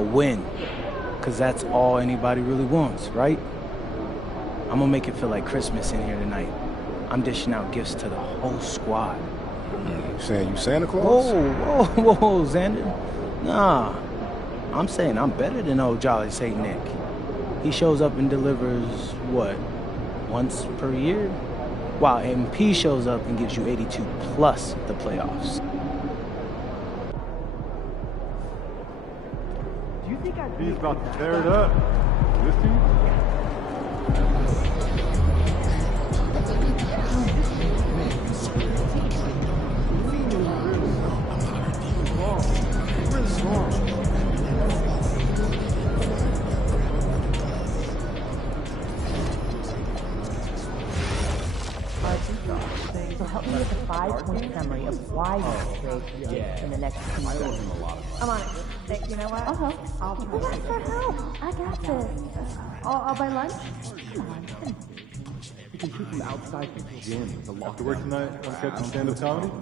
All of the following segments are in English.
A win. Because that's all anybody really wants, right? I'm gonna make it feel like Christmas in here tonight. I'm dishing out gifts to the whole squad. You saying you Santa Claus? Whoa, Xander. Nah, I'm saying I'm better than old Jolly St. Nick. He shows up and delivers, what, once per year? While MP shows up and gives you 82 plus the playoffs. Do you think He's about to tear it up. This team? So help me with a 5-point summary of why you trade in the next 2 years. I'm on it. You know what? I'll try. Yes, for help. I got this. I'll buy lunch. Come on. You can shoot from outside the gym with a lock. After work tonight, want to catch some stand-up comedy?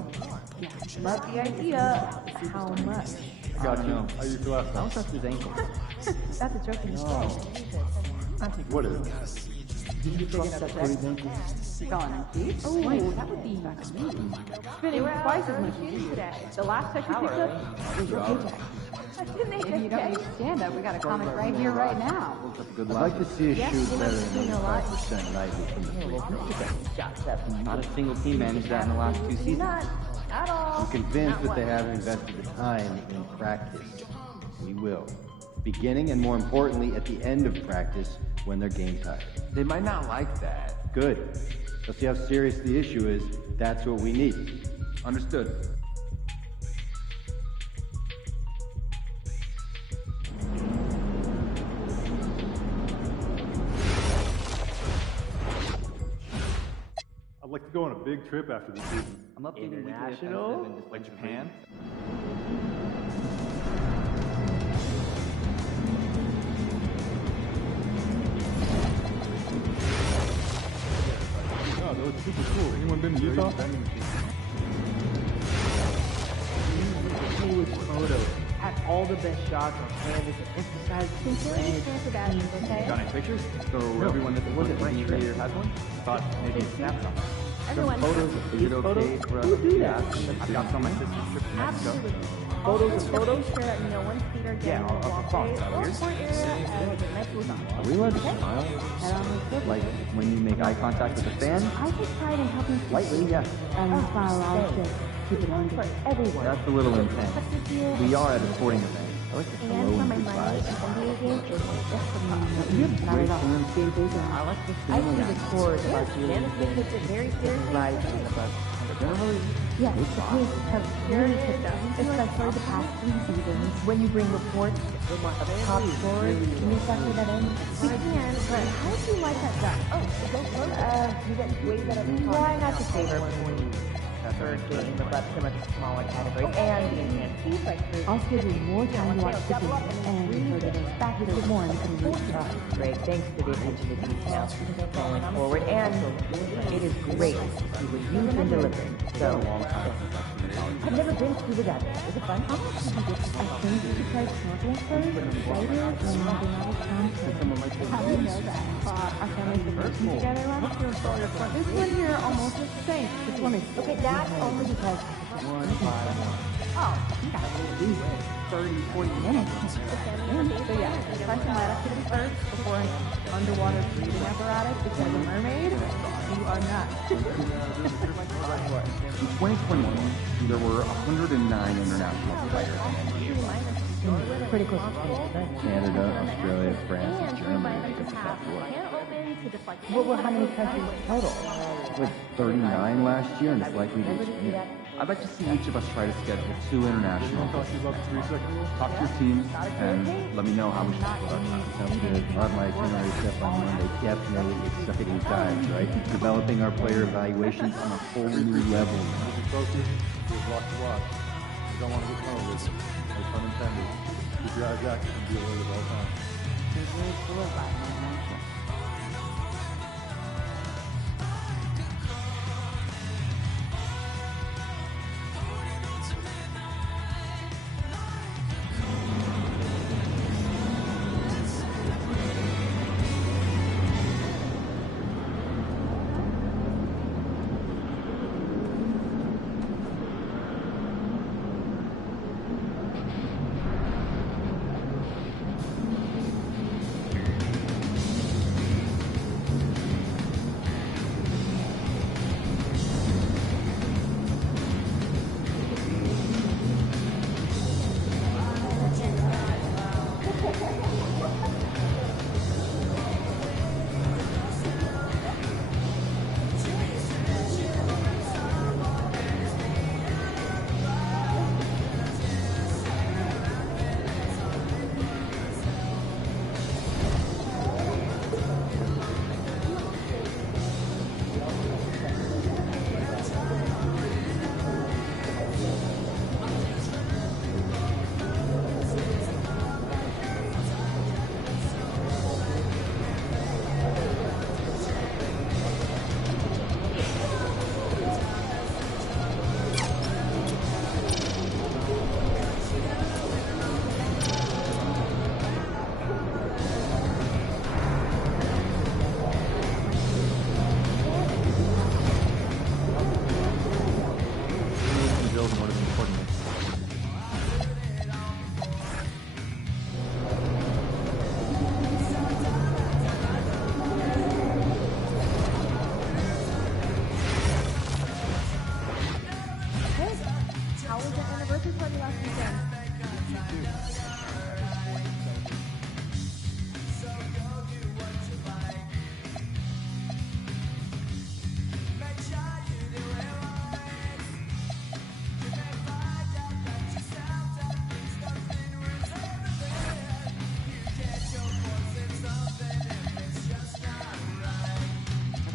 Love the idea. How much? I got you. How you feel last I time? don't trust his ankle. That's a joke in the What is? Did you trust that Cody's ankle? Gone. Oh, that would be spinning twice as much as you today. The last check you picked up was your paycheck. If you don't need stand up, we got a comic right here, right now. I'd like to see us shoot better than a lot. 5% nightly from the free Shots up. Not a single team managed that in the last 2 seasons. Not at all. I'm convinced that they haven't invested the time in practice. We will. Beginning and more importantly, at the end of practice when they're game tired. They might not like that. Good. Let's see how serious the issue is. That's what we need. Understood. I'd like to go on a big trip after this season. I'm not thinking International? like Japan. No, that looks super cool. Anyone been to Utah? Huge photo. Had all the best shots on canvas and emphasized Got any pictures? So everyone that wasn't right here has one? Thought maybe a snapshot. Everyone. Photos. Is it okay for us Who do to that? ask? I've got some on my sister's trip to Mexico. Absolutely. Photos of photos. Sure that no one's feet are Yeah, getting I'll follow. Is that weird? Are we allowed to smile? Like when you make eye contact with a fan? I take pride in helping Lightly, yeah. smile out to keep it on for everyone. That's a little intense. We are at a sporting event. I like the And flow for and my good money vibes. and NBA game is just for me. Not at all. I like the family record about you. Janice takes it very seriously. Right. Generally, Yes, the pace has really picked up, especially the past 3 seasons. When you bring reports of top scorers, news after that end, we can, but how do you like that job? Oh, it goes close. You get way better than try not to favor third game above some of the smaller categories and the enhanced fees. I'll schedule more time to watch the game and refer to those factors more in the coming weeks. Great, thanks for the attention to detail going forward, and it is great to see what you've been delivering. So, I've never been to the dive. Is it fun? How much did you get to I think you should try snorkeling first, later, and then not a time to how do you know that? Our families were working together last year. This one here almost looks the same. The swimming. Okay, that's only because oh, you got at least 30, 40 minutes. So yeah, try some light activity first before an underwater breathing apparatus because a mermaid, you are not. In 2021, there were 109 international players in the NBA. Pretty close to 20%. Canada, Australia, France, and Germany make up the top four. What how many countries total? With 39 last year, and it's likely to expand. I'd like to see each of us try to schedule 2 international Cost you about 3 seconds. Talk to your team and let me know how we should split our time. Sounds good. I'll have my itinerary set by Monday. Definitely exciting times, right? Developing our player evaluations on a whole new level. Focus. There's lots to watch. You don't want to get tunnel vision. No pun intended. Keep your eyes active and be alert at all times.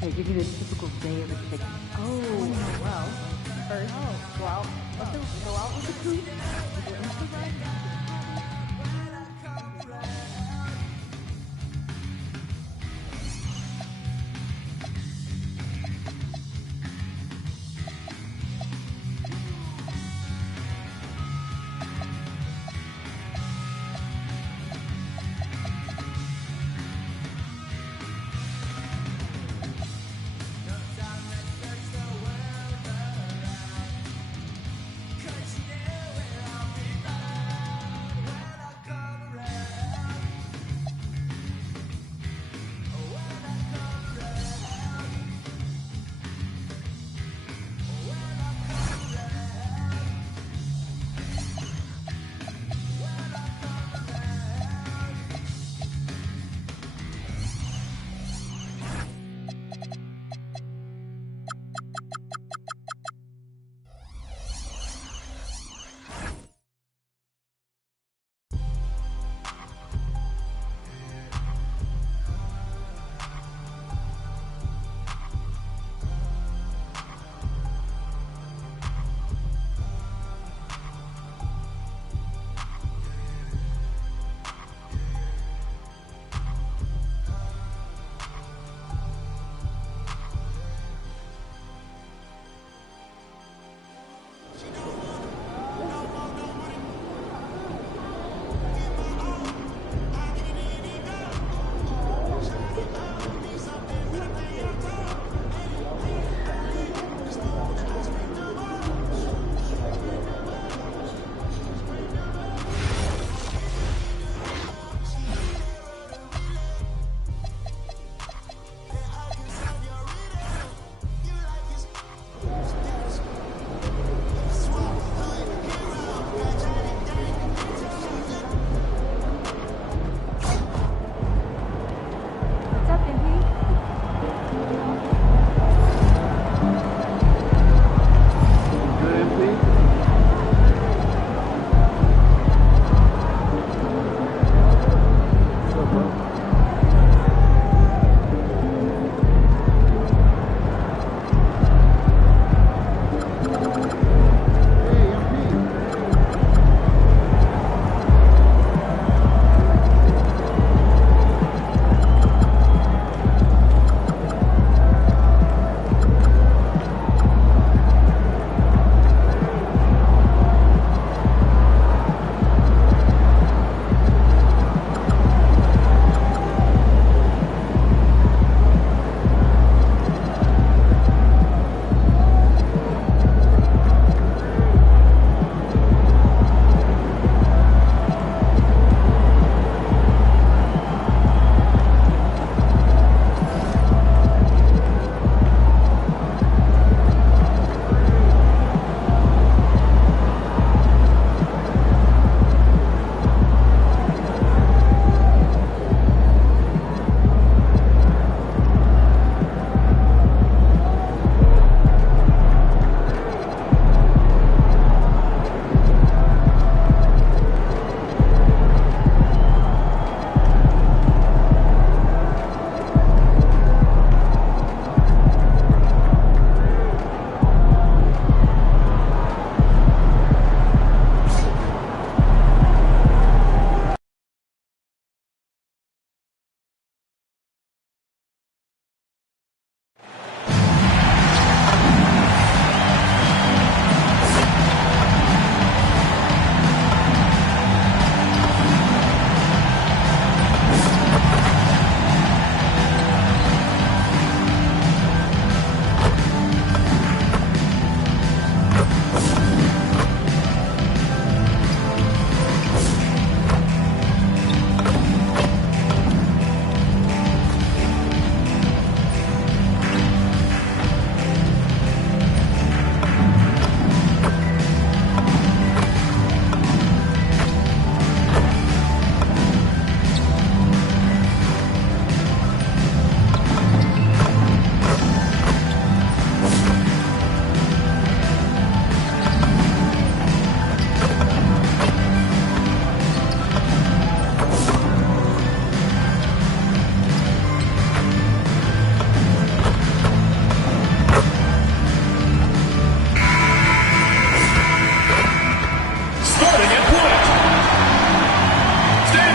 Okay, give you the typical day of a chicken. Oh, well. First, go out with the coop. Get into the run.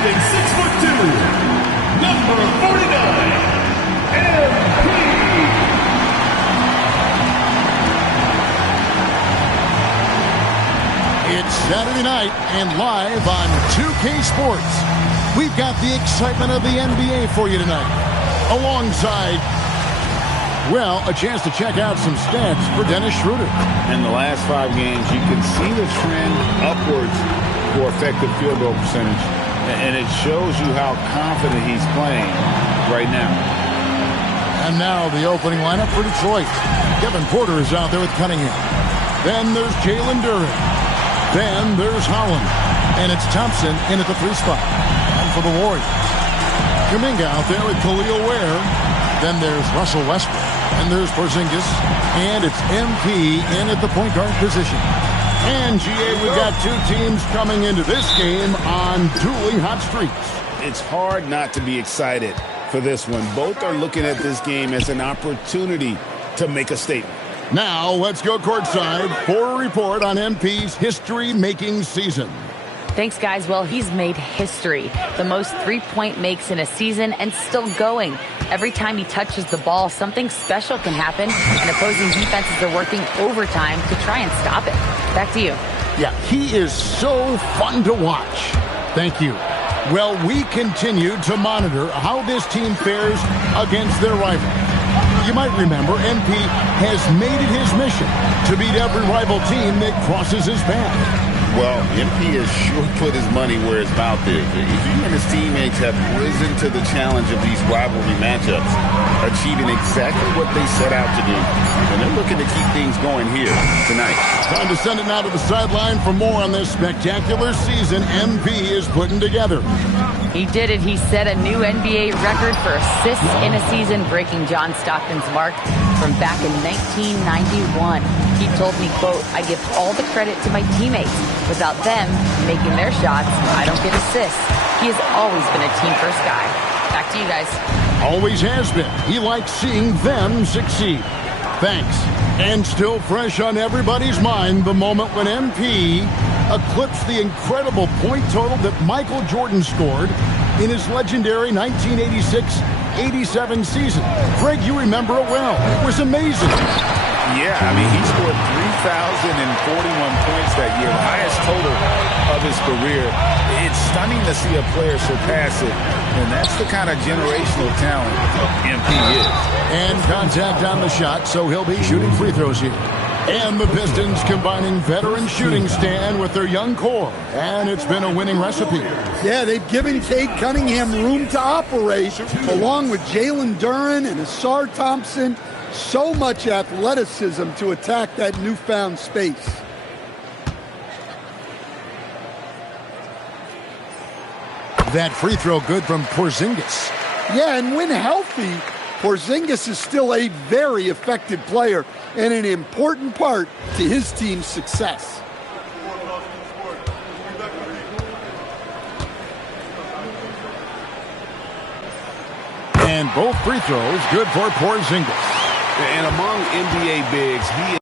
standing 6'2", number 49, MP. It's Saturday night and live on 2K Sports. We've got the excitement of the NBA for you tonight. Alongside, well, a chance to check out some stats for Dennis Schroeder. In the last 5 games, you can see the trend upwards for effective field goal percentage. And it shows you how confident he's playing right now. And now the opening lineup for Detroit. Kevin Porter is out there with Cunningham. Then there's Jalen Duren. Then there's Holland. And it's Thompson in at the 3 spot. And for the Warriors, Kuminga out there with Khalil Ware. Then there's Russell Westbrook. And there's Porzingis. And it's MP in at the point guard position. And, GA, we've got 2 teams coming into this game on dueling hot streaks. It's hard not to be excited for this one. Both are looking at this game as an opportunity to make a statement. Now, let's go courtside for a report on MP's history-making season. Thanks, guys. Well, he's made history. The most three-point makes in a season and still going. Every time he touches the ball, something special can happen, and opposing defenses are working overtime to try and stop it. Back to you. Yeah, he is so fun to watch. Thank you. Well, we continue to monitor how this team fares against their rival. You might remember MP has made it his mission to beat every rival team that crosses his path. Well, MP has sure put his money where his mouth is. He and his teammates have risen to the challenge of these rivalry matchups, achieving exactly what they set out to do. And they're looking to keep things going here tonight. Time to send it now to the sideline for more on this spectacular season MP is putting together. He did it. He set a new NBA record for assists in a season, breaking John Stockton's mark from back in 1991. He told me, quote, "I give all the credit to my teammates. Without them making their shots, I don't get assists." He has always been a team-first guy. Back to you guys. Always has been. He likes seeing them succeed. Thanks. And still fresh on everybody's mind, the moment when MP eclipsed the incredible point total that Michael Jordan scored in his legendary 1986-87 season. Greg, you remember it well. It was amazing. Yeah, I mean, he scored 3,041 points that year, the highest total of his career. It's stunning to see a player surpass it, and that's the kind of generational talent MP is. And contact on the shot, so he'll be shooting free throws here. And the Pistons combining veteran shooting stand with their young core, and it's been a winning recipe. Yeah, they've given Cade Cunningham room to operate, along with Jalen Duren and Asar Thompson. So much athleticism to attack that newfound space. That free throw good from Porzingis. Yeah, and when healthy, Porzingis is still a very effective player and an important part to his team's success. And both free throws good for Porzingis. And among NBA bigs, he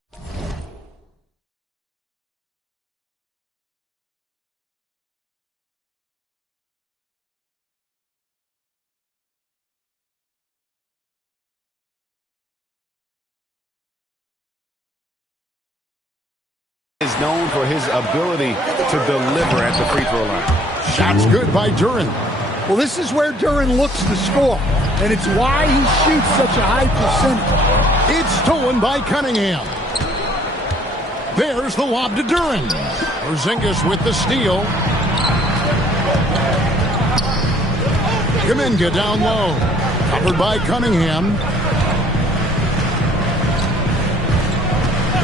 is known for his ability to deliver at the free throw line. Shots good by Duren. Well, this is where Duren looks to score, and it's why he shoots such a high percentage. It's stolen by Cunningham. There's the lob to Duren. Porzingis with the steal. Kuminga down low. Covered by Cunningham.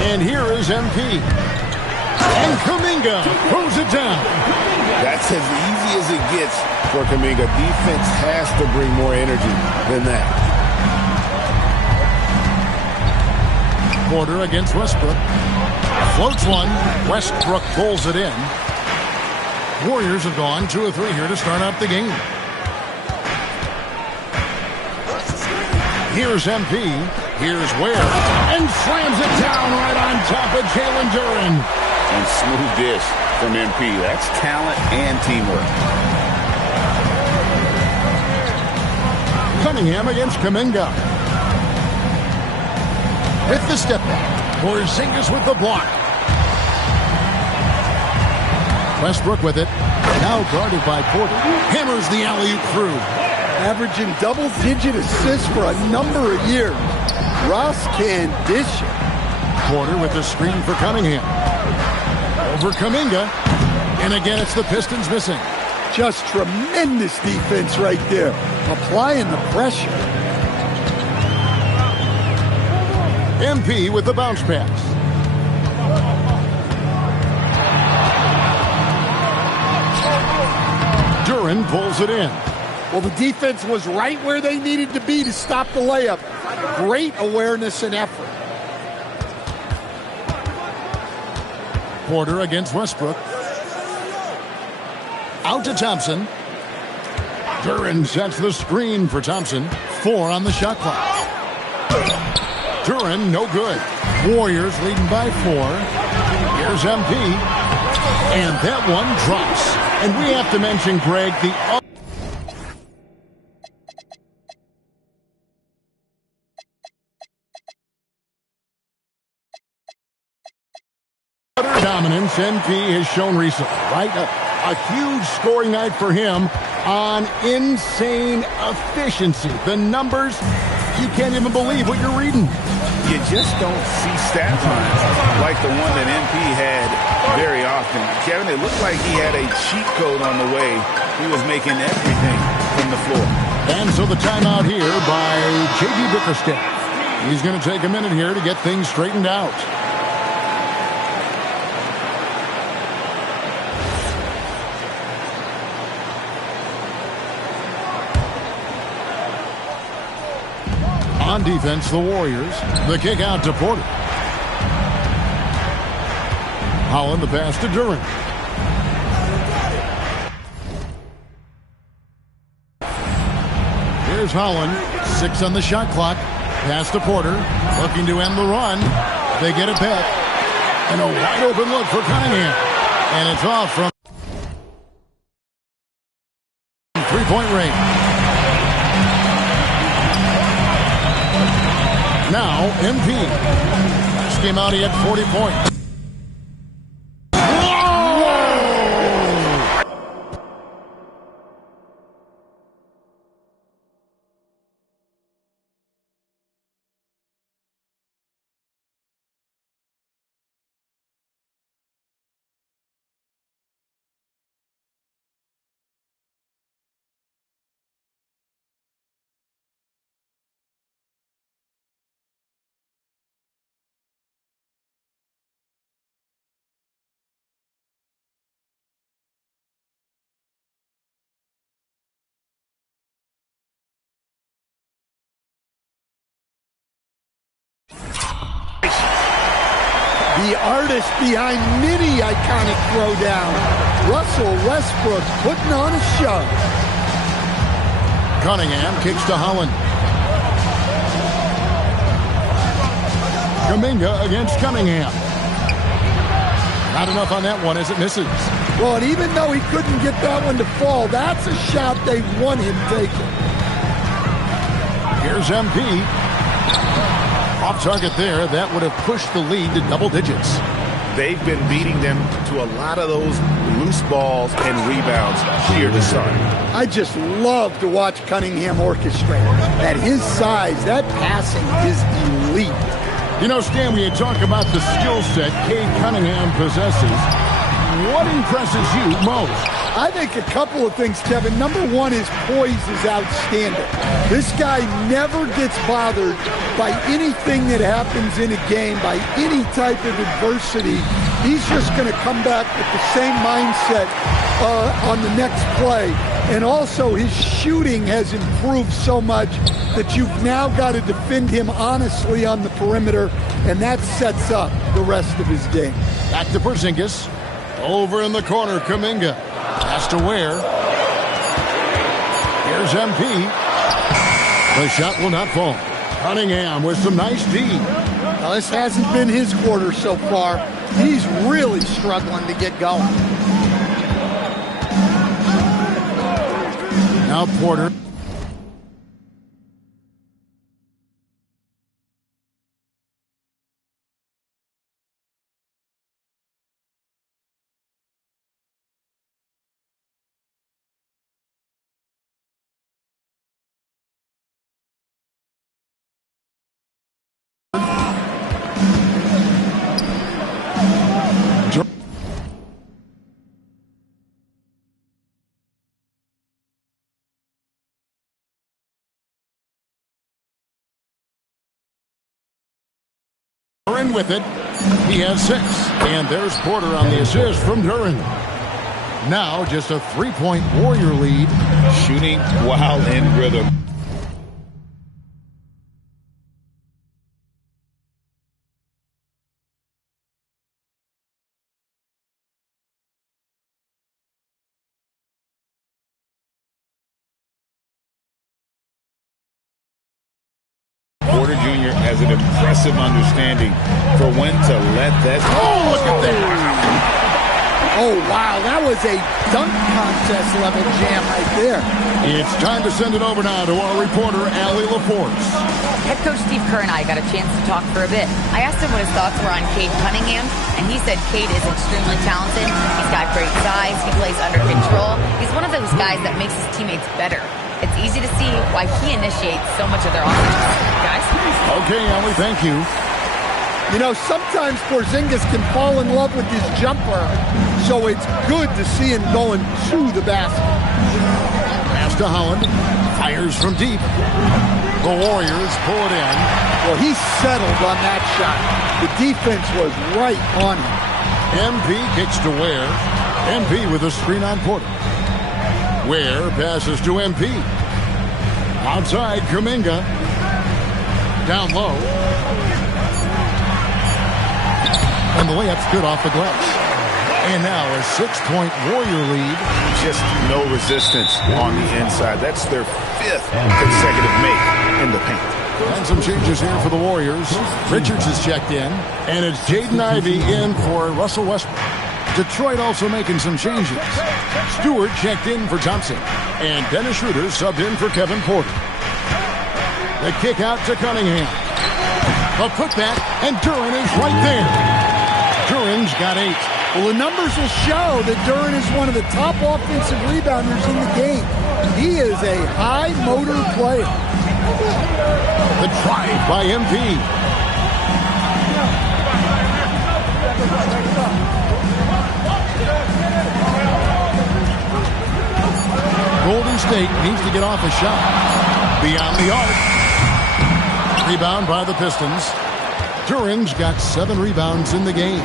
And here is MP. And Kuminga throws it down. That's as easy as it gets for Kuminga. Defense has to bring more energy than that. Porter against Westbrook. Floats one. Westbrook pulls it in. Warriors have gone 2 of 3 here to start out the game. Here's MP. Here's Ware. And slams it down right on top of Jalen Duren. And smooth dish from MP. That's talent and teamwork. Cunningham against Kuminga. With the step back. Porzingis with the block. Westbrook with it. Now guarded by Porter. Hammers the alley-oop through. Averaging double-digit assists for a number of years. Ross can dish it. Porter with the screen for Cunningham. Over Kuminga. And again, it's the Pistons missing. Just tremendous defense right there. Applying the pressure. MP with the bounce pass. Duren pulls it in. Well, the defense was right where they needed to be to stop the layup. Great awareness and effort. Porter against Westbrook. Out to Thompson. Duren sets the screen for Thompson. 4 on the shot clock. Duren, no good. Warriors leading by 4. Here's MP. And that one drops. And we have to mention, Greg, the other dominance MP has shown recently, right? A huge scoring night for him on insane efficiency. The numbers, you can't even believe what you're reading. You just don't see stat lines like the one that MP had very often. Kevin, it looked like he had a cheat code on the way. He was making everything from the floor. And so the timeout here by J.D. Bickerstaff. He's going to take a minute here to get things straightened out. On defense, the Warriors. The kick out to Porter. Holland, the pass to Duren. Here's Holland. 6 on the shot clock. Pass to Porter. Looking to end the run. They get it back. And a wide open look for Cunningham. And it's off from 3-point range. Now, MP. Last game out, he had 40 points. The artist behind many iconic throwdowns, Russell Westbrook putting on a show. Cunningham kicks to Holland. Kuminga against Cunningham. Not enough on that one as it misses. Well, and even though he couldn't get that one to fall, that's a shot they want him taking. Here's MP. Off target there. That would have pushed the lead to double digits. They've been beating them to a lot of those loose balls and rebounds here to start. I just love to watch Cunningham orchestrate. At his size, that passing is elite. You know, Stan, when you talk about the skill set Cade Cunningham possesses, what impresses you most? I think a couple of things, Kevin. Number one, his poise is outstanding. This guy never gets bothered by anything that happens in a game, by any type of adversity. He's just going to come back with the same mindset on the next play. And also, his shooting has improved so much that you've now got to defend him honestly on the perimeter, and that sets up the rest of his game. Back to Porzingis. Over in the corner, Kuminga. Has to Ware. Here's MP. The shot will not fall. Cunningham with some nice D. Now, this hasn't been his quarter so far. He's really struggling to get going. Now Porter. Duren with it. He has 6. And there's Porter on the assist from Duren. Now just a 3-point Warrior lead. Shooting while in rhythm. Porter Jr. has an impressive understanding for when to let that. Oh, look at that. Oh, wow, that was a dunk contest level jam right there. It's time to send it over now to our reporter, Allie LaForce. Head coach Steve Kerr and I got a chance to talk for a bit. I asked him what his thoughts were on Cade Cunningham, and he said Cade is extremely talented. He's got great size. He plays under control. He's one of those guys that makes his teammates better. It's easy to see why he initiates so much of their offense. Guys? Okay, Allie, thank you. You know, sometimes Porzingis can fall in love with his jumper, so it's good to see him going to the basket. Pass to Holland. Fires from deep. The Warriors pull it in. Well, he settled on that shot. The defense was right on him. MP kicks to Ware. MP with a screen on Porter. Ware passes to MP. Outside, Kuminga. Down low. And the layup's good off the glass. And now a 6-point Warrior lead. Just no resistance on the inside. That's their 5th consecutive make in the paint. And some changes here for the Warriors. Richards is checked in. And it's Jaden Ivey in for Russell Westbrook. Detroit also making some changes. Stewart checked in for Thompson. And Dennis Schroeder subbed in for Kevin Porter. The kick out to Cunningham. A putback, and Duren is right there. Duren's got 8. Well, the numbers will show that Duren is one of the top offensive rebounders in the game. He is a high-motor player. The drive by MP. Golden State needs to get off a shot. Beyond the arc. Rebound by the Pistons. Duren's got 7 rebounds in the game.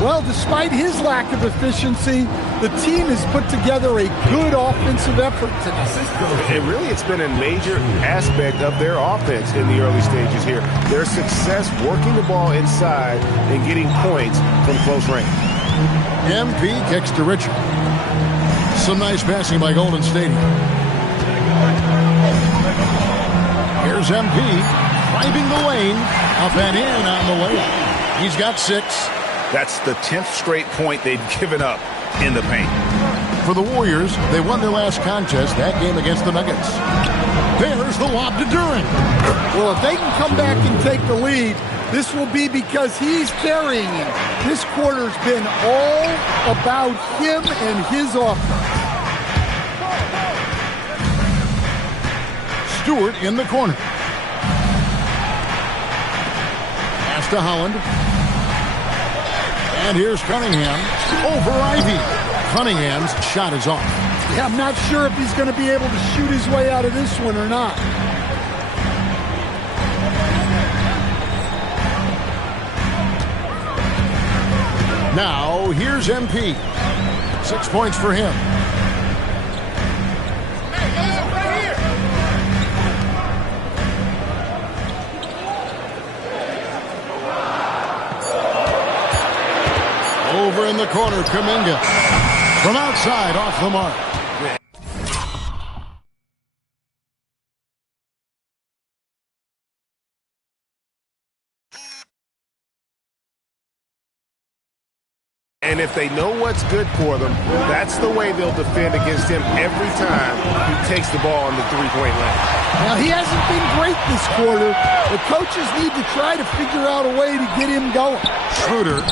Well, despite his lack of efficiency, the team has put together a good offensive effort tonight. And really, it's been a major aspect of their offense in the early stages here. Their success working the ball inside and getting points from close range. MP kicks to Richard. Some nice passing by Golden State. Here's MP driving the lane. Up and in on the layup. He's got 6. That's the 10th straight point they've given up in the paint. For the Warriors, they won their last contest, that game against the Nuggets. There's the lob to Duren. Well, if they can come back and take the lead, this will be because he's carrying him. This quarter's been all about him and his offense. Stewart in the corner. Pass to Holland. And here's Cunningham over Ivey. Cunningham's shot is off. Yeah, I'm not sure if he's going to be able to shoot his way out of this one or not. Now, here's MP. 6 points for him. Over in the corner, Kuminga. From outside, off the mark. And if they know what's good for them, that's the way they'll defend against him every time he takes the ball on the three-point line. Now, he hasn't been great this quarter. The coaches need to try to figure out a way to get him going. Schroeder.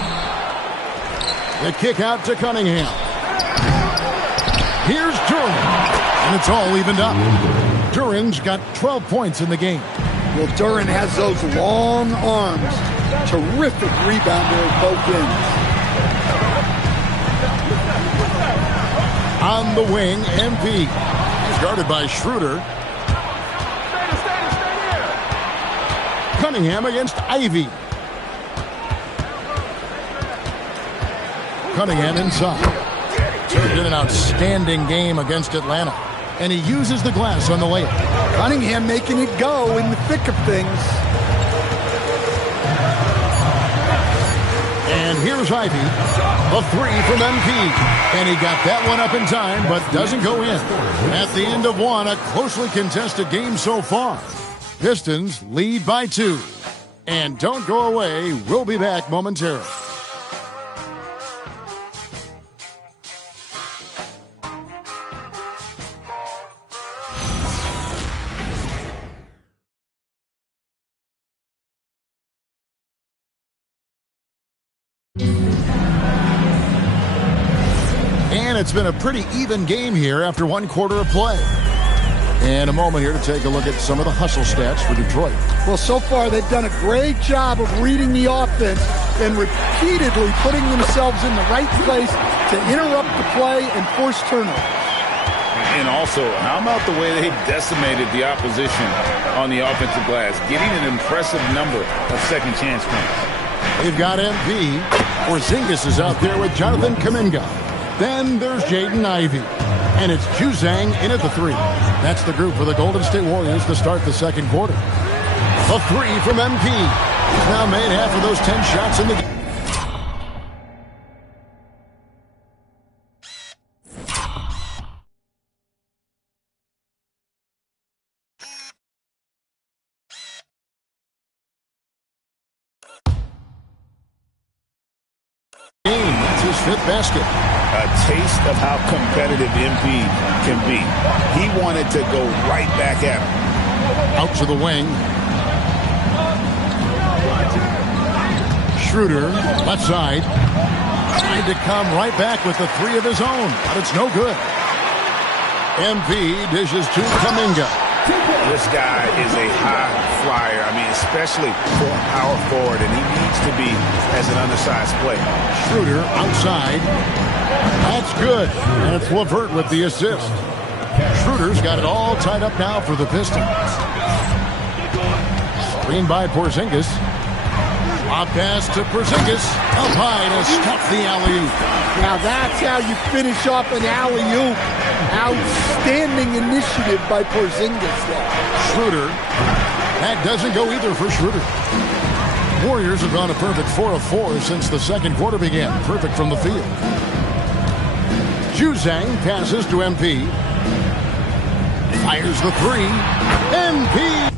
The kick out to Cunningham. Here's Duren. And it's all evened up. Duren's got 12 points in the game. Well, Duren has those long arms. Terrific rebounder at both ends. On the wing, MP. He's guarded by Schroeder. Cunningham against Ivey. Cunningham inside. Turned in an outstanding game against Atlanta. And he uses the glass on the layup. Cunningham making it go in the thick of things. And here's Ivy. A three from MP. And he got that one up in time, but doesn't go in. At the end of one, a closely contested game so far. Pistons lead by 2. And don't go away. We'll be back momentarily. And it's been a pretty even game here after 1 quarter of play. And a moment here to take a look at some of the hustle stats for Detroit. Well, so far they've done a great job of reading the offense and repeatedly putting themselves in the right place to interrupt the play and force turnovers. And also, how about the way they've decimated the opposition on the offensive glass, getting an impressive number of second chance points. They've got MP. Porzingis is out there with Jonathan Kuminga. Then there's Jaden Ivey. And it's Juzang in at the 3. That's the group for the Golden State Warriors to start the second quarter. A 3 from MP. He's now made half of those 10 shots in the game. That's his 5th basket. A taste of how competitive MP can be. He wanted to go right back at him. Out to the wing. Schroeder, left side. Tried to come right back with the 3 of his own, but it's no good. MP dishes to Kuminga. This guy is a high flyer. I mean, especially for a power forward, and he needs to be as an undersized player. Schroeder outside. That's good. And it's LeVert with the assist. Schroeder's got it all tied up now for the Pistons. Screen by Porzingis. Swap pass to Porzingis. Up high to stop the alley-oop. Now that's how you finish off an alley-oop. Outstanding initiative by Porzingis there. Schroeder. That doesn't go either for Schroeder. Warriors have gone a perfect 4 of 4 since the second quarter began. Perfect from the field. Juzang passes to MP. Fires the 3. MP.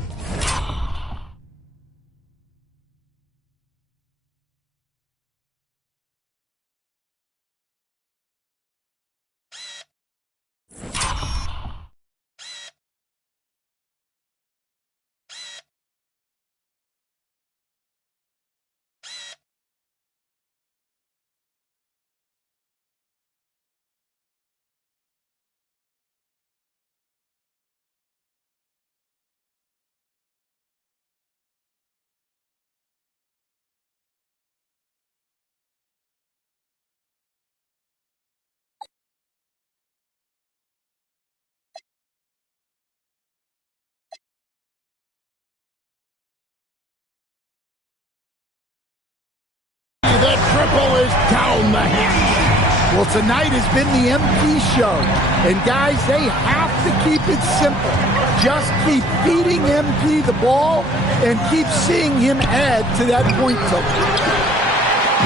The triple is down the hatch. Well, tonight has been the MP show. And guys, they have to keep it simple. Just keep feeding MP the ball and keep seeing him add to that point total.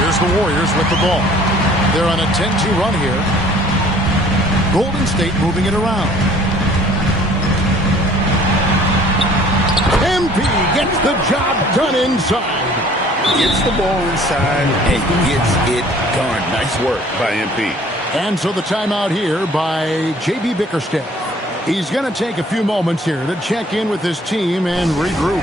Here's the Warriors with the ball. They're on a 10-2 run here. Golden State moving it around. MP gets the job done inside. Gets the ball inside and gets it done. Nice work by MP. And so the timeout here by J.B. Bickerstaff. He's going to take a few moments here to check in with his team and regroup.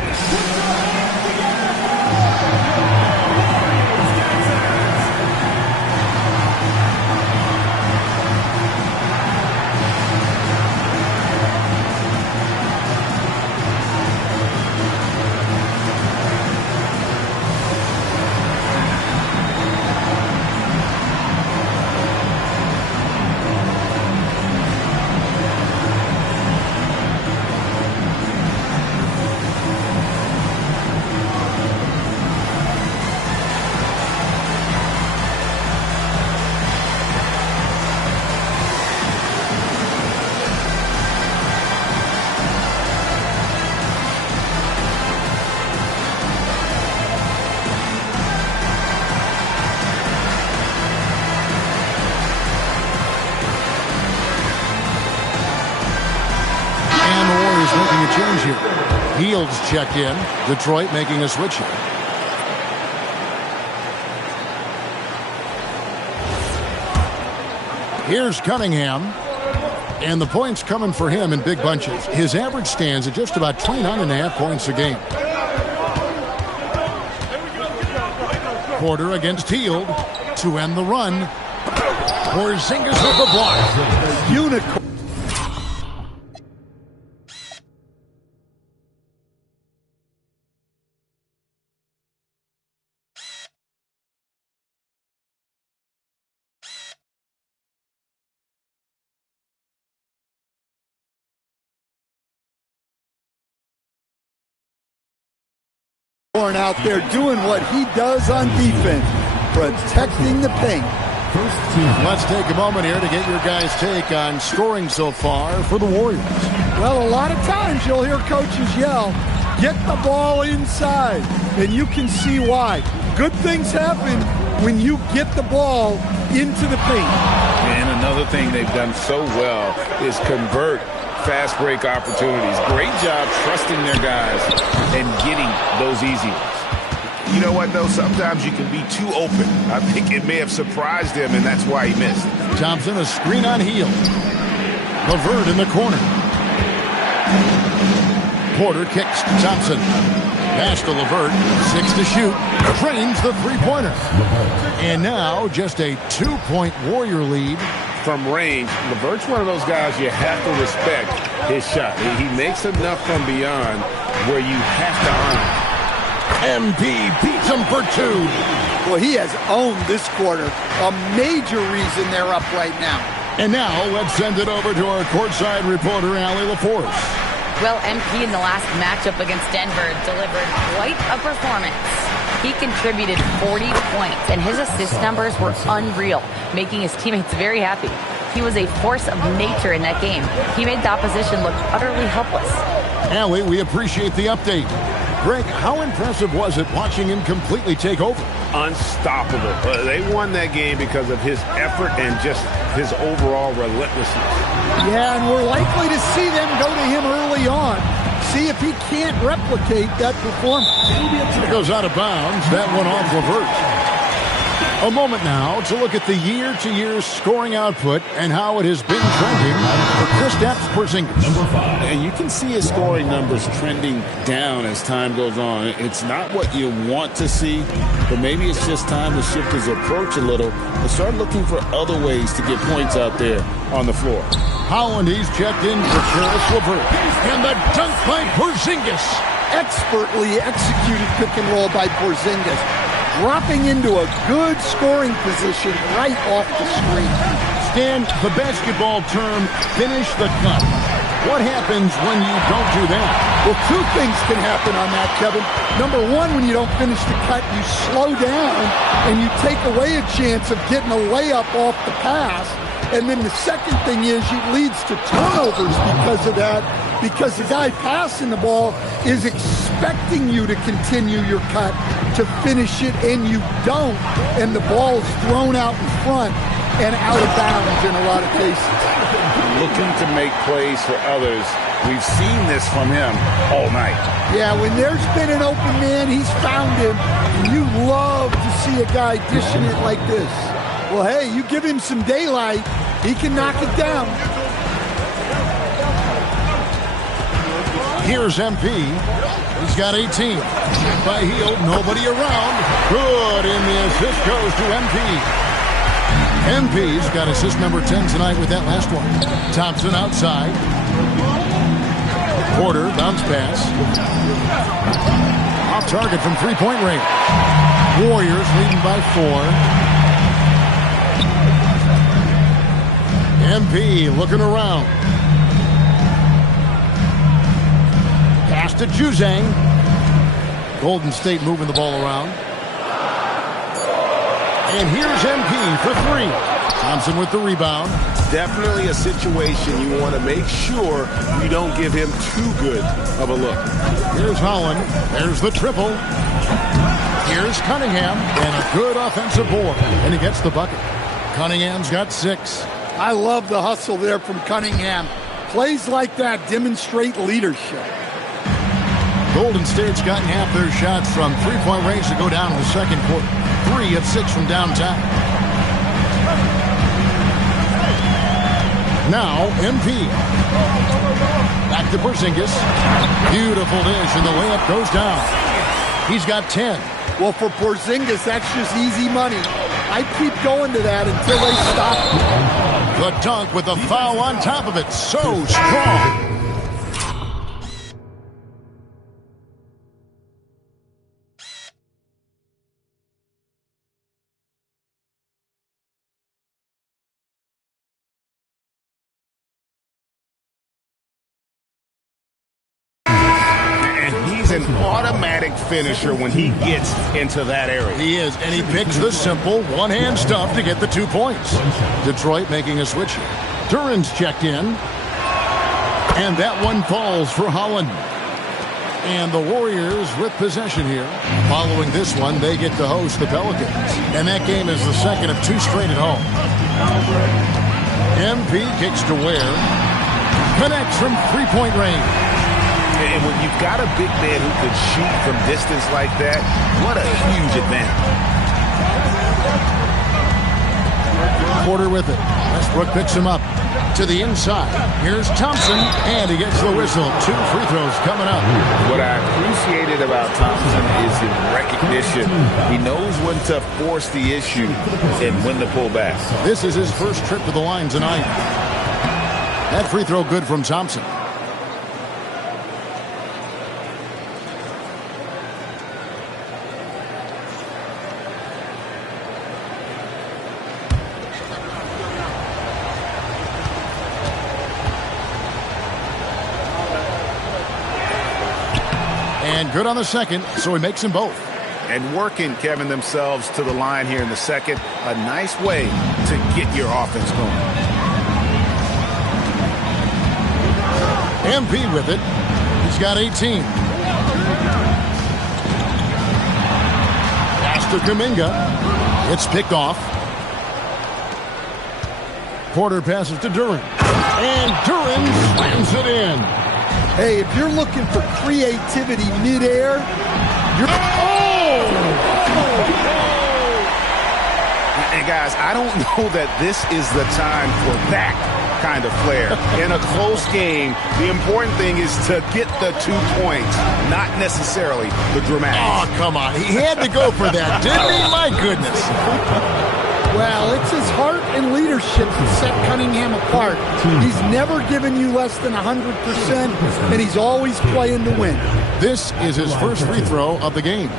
change here. Fields checked in. Detroit making a switch here. Here's Cunningham. And the points coming for him in big bunches. His average stands at just about 29.5 points a game. Porter against Hield to end the run. Porzingis with the block. The unicorn. Out there doing what he does on defense, protecting the paint. Let's take a moment here to get your guys' take on scoring so far for the Warriors. Well, a lot of times you'll hear coaches yell, get the ball inside, and you can see why. Good things happen when you get the ball into the paint. And another thing they've done so well is convert fast break opportunities. Great job trusting their guys and getting those easy ones. You know what, though? Sometimes you can be too open. I think it may have surprised him, and that's why he missed. Thompson, a screen on Hield. LeVert in the corner. Porter kicks to Thompson. Pass to LeVert. 6 to shoot. Drains the three-pointer. And now just a 2-point Warrior lead. From range, LeVert's one of those guys you have to respect his shot. He makes enough from beyond where you have to honor. MP beats him for 2. Well, he has owned this quarter. A major reason they're up right now. And now let's send it over to our courtside reporter, Allie LaForce. Well, MP in the last matchup against Denver delivered quite a performance. He contributed 40 points, and his assist numbers were unreal, making his teammates very happy. He was a force of nature in that game. He made the opposition look utterly helpless. Allie, we appreciate the update. Greg, how impressive was it watching him completely take over? Unstoppable. They won that game because of his effort and just his overall relentlessness. Yeah, and we're likely to see them go to him early on. See if he can't replicate that performance. It goes out of bounds. That one off LeVert. A moment now to look at the year-to-year scoring output and how it has been trending for Kristaps Porzingis. And you can see his scoring numbers trending down as time goes on. It's not what you want to see, but maybe it's just time to shift his approach a little and start looking for other ways to get points out there on the floor. Holland, he's checked in for Caris LeVert. And the dunk by Porzingis. Expertly executed pick and roll by Porzingis. Dropping into a good scoring position right off the screen. Stan, the basketball term, finish the cut. What happens when you don't do that? Well, 2 things can happen on that, Kevin. Number 1, when you don't finish the cut, you slow down and you take away a chance of getting a layup off the pass. And then the second thing is it leads to turnovers because of that, because the guy passing the ball is expecting you to continue your cut, to finish it, and you don't, and the ball is thrown out in front and out of bounds in a lot of cases. Looking to make plays for others. We've seen this from him all night. Yeah, when there's been an open man, he's found him. And you love to see a guy dishing it like this. Well, hey, you give him some daylight, he can knock it down. Here's MP. He's got 18. By Hield, nobody around. Good, and the assist goes to MP. MP's got assist number 10 tonight with that last one. Thompson outside. Porter, bounce pass. Off target from three-point range. Warriors leading by 4. MP looking around. Pass to Juzang. Golden State moving the ball around. And here's MP for 3. Thompson with the rebound. Definitely a situation you want to make sure you don't give him too good of a look. Here's Holland. There's the triple. Here's Cunningham. And a good offensive board. And he gets the bucket. Cunningham's got 6. I love the hustle there from Cunningham. Plays like that demonstrate leadership. Golden State's gotten half their shots from three-point range to go down in the second quarter. 3 of 6 from downtown. Now, MP. Back to Porzingis. Beautiful dish, and the layup goes down. He's got 10. Well, for Porzingis, that's just easy money. I keep going to that until they stop me. The dunk with the foul on top of it. So strong. An automatic finisher when he gets into that area. He is, and he picks the simple one-hand stuff to get the 2 points. Detroit making a switch here. Duran's checked in, and that one falls for Holland. And the Warriors with possession here. Following this one, they get to host the Pelicans, and that game is the second of 2 straight at home. MP kicks to Ware, connects from three-point range. And when you've got a big man who can shoot from distance like that, what a huge advantage. Porter with it. Westbrook picks him up to the inside. Here's Thompson, and he gets the whistle. 2 free throws coming up. What I appreciated about Thompson is his recognition. He knows when to force the issue and when to pull back. This is his first trip to the line tonight. That free throw good from Thompson. And good on the second, so he makes them both. And working, Kevin, themselves to the line here in the second. A nice way to get your offense going. MP with it. He's got 18. Pass to Kuminga. It's picked off. Porter passes to Duran. And Duran slams it in. Hey, if you're looking for creativity midair, you're... And guys, I don't know that this is the time for that kind of flair. In a close game, the important thing is to get the 2 points, not necessarily the dramatic. Oh, come on. He had to go for that, didn't he? My goodness. Well, it's his heart and leadership that set Cunningham apart. He's never given you less than 100%, and he's always playing to win. This is his first free throw of the game.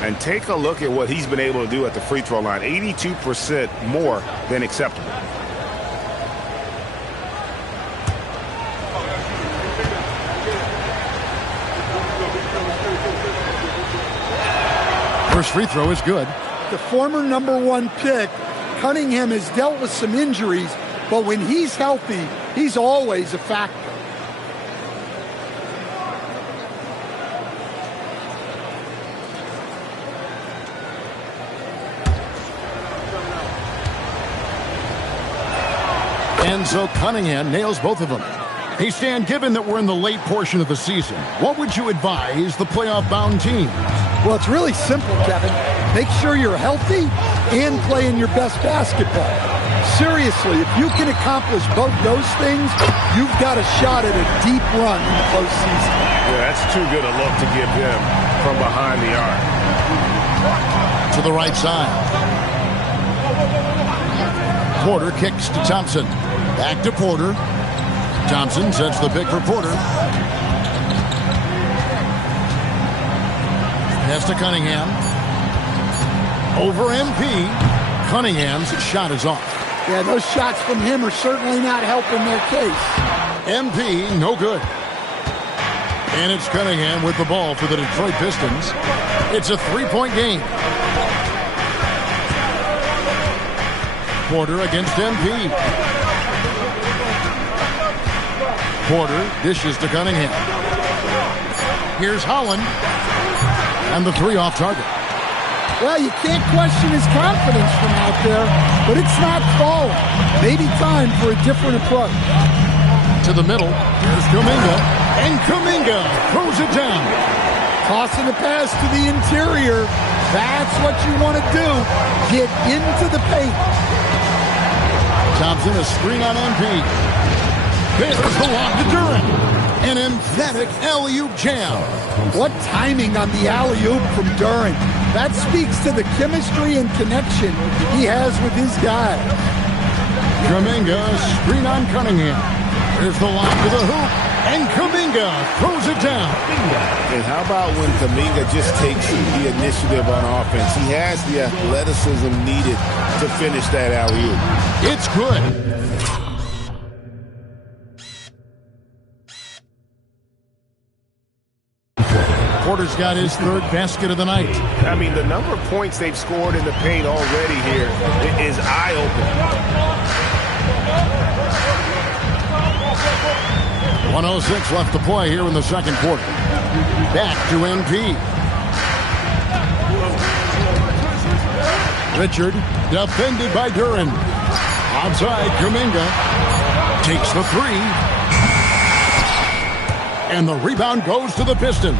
And take a look at what he's been able to do at the free throw line. 82% more than acceptable. First free throw is good. The former #1 pick, Cunningham has dealt with some injuries, but when he's healthy, he's always a factor. And so Cunningham nails both of them. Hey, Stan, given that we're in the late portion of the season, what would you advise the playoff-bound teams? Well, it's really simple, Kevin. Make sure you're healthy and playing your best basketball. Seriously, if you can accomplish both those things, you've got a shot at a deep run in the postseason. Yeah, that's too good a look to give him from behind the arc. To the right side. Porter kicks to Thompson. Back to Porter. Thompson sets the pick for Porter. Pass to Cunningham. Over MP. Cunningham's shot is off. Yeah, those shots from him are certainly not helping their case. MP, no good. And it's Cunningham with the ball for the Detroit Pistons. It's a 3-point game. Porter against MP. Porter dishes to Cunningham. Here's Holland. And the 3 off target. Well, you can't question his confidence from out there, but it's not falling. Maybe time for a different approach. To the middle. Here's Kuminga. And Kuminga throws it down. Tossing the pass to the interior. That's what you want to do. Get into the paint. Thompson, a screen on MP. There's the lob to Duren. An emphatic alley-oop jam. What timing on the alley-oop from Duren. That speaks to the chemistry and connection he has with his guy. Kuminga, screen on Cunningham. There's the lob to the hoop. And Kuminga throws it down. And how about when Kuminga just takes the initiative on offense? He has the athleticism needed to finish that alley-oop. It's good. Porter's got his third basket of the night. I mean, the number of points they've scored in the paint already here is eye-opening. 1:06 left to play here in the second quarter. Back to NP. Richard, defended by Duren. Outside, Kuminga takes the three. And the rebound goes to the Pistons.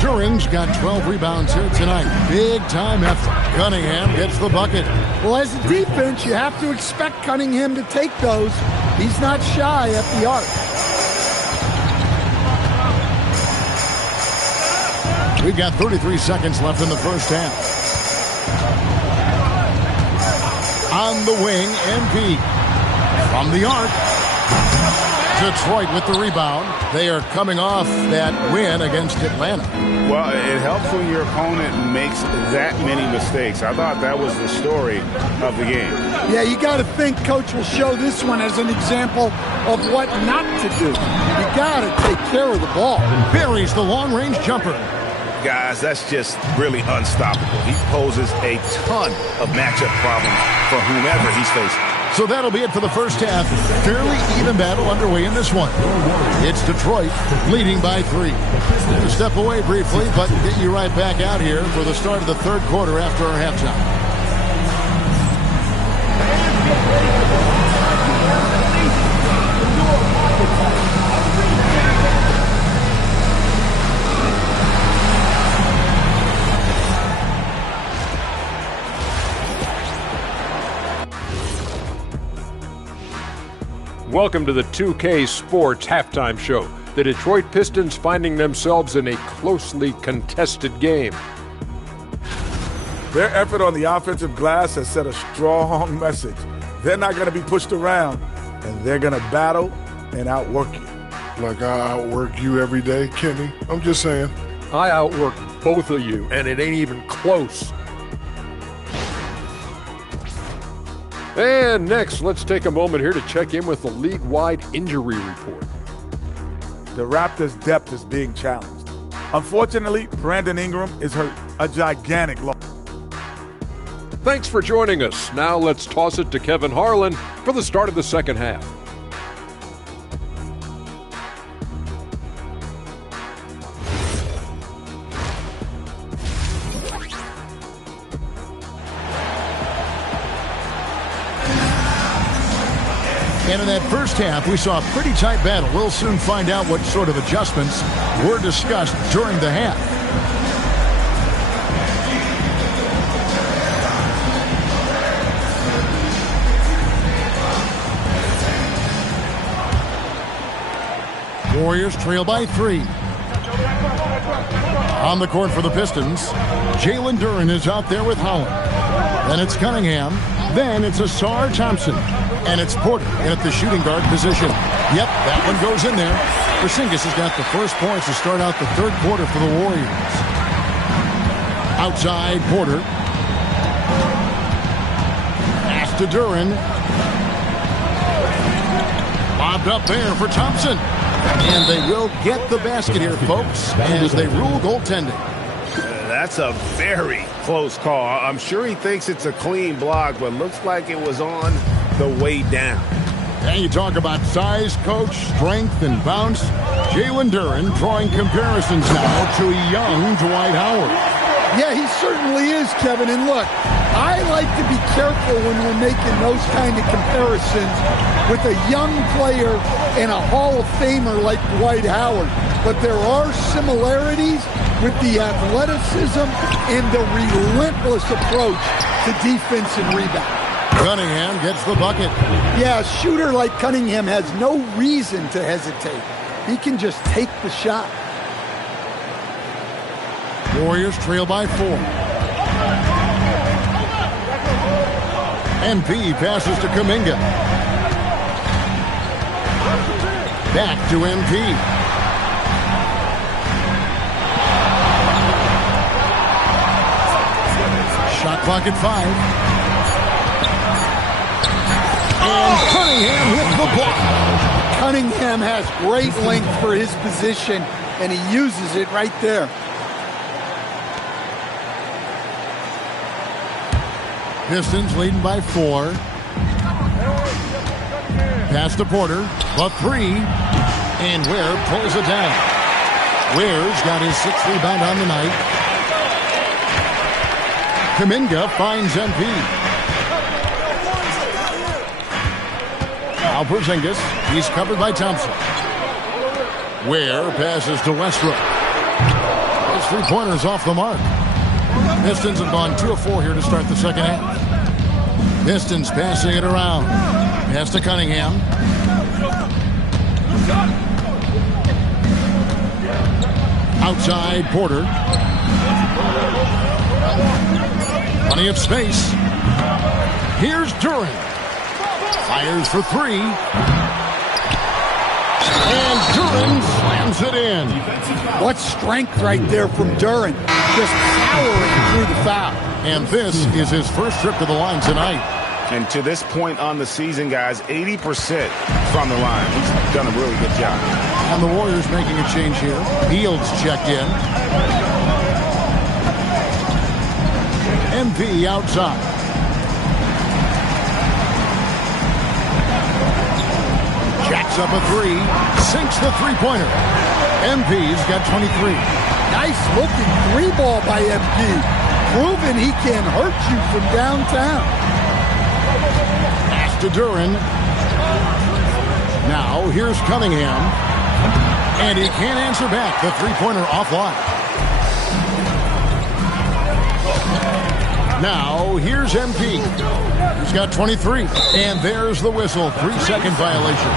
Duren's got 12 rebounds here tonight. Big-time effort. Cunningham gets the bucket. Well, as a defense, you have to expect Cunningham to take those. He's not shy at the arc. We've got 33 seconds left in the first half. On the wing, MP. From the arc. Detroit with the rebound. They are coming off that win against Atlanta. Well, it helps when your opponent makes that many mistakes. I thought that was the story of the game. Yeah, you got to think Coach will show this one as an example of what not to do. You got to take care of the ball. Buries the long-range jumper. Guys, that's just really unstoppable. He poses a ton of matchup problems for whomever he's facing. So that'll be it for the first half. Fairly even battle underway in this one. It's Detroit leading by 3. We'll step away briefly, but get you right back out here for the start of the third quarter after our halftime. Welcome to the 2K Sports Halftime Show. The Detroit Pistons finding themselves in a closely contested game. Their effort on the offensive glass has set a strong message. They're not going to be pushed around, and they're going to battle and outwork you. Like I outwork you every day, Kenny. I'm just saying. I outwork both of you, and it ain't even close. And next, let's take a moment here to check in with the league-wide injury report. The Raptors' depth is being challenged. Unfortunately, Brandon Ingram is hurt, a gigantic loss. Thanks for joining us. Now let's toss it to Kevin Harlan for the start of the second half. And in that first half, we saw a pretty tight battle. We'll soon find out what sort of adjustments were discussed during the half. Warriors trail by 3. On the court for the Pistons, Jalen Duren is out there with Holland. Then it's Cunningham. Then it's Ausar Thompson. And it's Porter in at the shooting guard position. Yep, that one goes in there. Porzingis has got the first points to start out the third quarter for the Warriors. Outside, Porter. Pass to Duren. Lobbed up there for Thompson. And they will get the basket here, folks, as they rule goaltending. That's a very close call. I'm sure he thinks it's a clean block, but looks like it was on the way down. And you talk about size, coach, strength, and bounce. Jalen Duren drawing comparisons now to young Dwight Howard. Yeah, he certainly is, Kevin. And look, I like to be careful when we're making those kind of comparisons with a young player and a Hall of Famer like Dwight Howard. But there are similarities with the athleticism and the relentless approach to defense and rebound. Cunningham gets the bucket. Yeah, a shooter like Cunningham has no reason to hesitate. He can just take the shot. Warriors trail by 4. MP passes to Kuminga. Back to MP. Shot clock at 5. And Cunningham hits the block. Cunningham has great length for his position, and he uses it right there. Pistons leading by 4. Pass to Porter. A 3. And Ware pulls it down. Ware's got his 6th rebound on the night. Kuminga finds MP. Now Porzingis. He's covered by Thompson. Ware passes to Westbrook. His 3-pointer's off the mark. Pistons have gone 2 of 4 here to start the second half. Pistons passing it around. Pass to Cunningham. Outside Porter. Plenty of space. Here's Durant. Fires for 3. And Durant slams it in. What strength right there from Durant. Just powering through the foul. And this is his first trip to the line tonight. And to this point on the season, guys, 80% from the line. He's done a really good job. And the Warriors making a change here. Fields checked in. MP outside. Jacks up a 3. Sinks the 3-pointer. MP's got 23. Nice looking 3-ball by MP. Proving he can hurt you from downtown. Pass to Duran. Now here's Cunningham. And he can't answer back. The 3-pointer offline. Now here's MP. He's got 23. And there's the whistle. 3-second violation.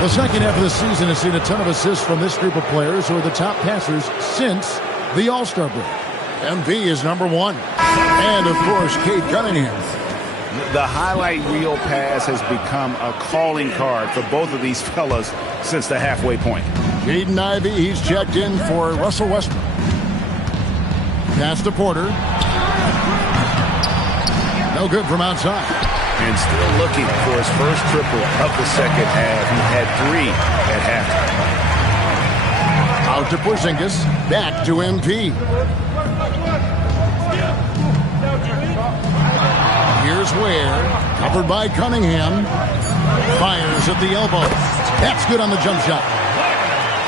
The second half of the season has seen a ton of assists from this group of players who are the top passers since the All-Star break. MP is number 1. And, of course, Cade Cunningham. The highlight reel pass has become a calling card for both of these fellas since the halfway point. Jaden Ivey, he's checked in for Russell Westbrook. Pass to Porter. No good from outside. And still looking for his first triple of the second half. He had 3 at halftime. Out to Porzingis. Back to MP. Here's Ware. Covered by Cunningham. Fires at the elbow. That's good on the jump shot.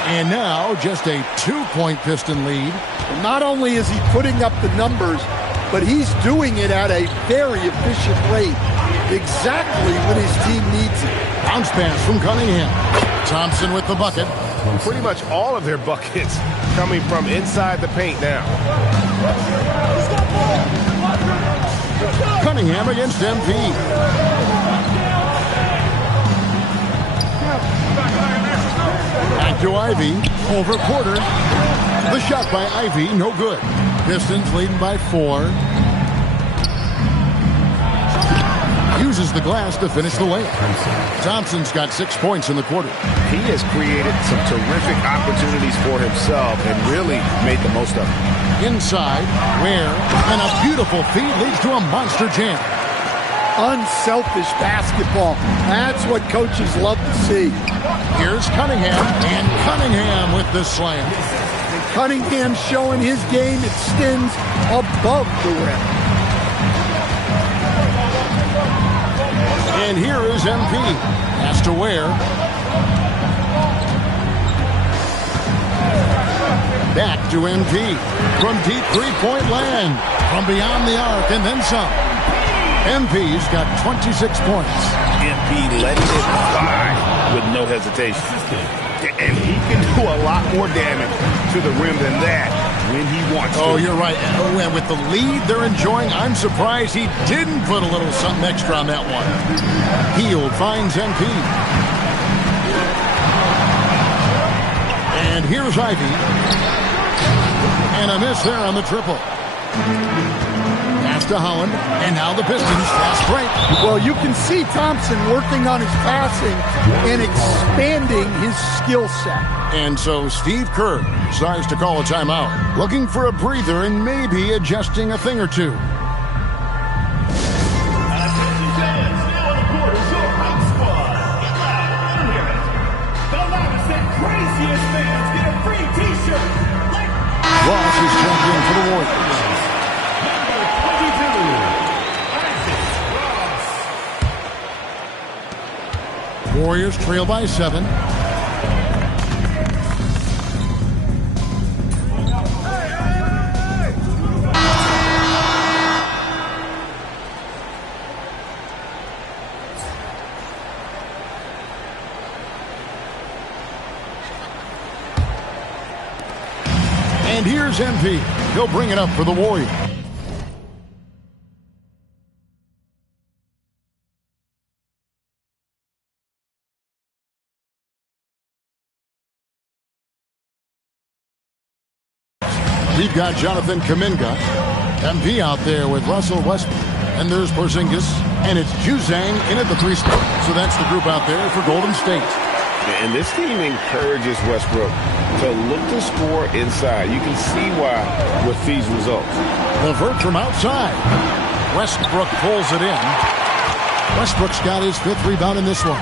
And now just a 2-point Piston lead. And not only is he putting up the numbers, but he's doing it at a very efficient rate. Exactly when his team needs it. Bounce pass from Cunningham. Thompson with the bucket. Pretty much all of their buckets coming from inside the paint now. Cunningham against MP. Back to Ivy. Over Porter. The shot by Ivy, no good. Pistons leading by 4. Uses the glass to finish the layup. Thompson's got 6 points in the quarter. He has created some terrific opportunities for himself and really made the most of it. Inside, Ware, and a beautiful feed leads to a monster jam. Unselfish basketball. That's what coaches love to see. Here's Cunningham, and Cunningham with the slam. And Cunningham showing his game extends above the rim. And here is MP. Pass to Ware. Back to MP. From deep three-point land. From beyond the arc and then some. MP's got 26 points. MP letting it fly with no hesitation. And he can do a lot more damage to the rim than that when he wants to. Oh, you're right. Oh, and with the lead they're enjoying, I'm surprised he didn't put a little something extra on that one. Hield finds MP. And here's Ivy. And a miss there on the triple. Pass to Holland. And now the Pistons fast break. Well, you can see Thompson working on his passing and expanding his skill set. And so Steve Kerr decides to call a timeout, looking for a breather and maybe adjusting a thing or two. Ross is champion for the Warriors. Warriors trail by 7. And here's MP. He'll bring it up for the Warriors. We've got Jonathan Kuminga. MP out there with Russell Westbrook. And there's Porzingis. And it's Juzang in at the 3 spot. So that's the group out there for Golden State. And this team encourages Westbrook to look to score inside. You can see why with these results. LeVert from outside. Westbrook pulls it in. Westbrook's got his 5th rebound in this one.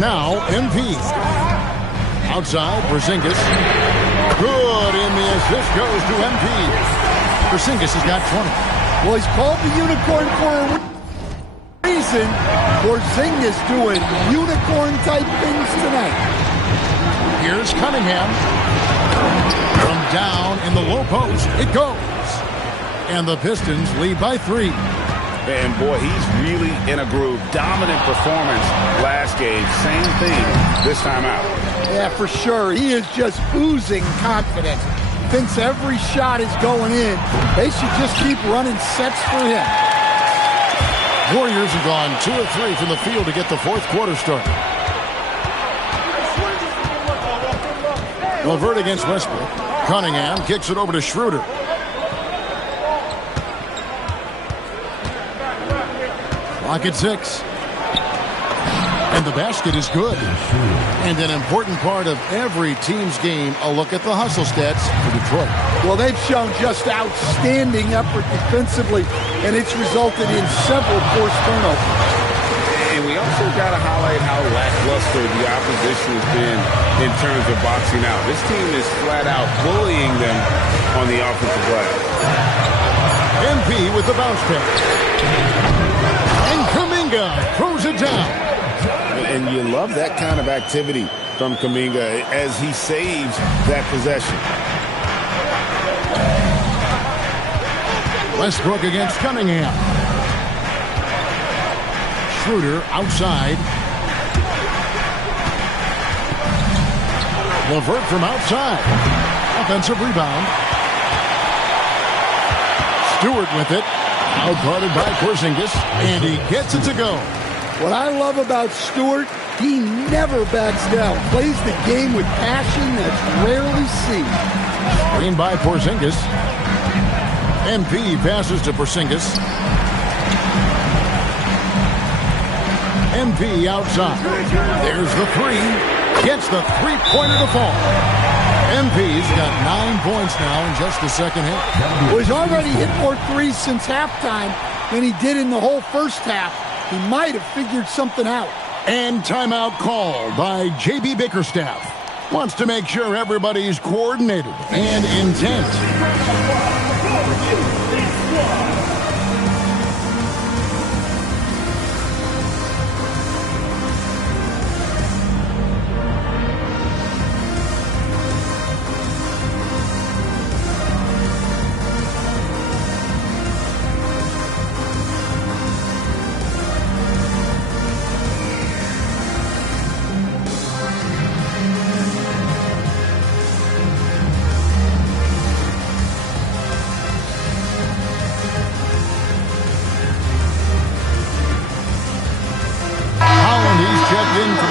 Now MP. Outside, Porzingis. Good, and the assist goes to MP. Porzingis has got 20. Well, he's called the unicorn for a reason. Porzingis doing unicorn-type things tonight. Here's Cunningham. From down in the low post, it goes. And the Pistons lead by 3. And boy, he's really in a groove. Dominant performance last game. Same thing this time out. Yeah, for sure. He is just oozing confidence. Thinks every shot is going in. They should just keep running sets for him. Warriors have gone 2 of 3 from the field to get the 4th quarter started. LeVert against Westbrook. Cunningham kicks it over to Schroeder. Clock at 6. And the basket is good. And an important part of every team's game, a look at the hustle stats for Detroit. Well, they've shown just outstanding effort defensively, and it's resulted in several forced turnovers. And we also got to highlight how lackluster the opposition has been in terms of boxing out. This team is flat out bullying them on the offensive glass. MP with the bounce pass. And Kuminga throws it down. And you love that kind of activity from Kuminga as he saves that possession. Westbrook against Cunningham. Schroeder outside. LeVert from outside. Offensive rebound. Stewart with it. Outguarded by Porzingis. And he gets it to go. What I love about Stewart, he never backs down. Plays the game with passion that's rarely seen. Screen by Porzingis. MP passes to Porzingis. MP outside. There's the 3. Gets the 3-pointer to fall. MP's got 9 points now in just the second half. Well, he's already hit more 3s since halftime than he did in the whole first half. He might have figured something out. And timeout called by J.B. Bickerstaff. Wants to make sure everybody's coordinated and intent.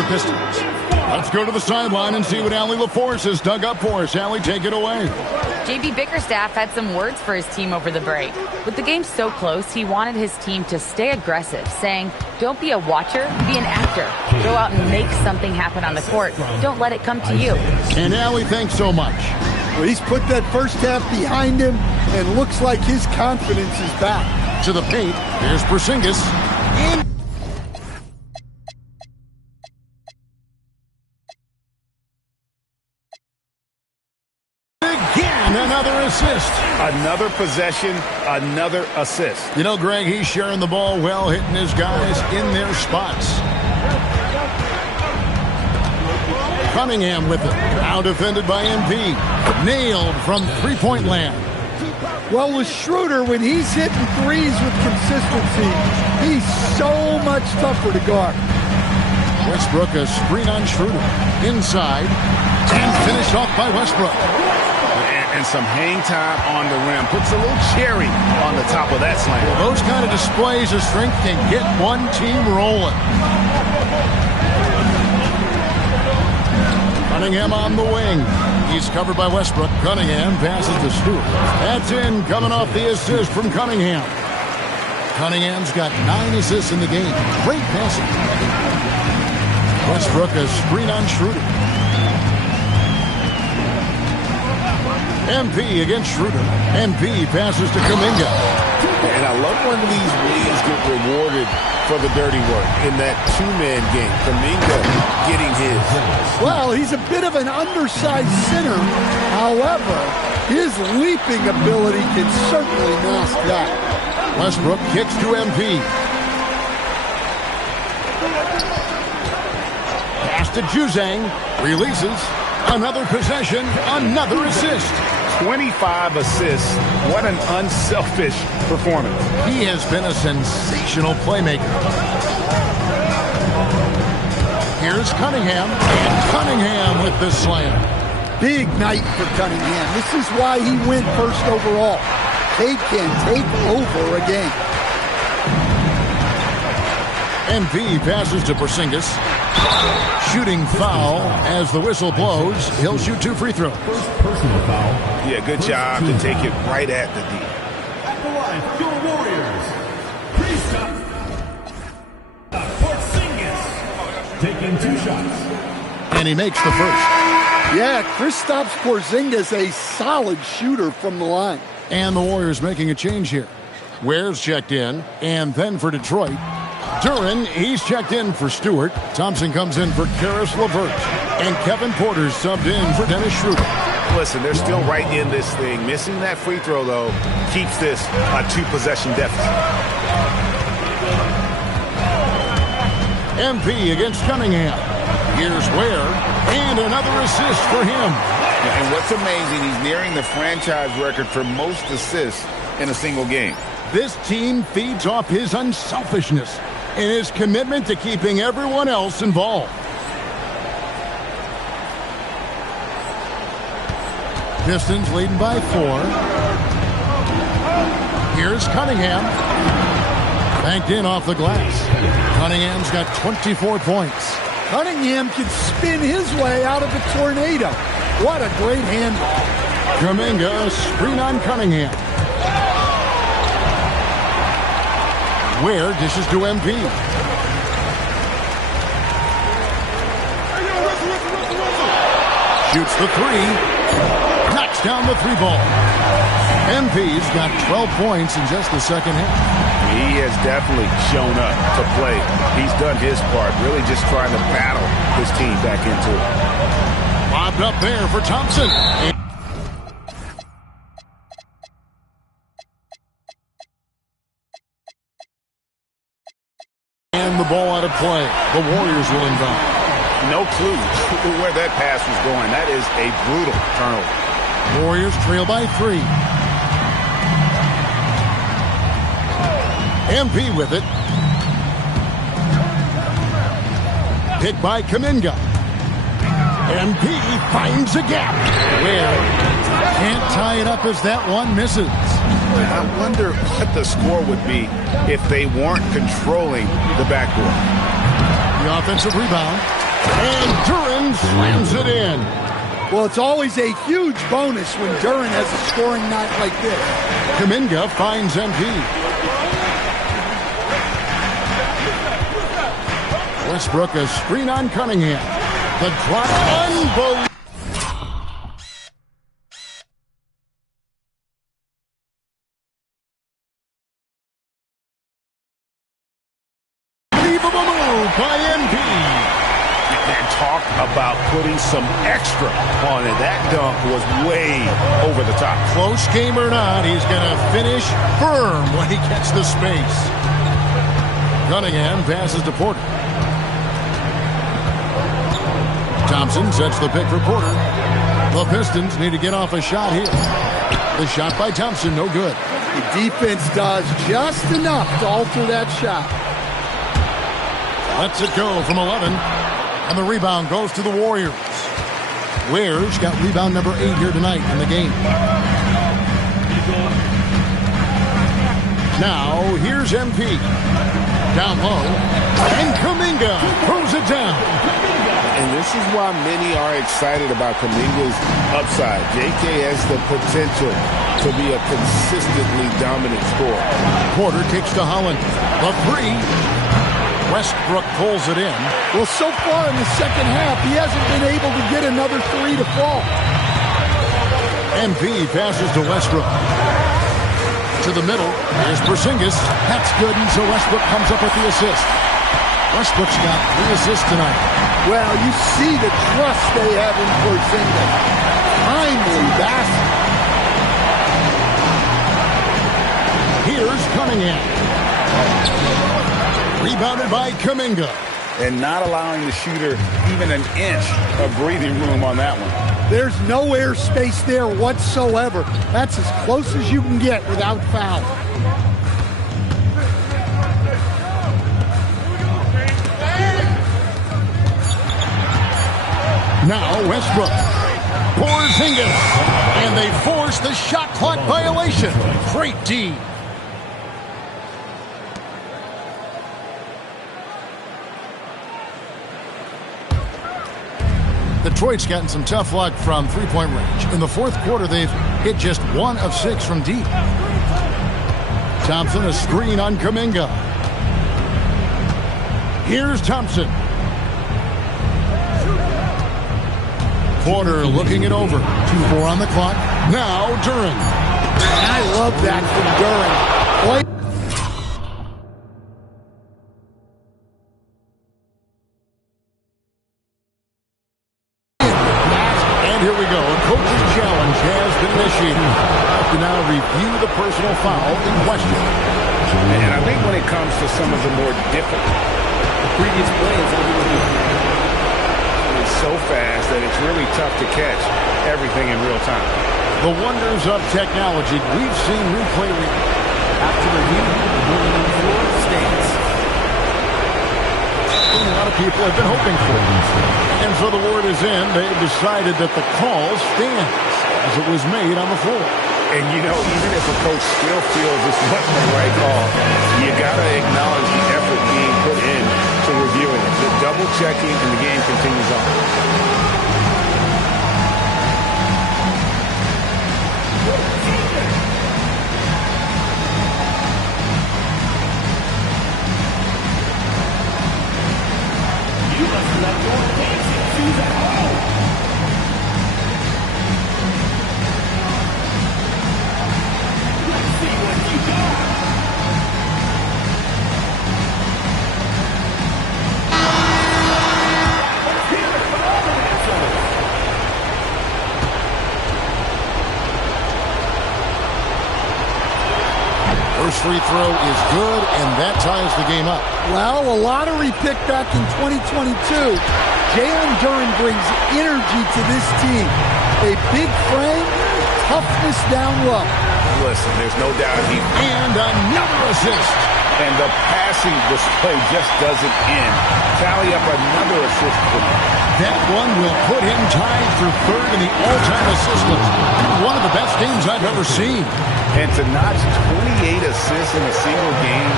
Pistons. Let's go to the sideline and see what Allie LaForce has dug up for us. Allie, take it away. JB Bickerstaff had some words for his team over the break. With the game so close, he wanted his team to stay aggressive, saying, don't be a watcher, be an actor. Go out and make something happen on the court. Don't let it come to you. And Allie, thanks so much. Well, he's put that first half behind him and looks like his confidence is back. To the paint, here's Porzingis. In. Again, another assist. Another possession, another assist. You know, Greg, he's sharing the ball well, hitting his guys in their spots. Cunningham with it. Now defended by MP. Nailed from three-point land. Well, with Schroeder, when he's hitting threes with consistency, he's so much tougher to guard. Westbrook, a screen on Schroeder. Inside. And finished off by Westbrook. And some hang time on the rim. Puts a little cherry on the top of that slam. Well, those kind of displays of strength can get one team rolling. Cunningham on the wing. He's covered by Westbrook. Cunningham passes to Stewart. That's in, coming off the assist from Cunningham. Cunningham's got 9 assists in the game. Great passing. Westbrook, a screen on Schroeder. MP against Schroeder. MP passes to Kuminga. And I love when these wings get rewarded for the dirty work in that two-man game. Kuminga getting his. Well, he's a bit of an undersized center. However, his leaping ability can certainly mask that. Westbrook kicks to MP. Pass to Juzang. Releases. Another possession. Another assist. 25 assists. What an unselfish performance. He has been a sensational playmaker. Here's Cunningham. And Cunningham with the slam. Big night for Cunningham. This is why he went first overall. They can take over a game. MP passes to Porzingis. Shooting foul as the whistle blows. He'll shoot 2 free throws. First personal foul. Yeah, good job to take it right at the D. At the line, your Warriors. Kristaps Porzingis taking 2 shots. And he makes the first. Yeah, Kristaps Porzingis, a solid shooter from the line. And the Warriors making a change here. Ware's checked in, and then for Detroit. Duren, he's checked in for Stewart. Thompson comes in for Karis LeVert. And Kevin Porter's subbed in for Dennis Schroeder. Listen, they're still right in this thing. Missing that free throw, though, keeps this a 2-possession deficit. MP against Cunningham. Here's Ware, and another assist for him. And what's amazing, he's nearing the franchise record for most assists in a single game. This team feeds off his unselfishness and his commitment to keeping everyone else involved. Pistons leading by 4. Here's Cunningham. Banked in off the glass. Cunningham's got 24 points. Cunningham can spin his way out of a tornado. What a great handle. Kuminga, screen on Cunningham. Ware dishes to MP. Shoots the 3. Knocks down the 3 ball. MP's got 12 points in just the second half. He has definitely shown up to play. He's done his part, really just trying to battle his team back into it. Lobbed up there for Thompson. And the ball out of play. The Warriors will inbound. No clue where that pass was going. That is a brutal turnover. Warriors trail by 3. MP with it. Picked by Kuminga. MP finds a gap. Where can't tie it up as that one misses. I wonder what the score would be if they weren't controlling the backboard. The offensive rebound. And Duran slams it in. Well, it's always a huge bonus when Duran has a scoring night like this. Kuminga finds MP. Westbrook a screen on Cunningham. The drop, unbelievable. Move by MP. And talk about putting some extra on it. That dunk was way over the top. Close game or not, he's going to finish firm when he gets the space. Cunningham passes to Porter. Thompson sets the pick for Porter. The Pistons need to get off a shot here. The shot by Thompson, no good. The defense does just enough to alter that shot. Lets it go from 11. And the rebound goes to the Warriors. Ware's got rebound number 8 here tonight in the game. Now, here's MP. Down low. And Kuminga throws it down. And this is why many are excited about Kuminga's upside. JK has the potential to be a consistently dominant scorer. Porter kicks to Holland. The three. Westbrook pulls it in. Well, so far in the second half, he hasn't been able to get another three to fall. MP passes to Westbrook. To the middle. Here's Porzingis. That's good, and so Westbrook comes up with the assist. Westbrook's got 3 assists tonight. Well, you see the trust they have in Porzingis. Timely basket. Here's Cunningham. Rebounded by Kuminga. And not allowing the shooter even an inch of breathing room on that one. There's no airspace there whatsoever. That's as close as you can get without foul. Now Westbrook. Porzingis. And they force the shot clock violation. Great D. Detroit's gotten some tough luck from three-point range. In the fourth quarter, they've hit just 1 of 6 from deep. Thompson, a screen on Kuminga. Here's Thompson. Porter looking it over. 2-4 on the clock. Now Duran. I love that from Duran. Boy. Here we go. A coach's challenge has been initiated. To now review the personal foul in question. And I think when it comes to some of the more difficult previous plays, it's so fast that it's really tough to catch everything in real time. The wonders of technology. We've seen replay. After review, the ruling on the floor stands. A lot of people have been hoping for it. And so the word is in. They've decided that the call stands as it was made on the floor. And, you know, even if a coach still feels this wasn't the right call, you got to acknowledge the effort being put in to reviewing it. The double checking and the game continues on. You must let your dancing shoes at home. Let's see what you got. First free throw is good, and that ties the game up. Well, a lottery pick back in 2022. Jalen Duran brings energy to this team. A big frame, toughness down low. Listen, there's no doubt he... And another assist. And the passing display just doesn't end. Tally up another assist for him. That one will put him tied for third in the all-time assist list. One of the best games I've ever seen. And to notch 28 assists in a single game,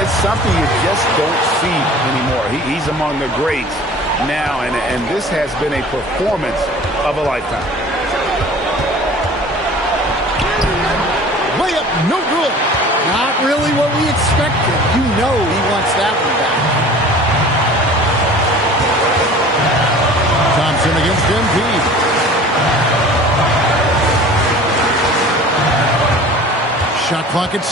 it's something you just don't see anymore. He's among the greats now, and this has been a performance of a lifetime. Layup, no good. Not really what we expected. You know he wants that one back. Thompson against MP. Shot clock at 6.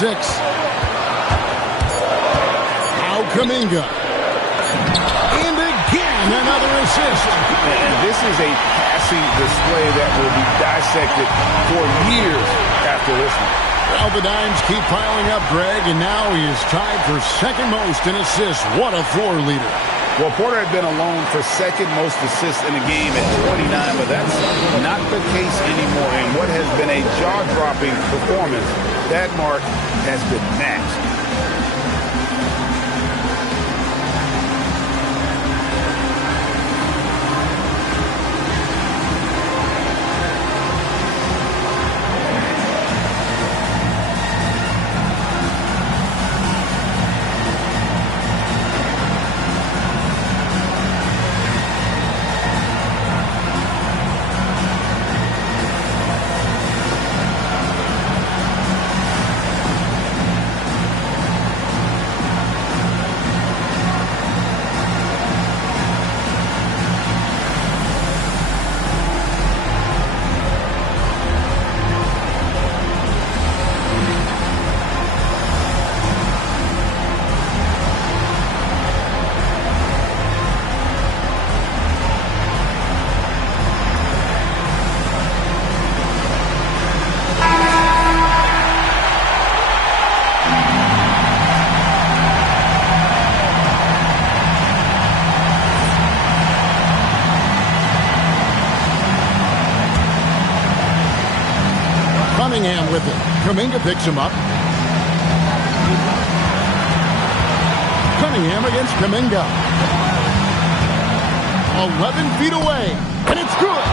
Now Kuminga. And again, another assist. And this is a passing display that will be dissected for years after this one. Well, the dimes keep piling up, Greg, and now he is tied for second most in assists. What a floor leader. Well, Porter had been alone for second most assists in the game at 29, but that's not the case anymore. And what has been a jaw-dropping performance, that mark has been matched. Cunningham with it. Kuminga picks him up. Cunningham against Kuminga. 11 feet away, and it's good.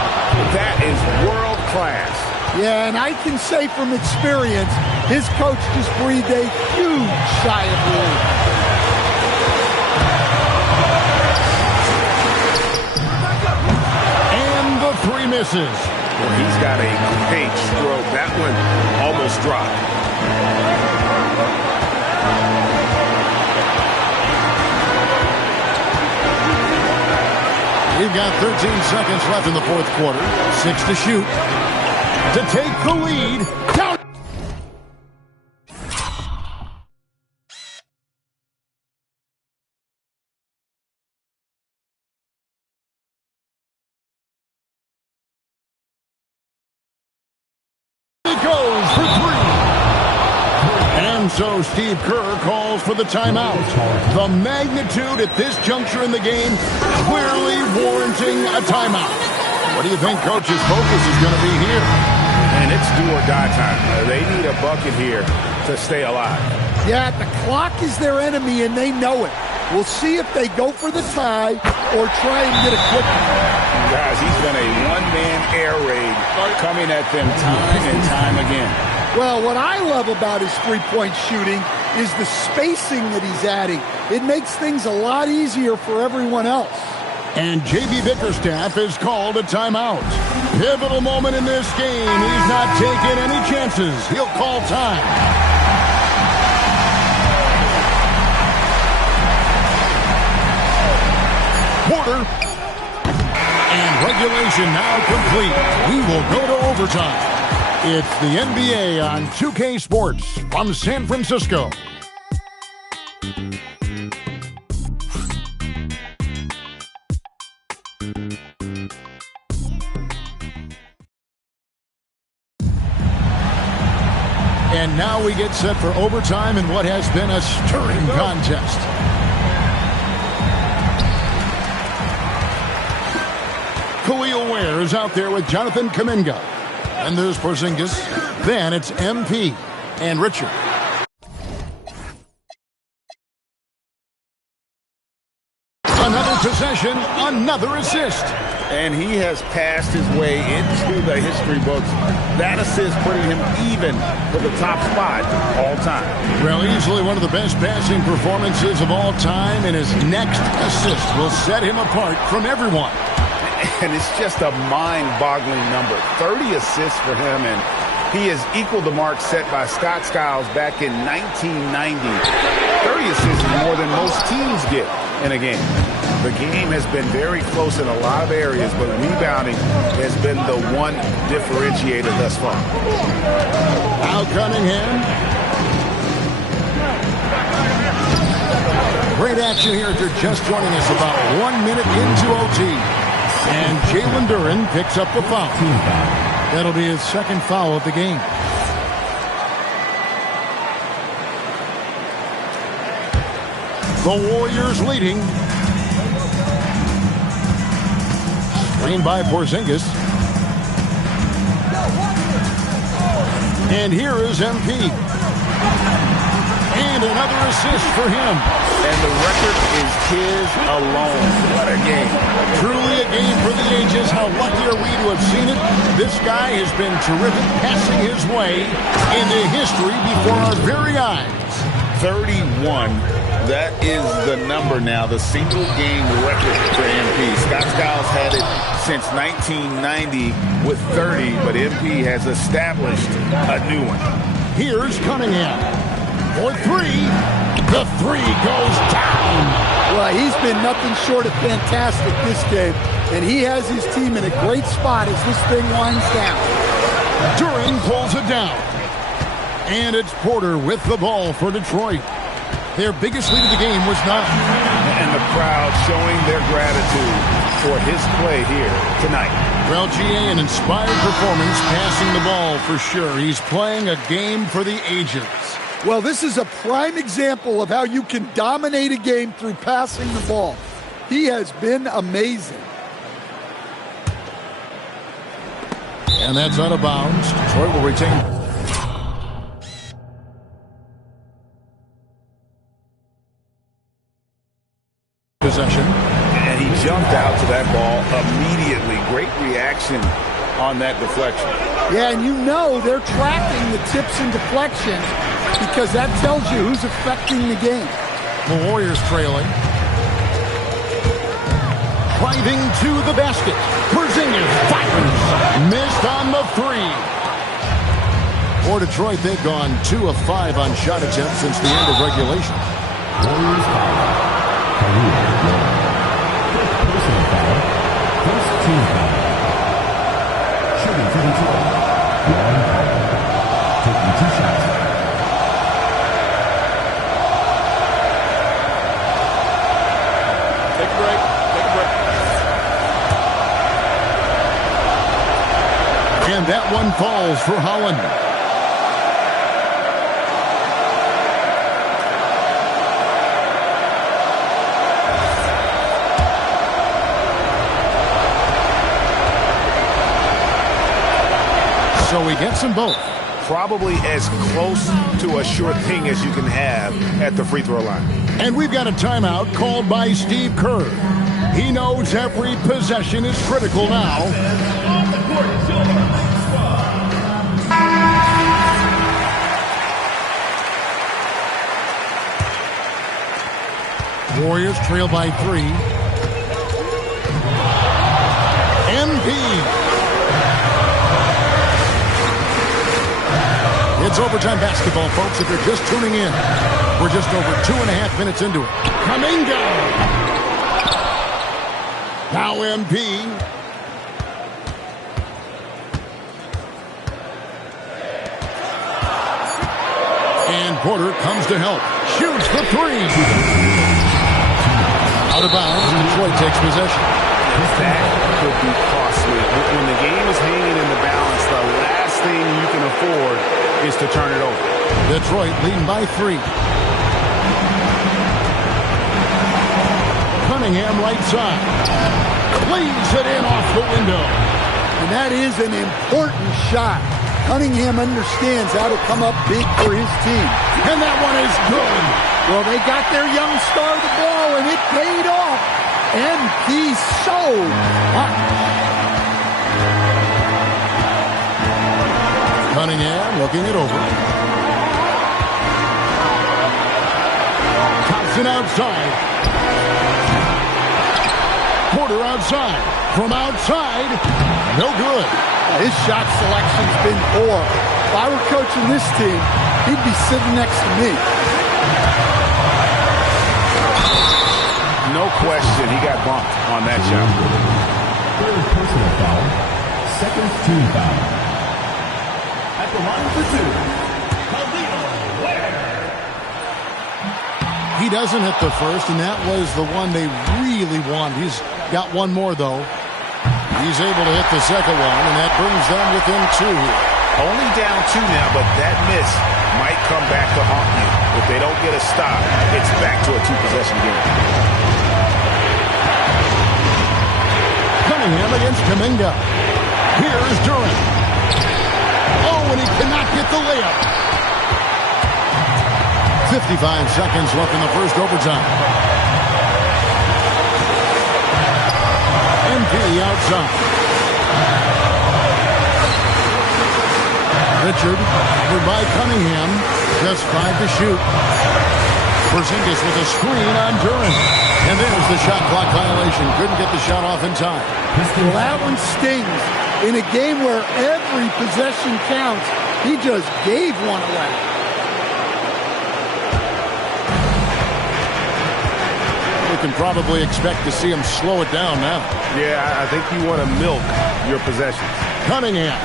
That is world class. Yeah, and I can say from experience, his coach just breathed a huge sigh of relief. And the 3 misses. Well, he's got a great stroke. That one almost dropped. We've got 13 seconds left in the fourth quarter. 6 to shoot. To take the lead. Down. It goes for 3. And so Steve Kerr calls for the timeout. The magnitude at this juncture in the game clearly warranting a timeout. What do you think Coach's focus is going to be here? And it's do or die time. They need a bucket here to stay alive. Yeah, the clock is their enemy, and they know it. We'll see if they go for the tie or try and get a quick one. Guys, he's been a one-man air raid coming at them time and time again. Well, what I love about his three-point shooting is the spacing that he's adding. It makes things a lot easier for everyone else. And J.B. Bickerstaff has called a timeout. Pivotal moment in this game. He's not taking any chances. He'll call time. Porter. And regulation now complete. We will go to overtime. It's the NBA on 2K Sports from San Francisco. And now we get set for overtime in what has been a stirring contest. Khalil Ware is out there with Jonathan Kuminga. And there's Porzingis. Then it's MP and Richard. Another possession. addition, another assist. And he has passed his way into the history books. That assist putting him even for the top spot all time. Well, easily one of the best passing performances of all time, and his next assist will set him apart from everyone. And it's just a mind-boggling number. 30 assists for him, and he has equaled the mark set by Scott Skiles back in 1990. 30 assists is more than most teams get in a game. The game has been very close in a lot of areas, but rebounding has been the one differentiator thus far. Al Cunningham. Great action here if you're just joining us, about 1 minute into OT. And Jalen Duren picks up the foul. That'll be his second foul of the game. The Warriors leading. Screened by Porzingis. And here is MP. And another assist for him. And the record is his alone. What a game. Truly a game for the ages. How lucky are we to have seen it? This guy has been terrific, passing his way into history before our very eyes. 31. That is the number now, the single game record for MP. Scott Skiles had it since 1990 with 30, but MP has established a new one. Here's Cunningham for three. The three goes down. Well, he's been nothing short of fantastic this game, and he has his team in a great spot as this thing winds down. Duren pulls it down. And it's Porter with the ball for Detroit. Their biggest lead of the game was 9. And the crowd showing their gratitude for his play here tonight. Well, GA, an inspired performance, passing the ball for sure. He's playing a game for the ages. Well, this is a prime example of how you can dominate a game through passing the ball. He has been amazing. And that's out of bounds. Detroit will retain. Possession. And he jumped out to that ball immediately. Great reaction on that deflection. Yeah, and you know they're tracking the tips and deflections because that tells you who's affecting the game. The Warriors trailing. Driving to the basket. Porzingis fires. Missed on the three. For Detroit, they've gone 2 of 5 on shot attempts since the end of regulation. Warriors foul. Personal foul. First team foul. Shooting for Detroit. Long foul. Taking 2 shots. Take a break. Take a break. And that one falls for Holland. So he gets them both. Probably as close to a sure thing as you can have at the free throw line. And we've got a timeout called by Steve Kerr. He knows every possession is critical now. Warriors trail by 3. MP. It's overtime basketball, folks, if you're just tuning in. We're just over 2.5 minutes into it. Kuminga. Now MP. And Porter comes to help. Shoots the 3. Out of bounds, Detroit takes possession. That could be costly. When the game is hanging in the balance, the last thing you can afford is to turn it over. Detroit leading by 3. Cunningham right side. Cleaves it in off the window. And that is an important shot. Cunningham understands how to come up big for his team. And that one is good. Well, they got their young star the ball, and it paid off. MP so much. Cunningham looking it over. Thompson outside. Porter outside. From outside, no good. His shot selection's been poor. If I were coaching this team, he'd be sitting next to me. No question, he got bumped on that shot. Third personal foul. Second team foul. At the line for two, Khalil Ware. He doesn't hit the first, and that was the one they really wanted. He's got one more, though. He's able to hit the second one, and that brings them within two here. Only down two now, but that miss might come back to haunt you. If they don't get a stop, it's back to a two-possession game. Cunningham against Kuminga. Here's Durant. Oh, and he cannot get the layup. 55 seconds left in the first overtime. MP outside. Richard, covered by Cunningham. Just 5 to shoot. Porzingis with a screen on Durant. And there's the shot clock violation. Couldn't get the shot off in time. Well, that one stings. In a game where every possession counts, he just gave one away. We can probably expect to see him slow it down now. Yeah, I think you want to milk your possessions. Cunningham.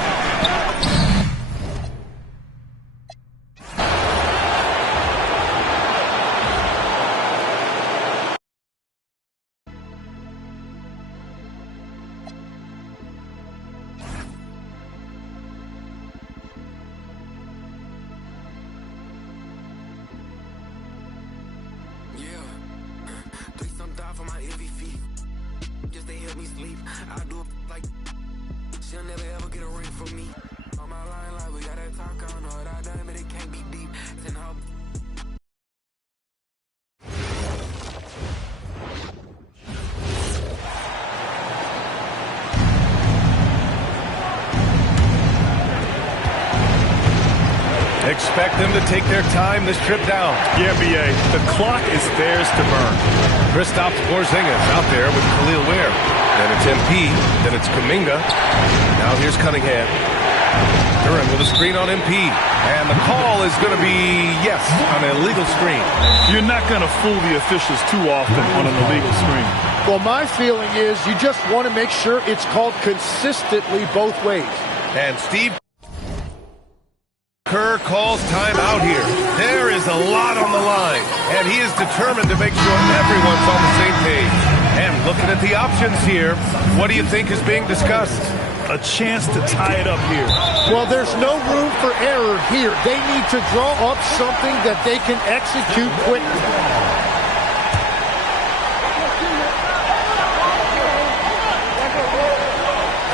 Expect them to take their time this trip down. Yeah, NBA, the clock is theirs to burn. Kristaps Porzingis out there with Khalil Ware. Then it's MP, then it's Kuminga. Now here's Cunningham. Durant with a screen on MP. And the call is going to be, yes, on an illegal screen. You're not going to fool the officials too often on an illegal screen. Well, my feeling is you just want to make sure it's called consistently both ways. And Steve Kerr calls timeout here. There is a lot on the line, and he is determined to make sure everyone's on the same page. And looking at the options here, what do you think is being discussed? A chance to tie it up here. Well, there's no room for error here. They need to draw up something that they can execute quickly.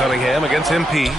Cunningham against MP.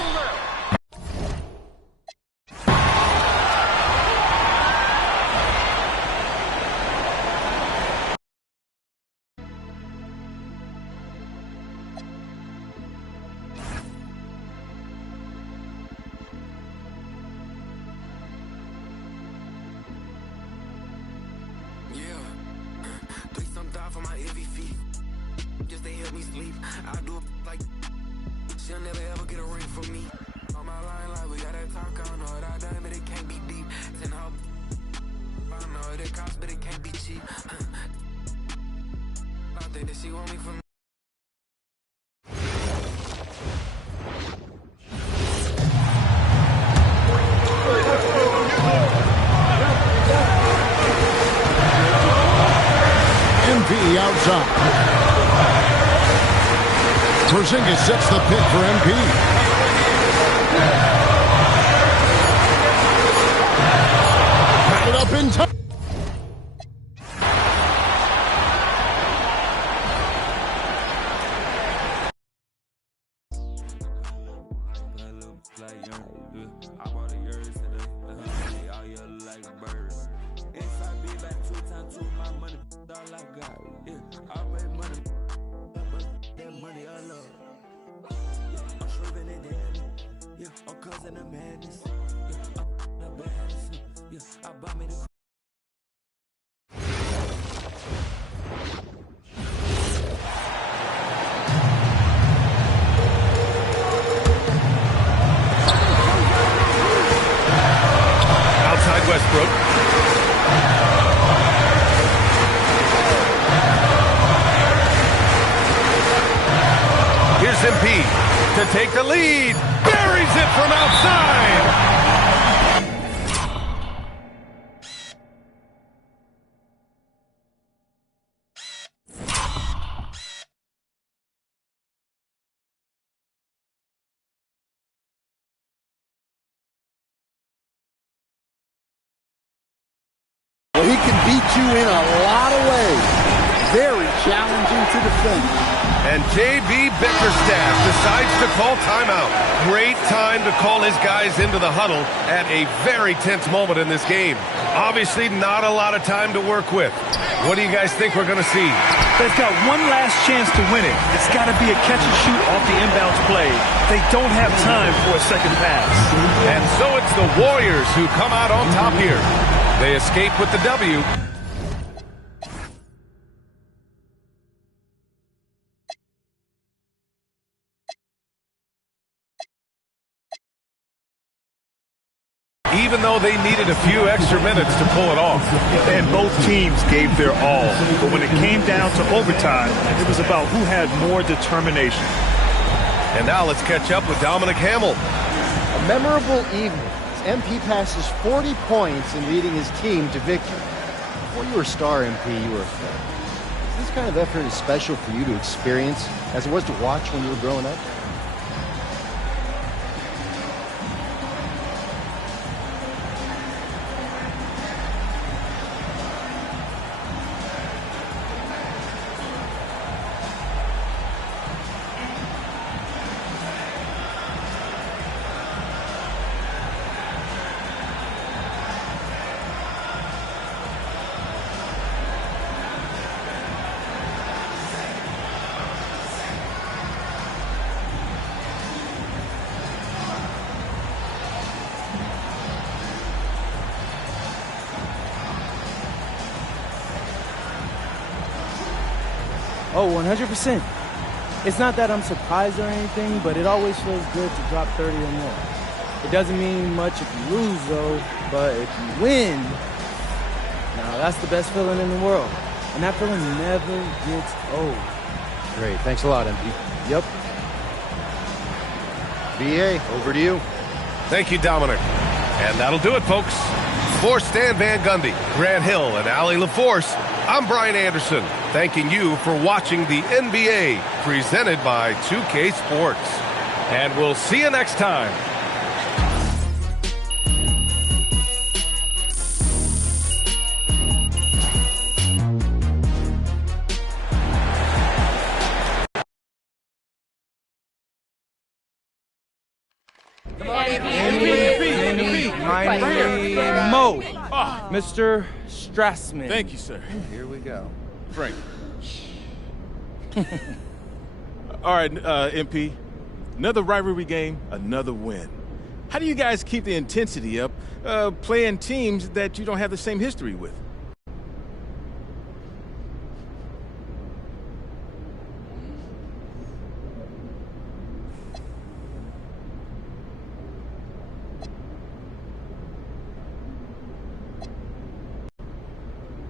Outside. Porzingis sets the pick for MP. Pack it up in time. MP to take the lead. Buries it from outside. Well, he can beat you in a lot of ways. Very challenging to defend. And J.B. Bickerstaff decides to call timeout. Great time to call his guys into the huddle at a very tense moment in this game. Obviously, not a lot of time to work with. What do you guys think we're going to see? They've got one last chance to win it. It's got to be a catch and shoot off the inbounds play. They don't have time for a second pass. And so it's the Warriors who come out on top here. They escape with the W. Even though they needed a few extra minutes to pull it off. And both teams gave their all. But when it came down to overtime, it was about who had more determination. And now let's catch up with Dominic Hamill. A memorable evening. MP passes 40 points in leading his team to victory. Before you were a star, MP, you were a friend. Is this kind of effort as special for you to experience as it was to watch when you were growing up? Oh, 100%. It's not that I'm surprised or anything, but it always feels good to drop 30 or more. It doesn't mean much if you lose, though, but if you win, now that's the best feeling in the world. And that feeling never gets old. Great. Thanks a lot, MP. Yep. BA, over to you. Thank you, Dominic. And that'll do it, folks. For Stan Van Gundy, Grant Hill, and Allie LaForce, I'm Brian Anderson, thanking you for watching the NBA presented by 2K Sports. And we'll see you next time. Mo, Mr. Strassman. Thank you, sir. Here we go. Frank. All right, MP. Another rivalry game, another win. How do you guys keep the intensity up playing teams that you don't have the same history with?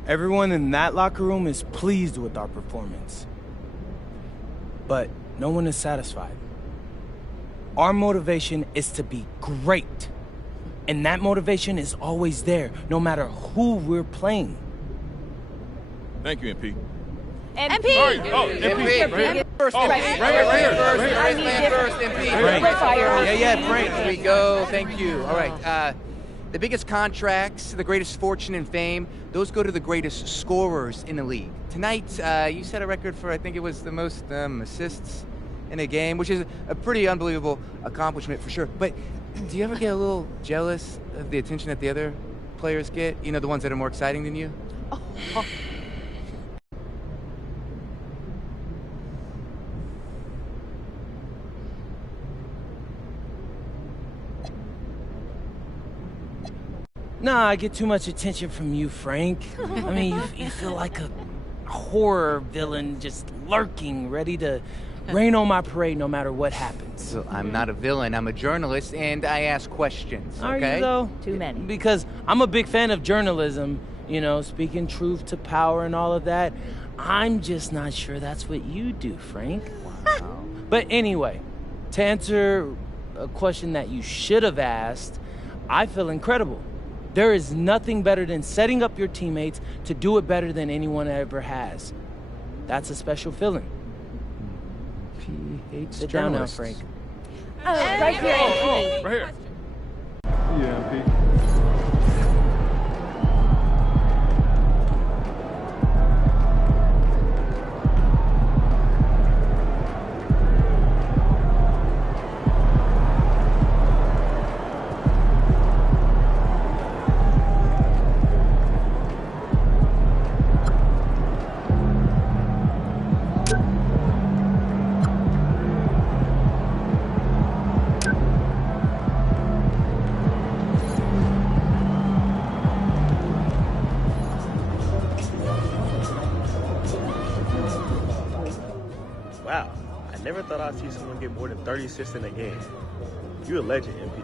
Everyone in that locker room is pleased with our performance. But no one is satisfied. Our motivation is to be great. And that motivation is always there, no matter who we're playing. Thank you, MP. MP! Sorry. Oh, MP. First, Oh, right here. Yeah, Frank. There we go. Thank you. All right. The biggest contracts, the greatest fortune and fame, those go to the greatest scorers in the league. Tonight, you set a record for, I think it was the most assists in a game, which is a pretty unbelievable accomplishment for sure. But do you ever get a little jealous of the attention that the other players get? You know, the ones that are more exciting than you? Oh. Nah, I get too much attention from you, Frank. I mean, you feel like a horror villain just lurking, ready to rain on my parade no matter what happens. Well, I'm not a villain. I'm a journalist, and I ask questions, Are okay? you, though? Too many. Because I'm a big fan of journalism, you know, speaking truth to power and all of that. I'm just not sure that's what you do, Frank. Wow. But anyway, to answer a question that you should have asked, I feel incredible. There is nothing better than setting up your teammates to do it better than anyone ever has. That's a special feeling. Sit down now, Frank. Oh, right here. Right here. Yeah, MP. Wow, I never thought I'd see someone get more than 30 assists in a game. You're a legend, MP.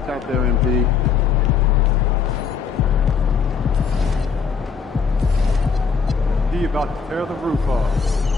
Look out there, MP. He about to tear the roof off.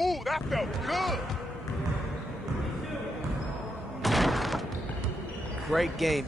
Ooh, that felt good. Great game.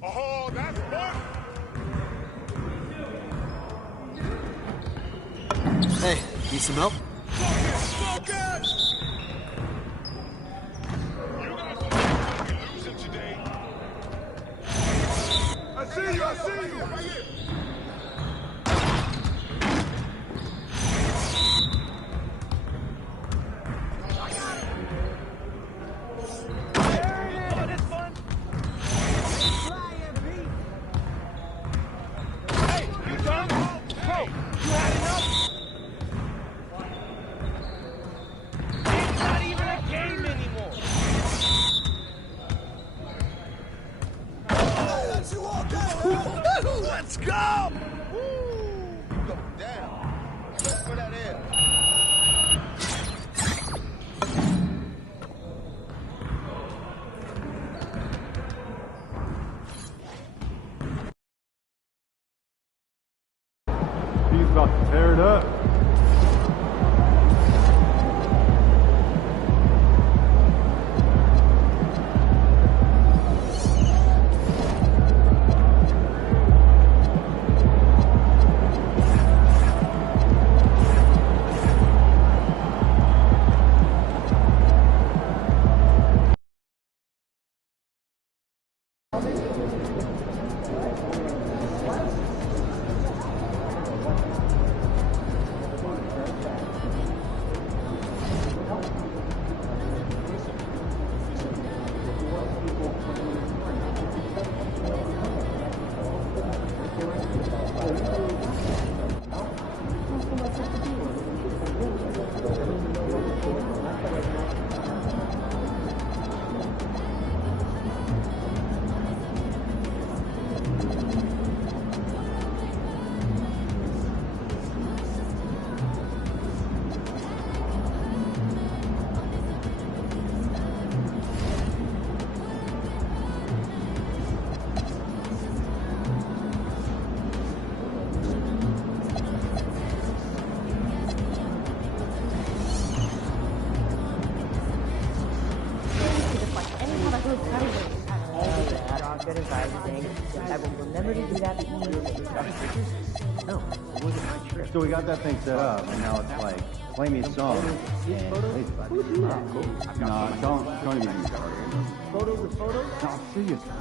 Oh, that's fun. Hey, need some help? Smoke it! I see you, I see you! Right here. Let's go! Go down. Look for that air. He's about to tear it up. So we got that thing set up, and now it's like, play me a song. No, don't even get me started. Photos of photos? No, seriously.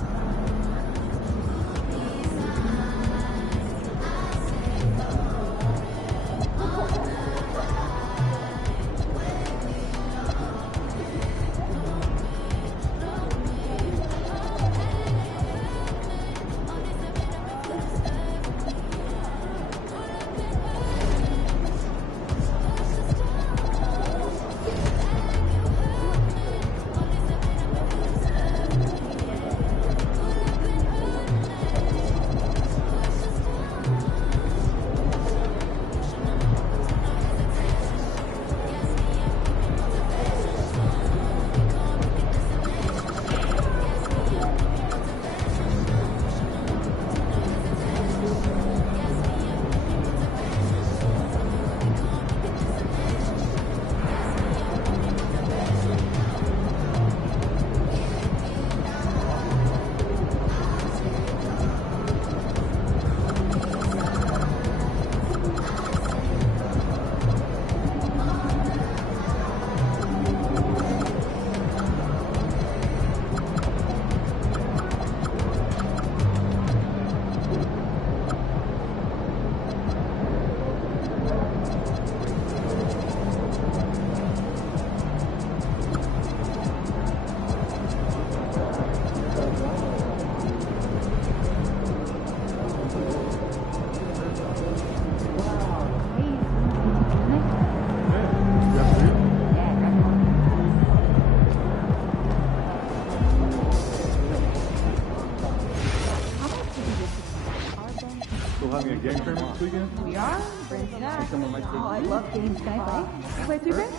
Having a game tournament this weekend? We are. Oh, I love games. Can I play? Play through it?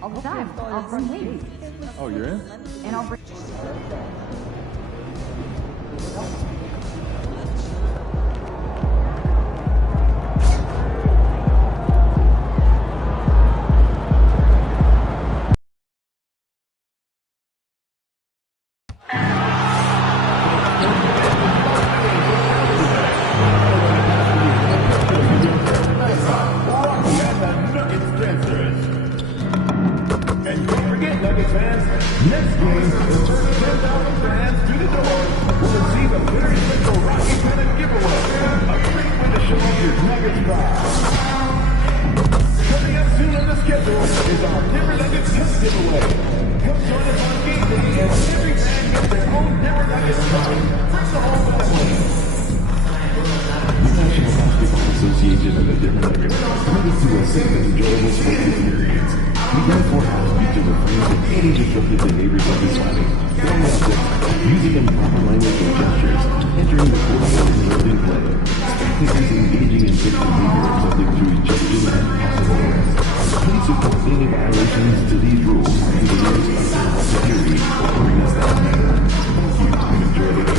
All the time. I'll bring wings. Oh, you're in? And I'll bring... National Basketball Association of the Denver Nuggets promises to a safe and enjoyable sports experience. Miguel Courthouse features a free from any disruptive behaviors of this body. Throwing objects, using improper language or gestures, entering the courthouse and interrupting play. Spectators engaging in such behavior are subject to ejection and possible arrest. Please report any violations to these rules to the nearest basketball security or arena staff member. Thank you and enjoy the game.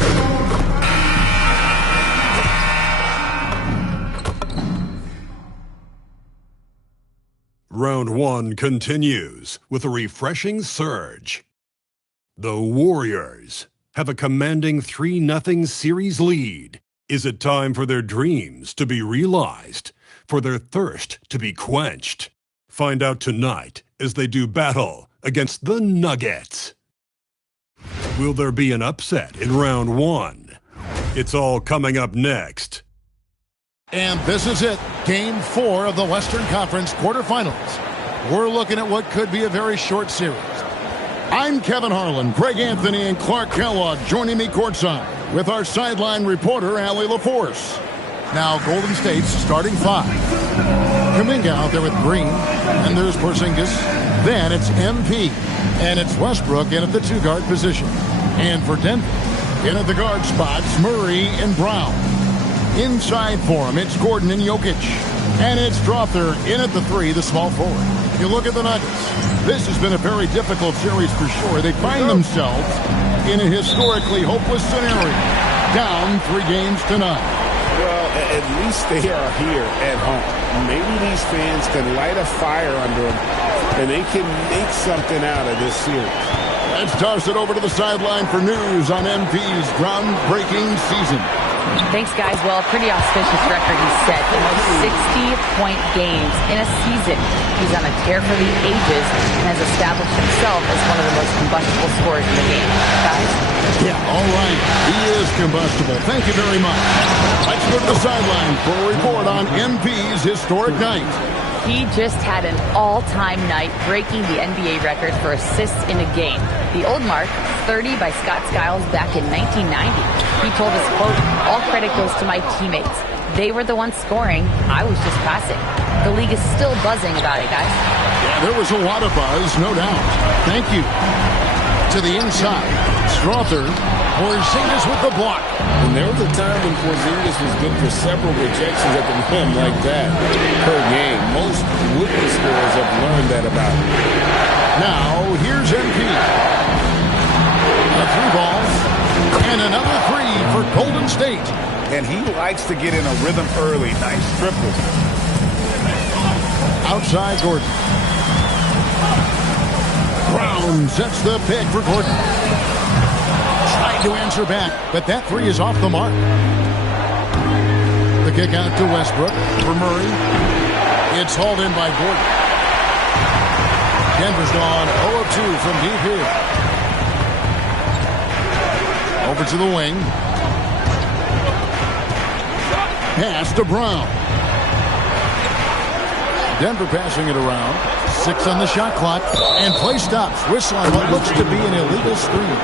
Round 1 continues with a refreshing surge. The Warriors have a commanding 3-0 series lead. Is it time for their dreams to be realized, for their thirst to be quenched? Find out tonight as they do battle against the Nuggets. Will there be an upset in round 1? It's all coming up next. And this is it, Game 4 of the Western Conference quarterfinals. We're looking at what could be a very short series. I'm Kevin Harlan, Greg Anthony, and Clark Kellogg joining me courtside with our sideline reporter, Allie LaForce. Now Golden State's starting 5. Kuminga out there with Green, and there's Porzingis. Then it's MP, and it's Westbrook in at the 2-guard position. And for Denver, in at the guard spots, Murray and Brown. Inside for him, it's Gordon and Jokic. And it's Strawther in at the 3, the small forward. You look at the Nuggets. This has been a very difficult series for sure. They find themselves in a historically hopeless scenario. Down 3 games to none. Well, at least they are here at home. Maybe these fans can light a fire under them, and they can make something out of this series. Let's toss it over to the sideline for news on MP's groundbreaking season. Thanks, guys. Well, a pretty auspicious record he set. The most 60-point games in a season. He's on a tear for the ages and has established himself as one of the most combustible scorers in the game. Guys? Yeah, all right. He is combustible. Thank you very much. Let's go to the sideline for a report on MP's historic night. He just had an all-time night, breaking the NBA record for assists in a game. The old mark, 30 by Scott Skiles back in 1990. He told us, quote, "All credit goes to my teammates. They were the ones scoring. I was just passing." The league is still buzzing about it, guys. Yeah, there was a lot of buzz, no doubt. Thank you. To the inside, Strawther, Porzingis with the block. And there was a time when Porzingis was good for several rejections at the rim like that per game. Most would-be scorers have learned that about him. Now, here's MP. A 3-ball, and another 3 for Golden State. And he likes to get in a rhythm early. Nice triple. Outside Gordon. Brown sets the pick for Gordon. Tried to answer back, but that 3 is off the mark. The kick out to Westbrook for Murray. It's hauled in by Gordon. Denver's gone 0 of 2 from deep here. Over to the wing. Pass to Brown. Denver passing it around. 6 on the shot clock. And play stops. Whistle on what looks to be an illegal screen.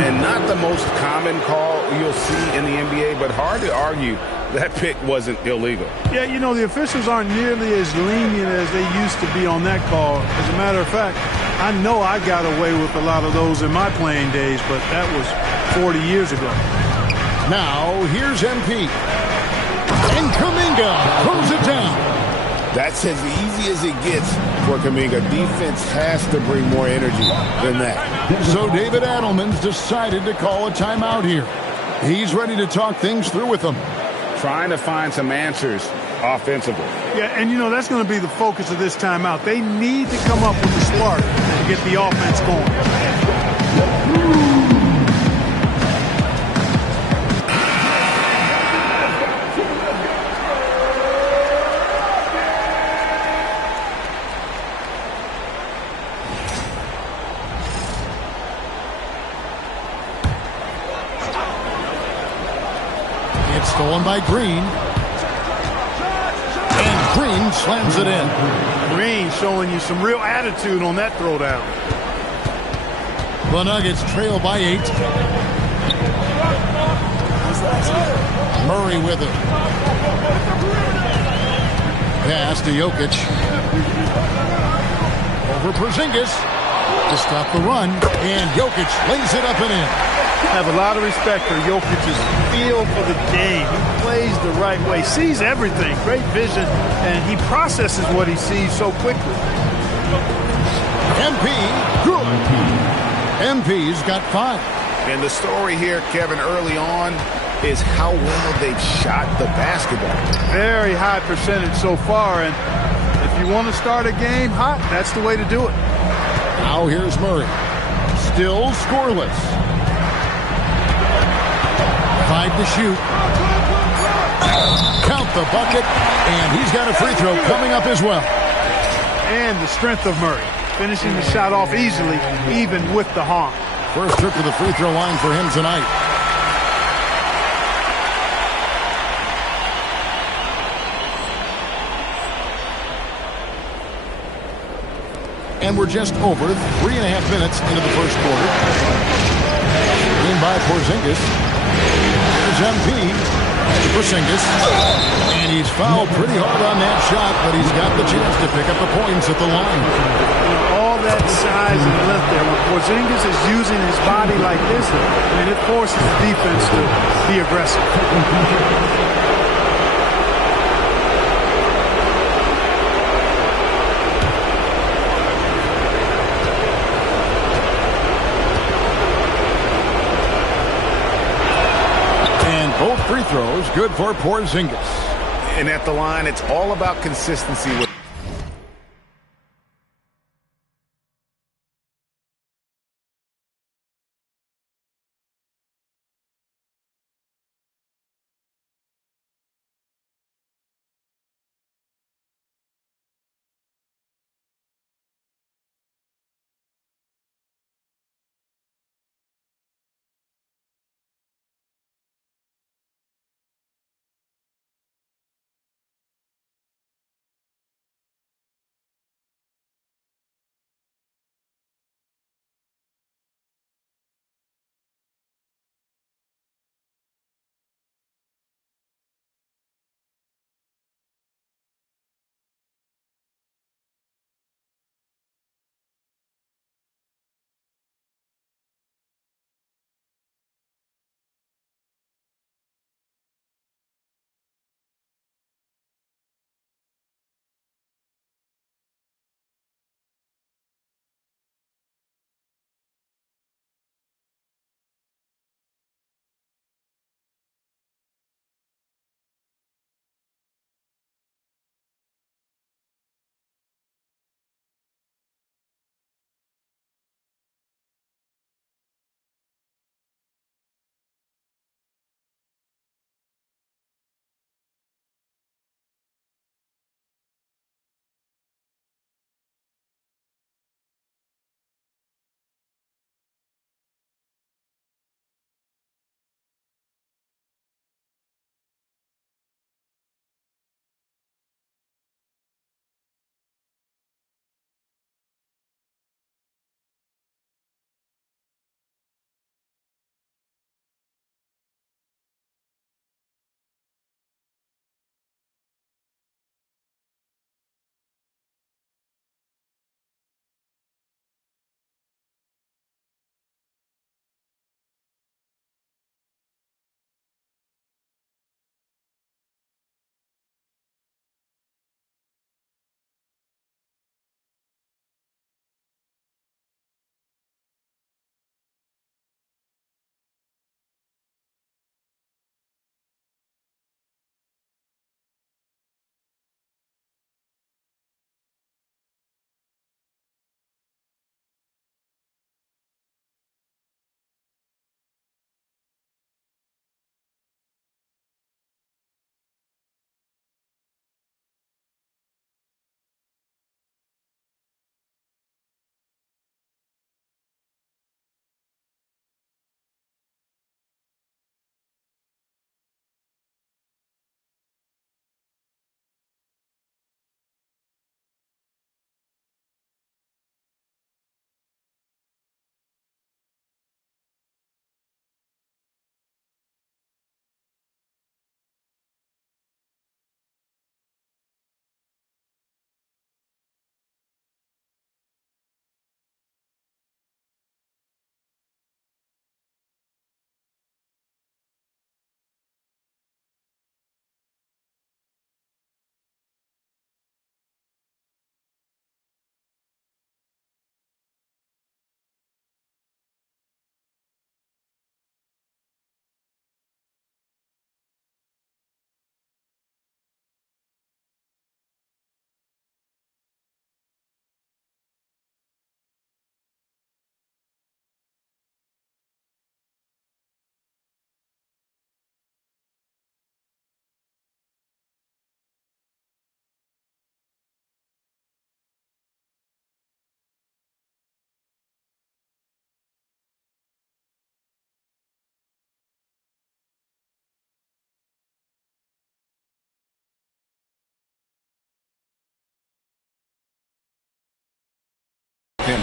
And not the most common call you'll see in the NBA, but hard to argue that pick wasn't illegal. Yeah, you know, the officials aren't nearly as lenient as they used to be on that call. As a matter of fact, I know I got away with a lot of those in my playing days, but that was 40 years ago. Now, here's MP. And Kuminga throws it down. That's as easy as it gets for Kuminga. Defense has to bring more energy than that. So David Adelman's decided to call a timeout here. He's ready to talk things through with them. Trying to find some answers offensively. Yeah, and you know, that's going to be the focus of this timeout. They need to come up with a spark to get the offense going. Stolen by Green. And Green slams it in. Green showing you some real attitude on that throwdown. The Nuggets trail by 8. Murray with it. Pass to Jokic. Over Porzingis to stop the run, and Jokic lays it up and in. I have a lot of respect for Jokic's feel for the game. He plays the right way, sees everything, great vision, and he processes what he sees so quickly. MP, good. MP's got 5. And the story here, Kevin, early on is how well they've shot the basketball. Very high percentage so far, and if you want to start a game hot, that's the way to do it. Now here's Murray. Still scoreless. 5 to shoot. Count the bucket, and he's got a free throw coming up as well. And the strength of Murray, finishing the shot off easily, even with the honk. First trip to the free throw line for him tonight. And we're just over 3.5 minutes into the first quarter. In by Porzingis. Here's MP to Porzingis. And he's fouled pretty hard on that shot, but he's got the chance to pick up the points at the line. All that size and length there. When Porzingis is using his body like this, it forces the defense to be aggressive. Both free throws good for Porzingis. And at the line, it's all about consistency with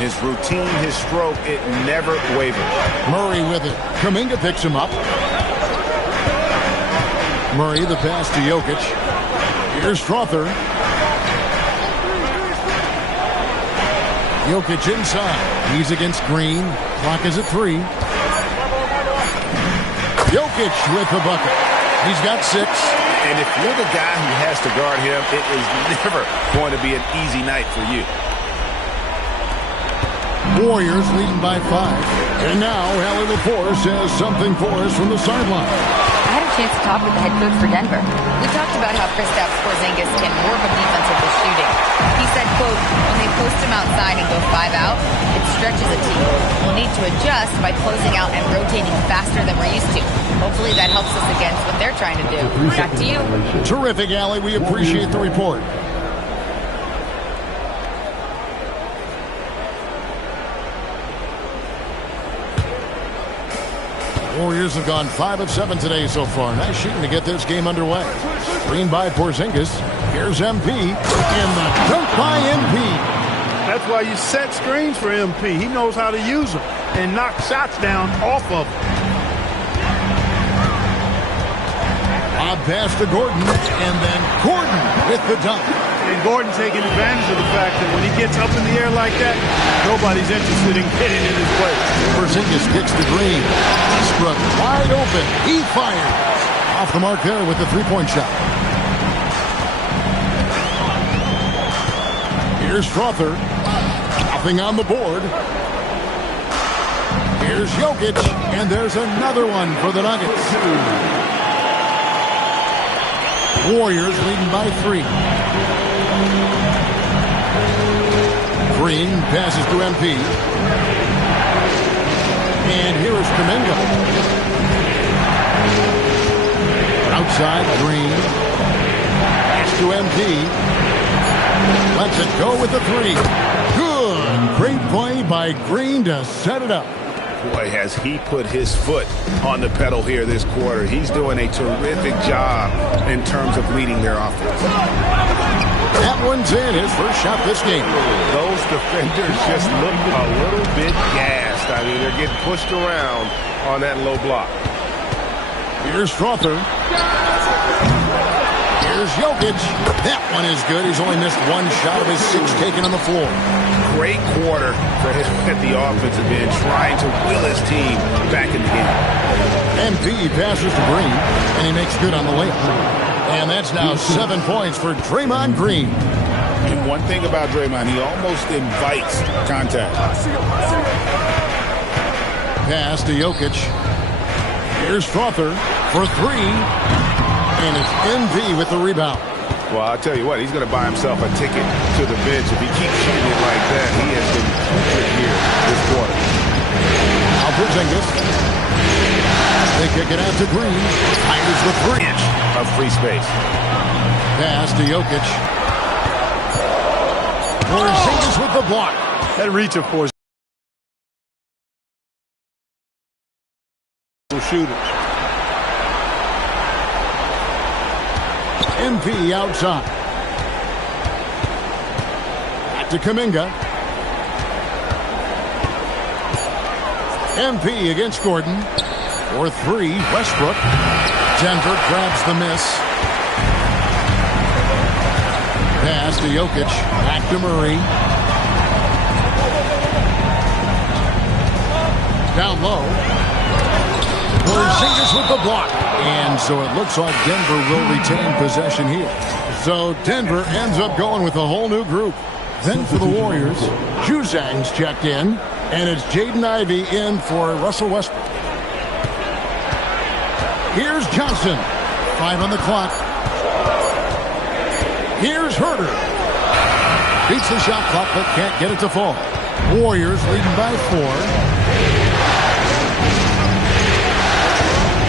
His routine, his stroke, it never wavers. Murray with it. Kuminga picks him up. Murray, the pass to Jokic. Here's Strother. Jokic inside. He's against Green. Clock is at 3. Jokic with the bucket. He's got 6. And if you're the guy who has to guard him, it is never going to be an easy night for you. Warriors leading by 5. And now Allie LaForce has something for us from the sideline. I had a chance to talk with the head coach for Denver. We talked about how Kristaps Porzingis can warp a defense with his shooting. He said, quote, when they post him outside and go 5 out, it stretches a team. We'll need to adjust by closing out and rotating faster than we're used to. Hopefully that helps us against what they're trying to do. Back to you. Terrific, Allie. We appreciate the report. Warriors have gone 5 of 7 today so far. Nice shooting to get this game underway. Screen by Porzingis. Here's MP. And the dunk by MP. That's why you set screens for MP. He knows how to use them and knock shots down off of them. Lob pass to Gordon. And then Gordon with the dunk. And Gordon taking advantage of the fact that when he gets up in the air like that, nobody's interested in getting in his way. Porzingis kicks to Green. Eastbrook wide open. He fires. Off the mark there with the three-point shot. Here's Strother. Nothing on the board. Here's Jokic. And there's another one for the Nuggets. Warriors leading by 3. Green passes to MP. And here is Kuminga. Outside, Green. Pass to MP. Lets it go with the 3. Good. Great play by Green to set it up. Boy, has he put his foot on the pedal here this quarter. He's doing a terrific job in terms of leading their offense. That one's in. His first shot this game. Those defenders just look a little bit gassed. I mean, they're getting pushed around on that low block. Here's Strother. Here's Jokic. That one is good. He's only missed 1 shot of his 6 taken on the floor. Great quarter for him at the offensive end, trying to will his team back in the game. MP passes to Green, and he makes good on the layup. And that's now 7 points for Draymond Green. And one thing about Draymond, he almost invites contact. Pass to Jokic. Here's Strother for 3. And it's MP with the rebound. Well, I'll tell you what, he's going to buy himself a ticket to the bench. If he keeps shooting it like that, he has been putrid here this quarter. Now Porzingis. They kick it out to Green. Fires the 3 of free space. Pass to Jokic. Porzingis with the block. That reach of Porzingis. Shooters. MP outside. Back to Kuminga. MP against Gordon. For 3, Westbrook. Denver grabs the miss. Pass to Jokic. Back to Murray. Down low. Porzingis with the block. And so it looks like Denver will retain possession here. So Denver ends up going with a whole new group. Then for the Warriors, Juzang's checked in. And it's Jaden Ivey in for Russell Westbrook. Here's Johnson. 5 on the clock. Here's Herter. Beats the shot clock but can't get it to fall. Warriors leading by 4.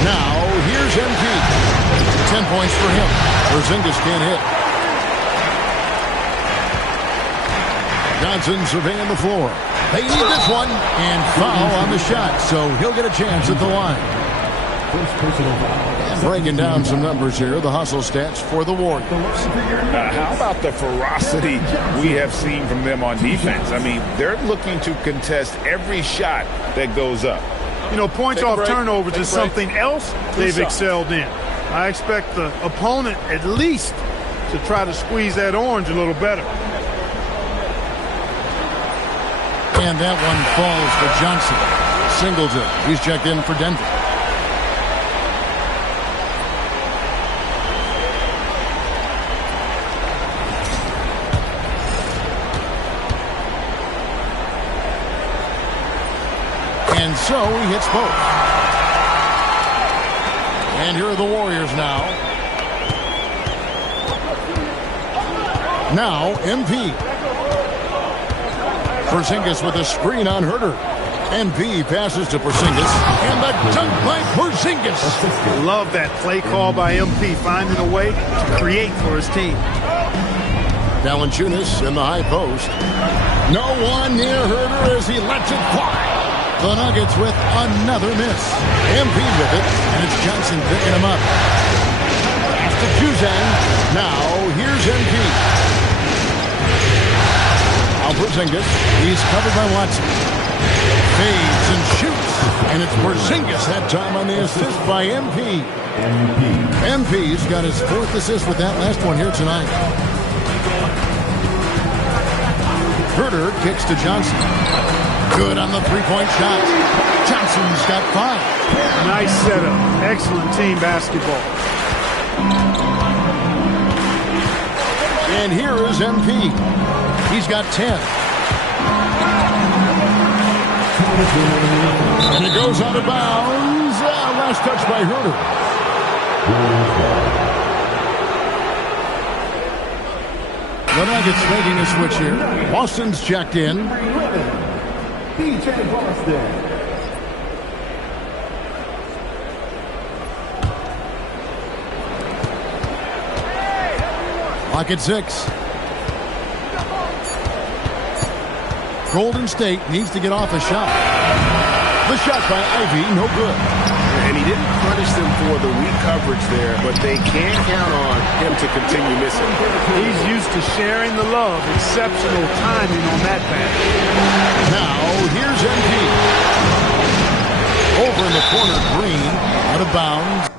Now, here's MP. 10 points for him. Porzingis can't hit. Johnson surveying the floor. They need this one. And foul on the shot, so he'll get a chance at the line. First personal foul. Breaking down some numbers here, the hustle stats for the Warriors. How about the ferocity we have seen from them on defense? I mean, they're looking to contest every shot that goes up. You know, points off turnovers is something else they've excelled in. I expect the opponent at least to try to squeeze that orange a little better. And that one falls for Johnson. Singleton, he's checked in for Denver. And so he hits both. And here are the Warriors now. Now, MP. Porzingis with a screen on Herter. MP passes to Porzingis. And the dunk by Porzingis. Love that play call by MP, finding a way to create for his team. Valanciunas in the high post. No one near Herter as he lets it fly. The Nuggets with another miss. MP with it, and it's Johnson picking him up. Pass to Juzang. Now, here's MP. Now Porzingis. He's covered by Watson. Fades and shoots. And it's Porzingis that time on the assist by MP. MP's got his fourth assist with that last one here tonight. Herter kicks to Johnson. Good on the three-point shot. Johnson's got 5. Nice setup. Excellent team basketball. And here is MP. He's got 10. And it goes out of bounds. Last touch by Herter. The Nuggets making a switch here. Boston's checked in. DJ Boston. Lock at 6. Golden State needs to get off a shot. The shot by Ivy, no good. And he didn't punish them for the weak coverage there, but they can't count on him to continue missing. He's used to sharing the love. Exceptional timing on that pass. Now, here's MP. Over in the corner, Green, out of bounds.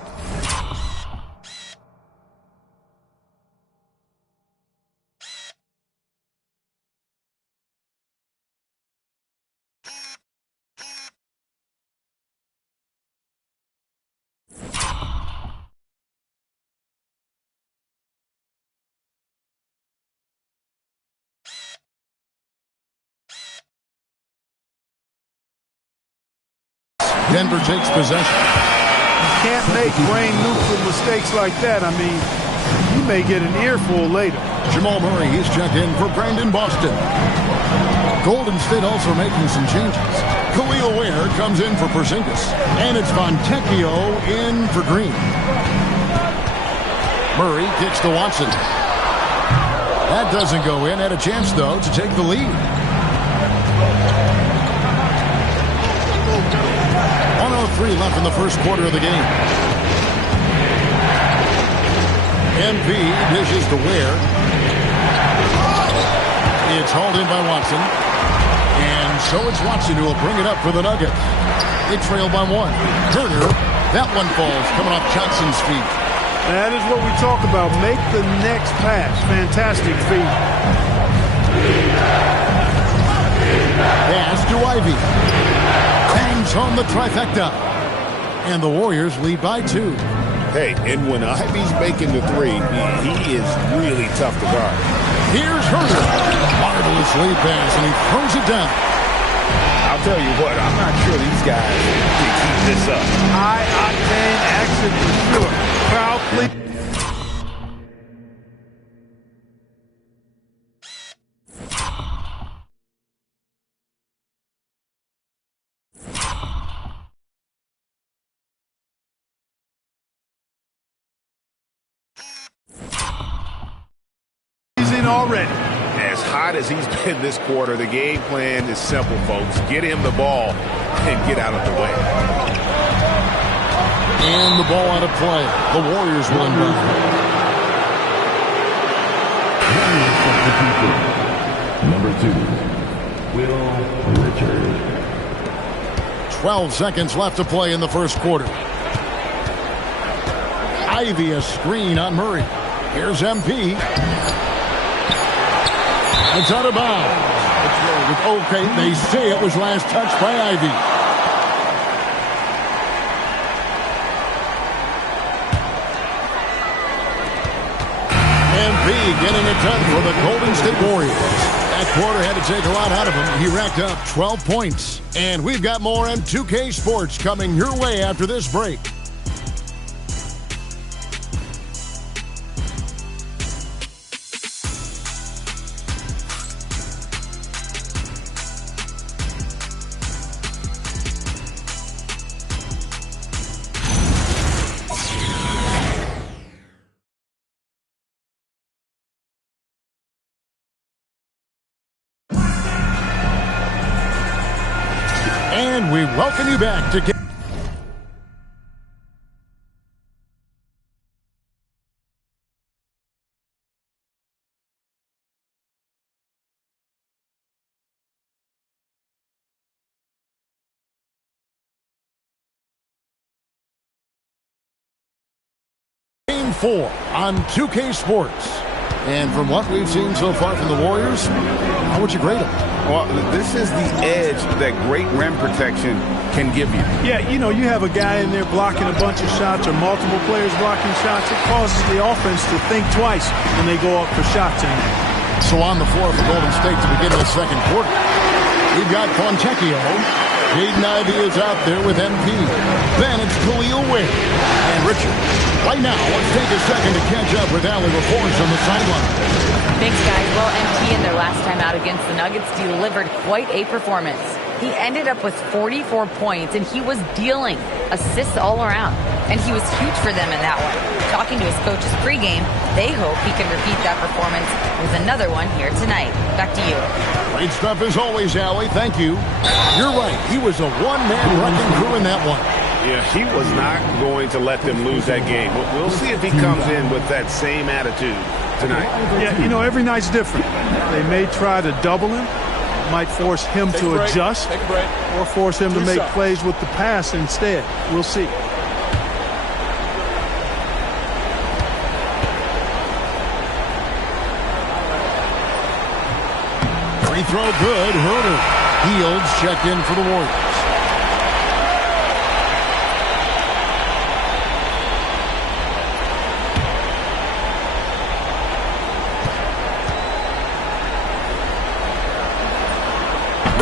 Denver takes possession. You can't make brain-neutral mistakes like that. I mean, you may get an earful later. Jamal Murray, he's checked in for Brandon Boston. Golden State also making some changes. Khalil Ware comes in for Porzingis. And it's Fontecchio in for Green. Murray kicks to Watson. That doesn't go in. Had a chance, though, to take the lead. 1:03 left in the first quarter of the game. MP dishes to Ware. It's hauled in by Watson. And so it's Watson who will bring it up for the Nuggets. They trail by 1. Herter, that one falls, coming off Johnson's feet. That is what we talk about. Make the next pass. Fantastic feed. Pass to Ivy. Bangs home the trifecta. And the Warriors lead by 2. Hey, and when Ivy's making the 3, he is really tough to guard. Here's Herter. Marvelous lead pass, and he throws it down. I'll tell you what, I'm not sure these guys can keep this up. High-octane action for sure. Crowd please. Already. As hot as he's been this quarter, the game plan is simple, folks. Get him the ball and get out of the way. And the ball out of play. The Warriors will inbound. Number 2, Will Richard. 12 seconds left to play in the first quarter. Ivy a screen on Murray. Here's MP. It's out of bounds. Okay, they say it was last touched by Ivy. MP getting it done for the Golden State Warriors. That quarter had to take a lot out of him. He racked up 12 points. And we've got more M2K Sports coming your way after this break. And we welcome you back to Game 4 on 2K Sports. And from what we've seen so far from the Warriors, how would you grade them? Well, this is the edge that great rim protection can give you. Yeah, you know, you have a guy in there blocking a bunch of shots or multiple players blocking shots. It causes the offense to think twice when they go up for shots. So on the floor for Golden State to begin the second quarter, we've got Fontecchio. Jaden Ivey is out there with MP. Then it's Khalil Ware and Richard. Right now, let's take a second to catch up with Allie LaForce on the sideline. Thanks, guys. Well, MP in their last time out against the Nuggets delivered quite a performance. He ended up with 44 points, and he was dealing assists all around. And he was huge for them in that one. Talking to his coaches pregame, they hope he can repeat that performance with another one here tonight. Back to you. Great stuff as always, Allie. Thank you. You're right. He was a one-man wrecking crew in that one. Yeah, he was not going to let them lose that game. We'll see if he comes in with that same attitude tonight. Yeah, you know, every night's different. They may try to double him, might force him to adjust, or force him to make plays with the pass instead. We'll see. Free throw good. Herter. Fields checked in for the Warriors.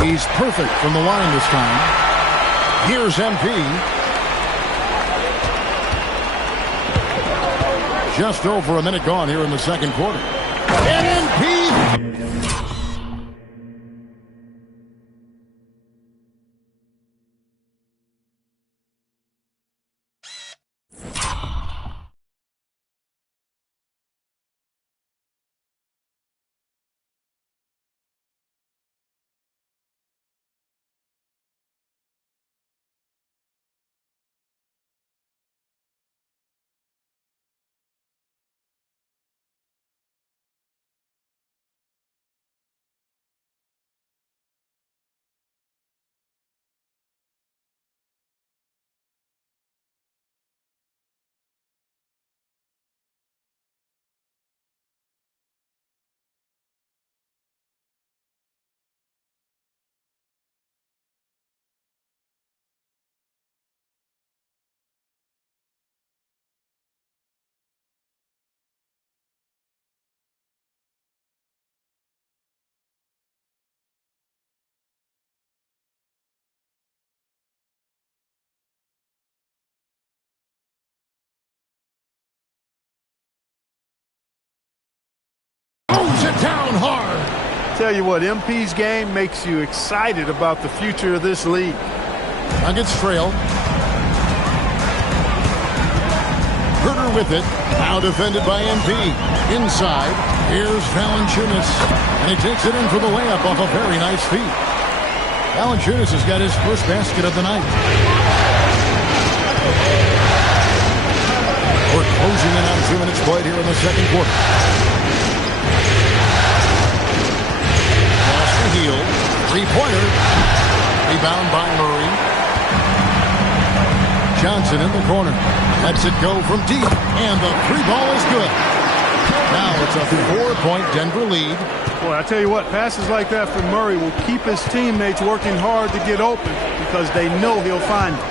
He's perfect from the line this time. Here's MP. Just over a minute gone here in the second quarter. And MP. Owns it down hard. Tell you what, MP's game makes you excited about the future of this league. Nuggets trail. Herter with it. Now defended by MP. Inside. Here's Valanciunas. And he takes it in for the layup off a very nice feed. Valanciunas has got his first basket of the night. played here in the second quarter. Pass to Hield. Three-pointer. Rebound by Murray. Johnson in the corner. Lets it go from deep. And the three ball is good. Now it's a 4-point Denver lead. Boy, I tell you what, passes like that from Murray will keep his teammates working hard to get open because they know he'll find them.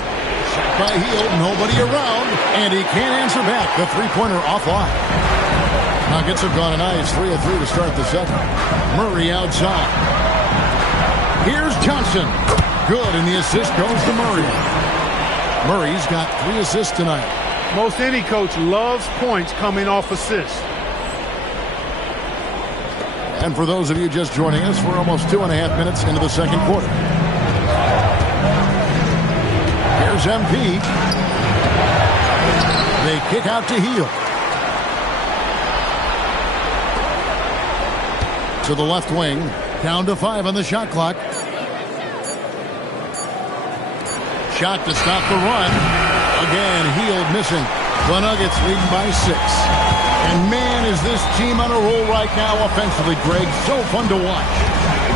Shot by Hield, nobody around, and he can't answer back. The three-pointer offline. Nuggets have gone a nice 3 of 3 to start the second. Murray outside. Here's Johnson. Good, and the assist goes to Murray. Murray's got 3 assists tonight. Most any coach loves points coming off assists. And for those of you just joining us, we're almost 2.5 minutes into the second quarter. Here's MP. They kick out to Hield. To the left wing. Down to 5 on the shot clock. Shot to stop the run. Again, Hield missing. The Nuggets leading by 6. And man, is this team on a roll right now offensively, Greg. So fun to watch.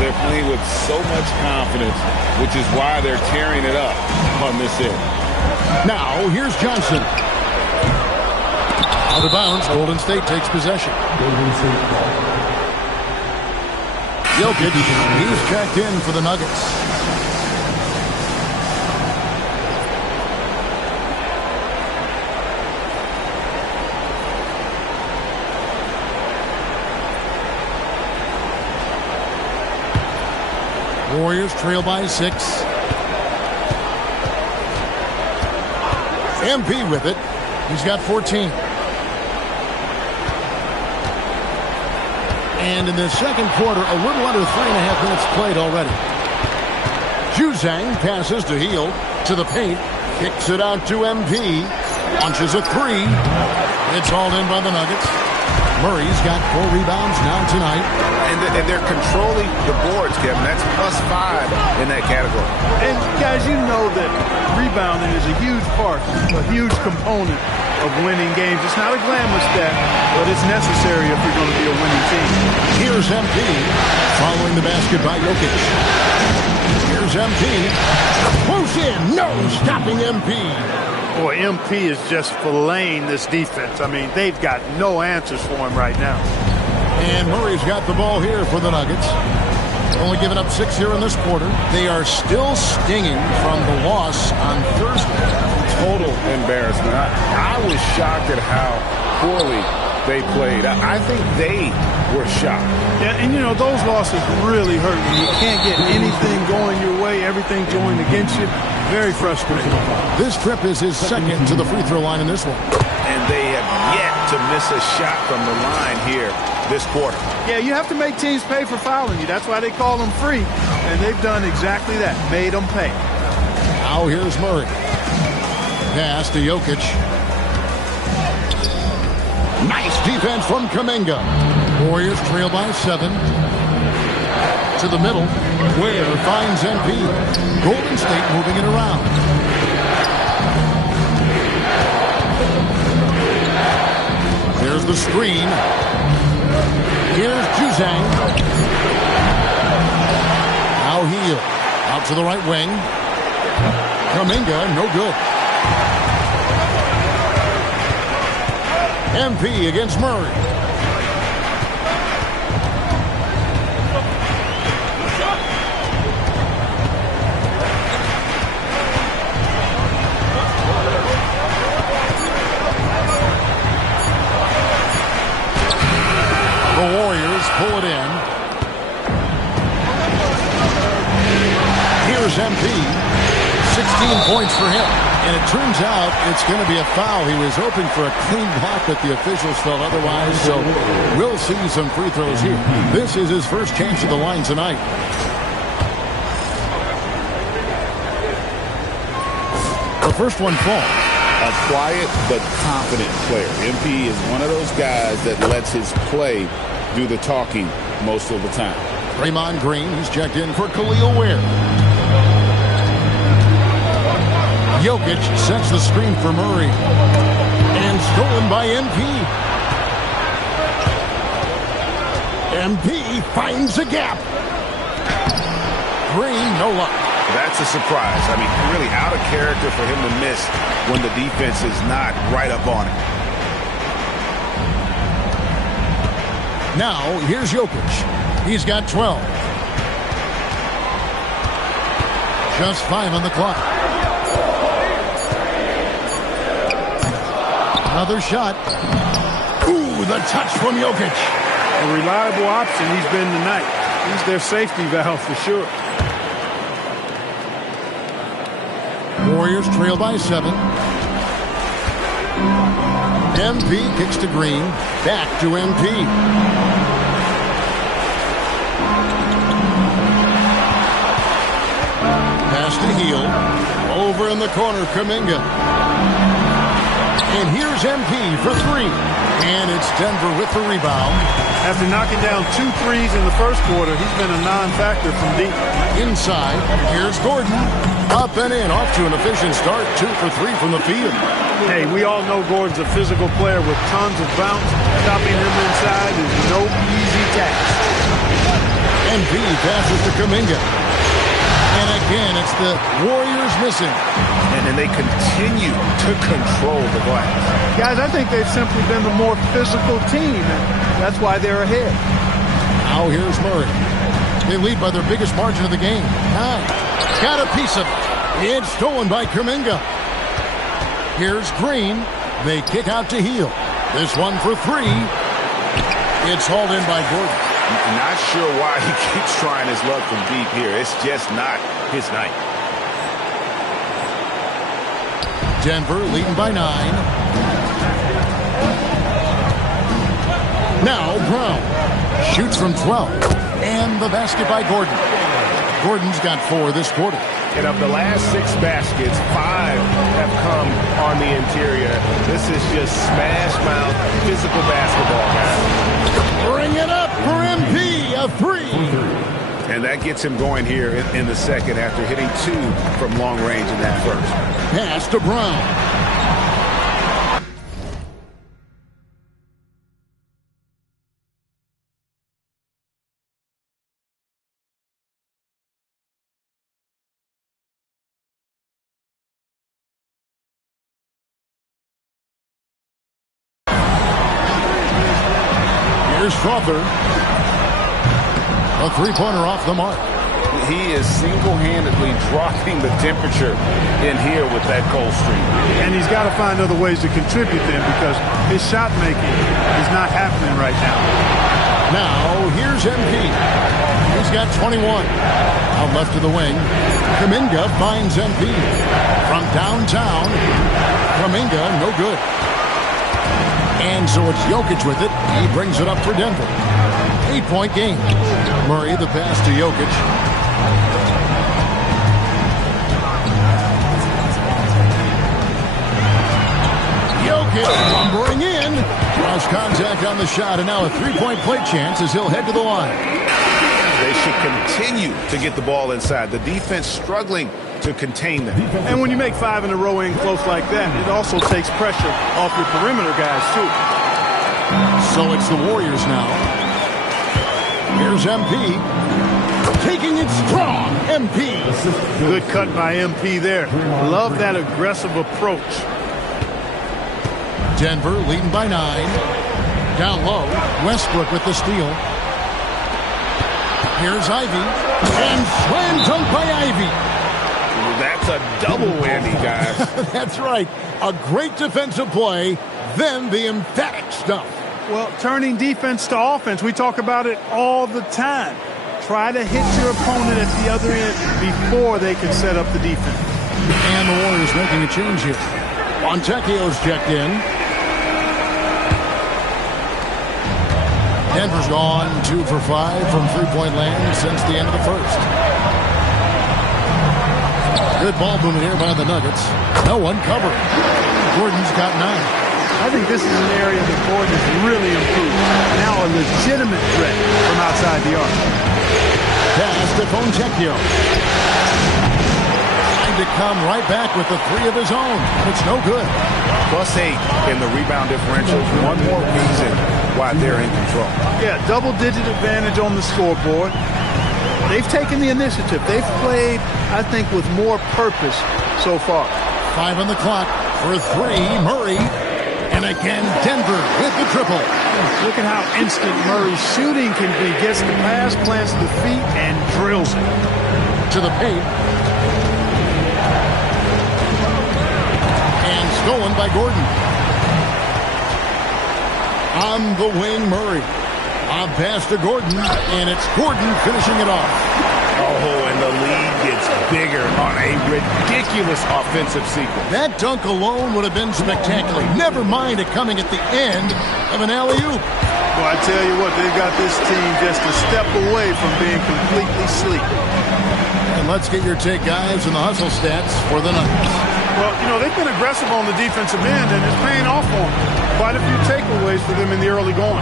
They're playing with so much confidence, which is why they're tearing it up on this end. Now, here's Johnson. Out of bounds, Golden State takes possession. Jokic, he's checked in for the Nuggets. Warriors trail by 6. MP with it. He's got 14. And in the second quarter, a little under 3.5 minutes played already. Juzang passes to Hield. To the paint. Kicks it out to MP. Launches a 3. It's hauled in by the Nuggets. Murray's got 4 rebounds now tonight. And they're controlling the boards, Kevin. That's +5 in that category. And guys, you know that rebounding is a huge part, a huge component of winning games. It's not a glamorous stat, but it's necessary if you're going to be a winning team. Here's MP following the basket by Jokic. Here's MP. Close in. No stopping MP. Boy, MP is just filleting this defense. I mean, they've got no answers for him right now. And Murray's got the ball here for the Nuggets. Only giving up 6 here in this quarter. They are still stinging from the loss on Thursday. Total embarrassment. I was shocked at how poorly they played. I think they were shocked. Yeah, and you know, those losses really hurt when you can't get anything going your way, everything going against you. Very frustrating. This trip is his second to the free throw line in this one. And they have yet to miss a shot from the line here this quarter. Yeah, you have to make teams pay for fouling you. That's why they call them free. And they've done exactly that, made them pay. Now here's Murray. Pass to Jokic. Nice defense from Kuminga. Warriors trail by 7. To the middle. Ware finds MP. Golden State moving it around. There's the screen. Here's Juzang. Now Hield. Out to the right wing. Kuminga, no good. MP against Murray. The Warriors pull it in. Here's MP. 16 points for him. And it turns out it's going to be a foul. He was hoping for a clean block, but the officials felt otherwise. So we'll see some free throws here. This is his first chance at the line tonight. The first one falls. A quiet but confident player. MP is one of those guys that lets his play do the talking most of the time. Draymond Green, he's checked in for Khalil Ware. Jokic sets the screen for Murray. And stolen by MP. MP finds a gap. Green, no luck. That's a surprise. I mean, really out of character for him to miss when the defense is not right up on him. Now, here's Jokic. He's got 12. Just 5 on the clock. Another shot. Ooh, the touch from Jokic. A reliable option he's been tonight. He's their safety valve for sure. Warriors trail by 7. MP kicks to Green. Back to MP. Pass to Hield. Over in the corner, Kuminga. And here's MP for 3. And it's Denver with the rebound. After knocking down 2 threes in the first quarter, he's been a non-factor from deep. Inside, here's Gordon. Up and in, off to an efficient start. 2 for 3 from the field. Hey, we all know Gordon's a physical player with tons of bounce. Stopping him inside is no easy task. MP passes to Kuminga. And again, it's the Warriors missing. And then they continue to control the glass. Guys, I think they've simply been the more physical team, and that's why they're ahead. Now here's Murray. They lead by their biggest margin of the game. 9. Got a piece of it. It's stolen by Kuminga. Here's Green. They kick out to Hield. This one for 3. It's hauled in by Gordon. Not sure why he keeps trying his luck from deep here. It's just not his night. Denver leading by 9. Now Brown shoots from 12. And the basket by Gordon. Gordon's got 4 this quarter. And of the last 6 baskets, 5 have come on the interior. This is just smash mouth physical basketball, guys. Bring it up for MP, a 3. And that gets him going here in the second after hitting 2 from long range in that first. Pass to Brown. Here's Crawford. A 3-pointer off the mark. He is single-handedly dropping the temperature in here with that cold streak. And he's got to find other ways to contribute then because his shot making is not happening right now. Now, here's MP. He's got 21. Out left to the wing. Kuminga finds MP. From downtown, Kuminga, no good. And so it's Jokic with it. He brings it up for Denver. 8-point game. Murray, the pass to Jokic. Jokic lumbering in. Cross contact on the shot, and now a 3-point play chance as he'll head to the line. They should continue to get the ball inside. The defense struggling to contain them. And when you make 5 in a row in close like that, it also takes pressure off your perimeter guys, too. So it's the Warriors now. Here's MP. Taking it strong. MP. Good cut by MP there. Love that aggressive approach. Denver leading by 9. Down low. Westbrook with the steal. Here's Ivy. And slam dunk by Ivy. That's a double whammy, guys. That's right. A great defensive play, then the emphatic stuff. Well, turning defense to offense, we talk about it all the time. Try to hit your opponent at the other end before they can set up the defense. And the Warriors making a change here. Fontecchio's checked in. Denver's gone 2 for 5 from 3-point land since the end of the first. Good ball movement here by the Nuggets. No one covering. Gordon's got 9. I think this is an area that Gordon has really improved. Now a legitimate threat from outside the arc. Pass to Fontecchio. to come right back with the 3 of his own. It's no good. +8 in the rebound differential. One more reason why they're in control. Yeah, double-digit advantage on the scoreboard. They've taken the initiative. They've played, I think, with more purpose so far. 5 on the clock for 3. Murray. And again, Denver with the triple. Look at how instant Murray's shooting can be. Gets the pass, plants the feet, and drills it. To the paint. And stolen by Gordon. On the wing, Murray. A pass to Gordon, and it's Gordon finishing it off. Oh, and the lead gets bigger on a ridiculous offensive sequence. That dunk alone would have been spectacular. Never mind it coming at the end of an alley-oop. Well, I tell you what, they've got this team just a step away from being completely asleep. And let's get your take, guys, on the hustle stats for the Nuggets. Well, you know, they've been aggressive on the defensive end, and it's paying off for them. Quite a few takeaways for them in the early going.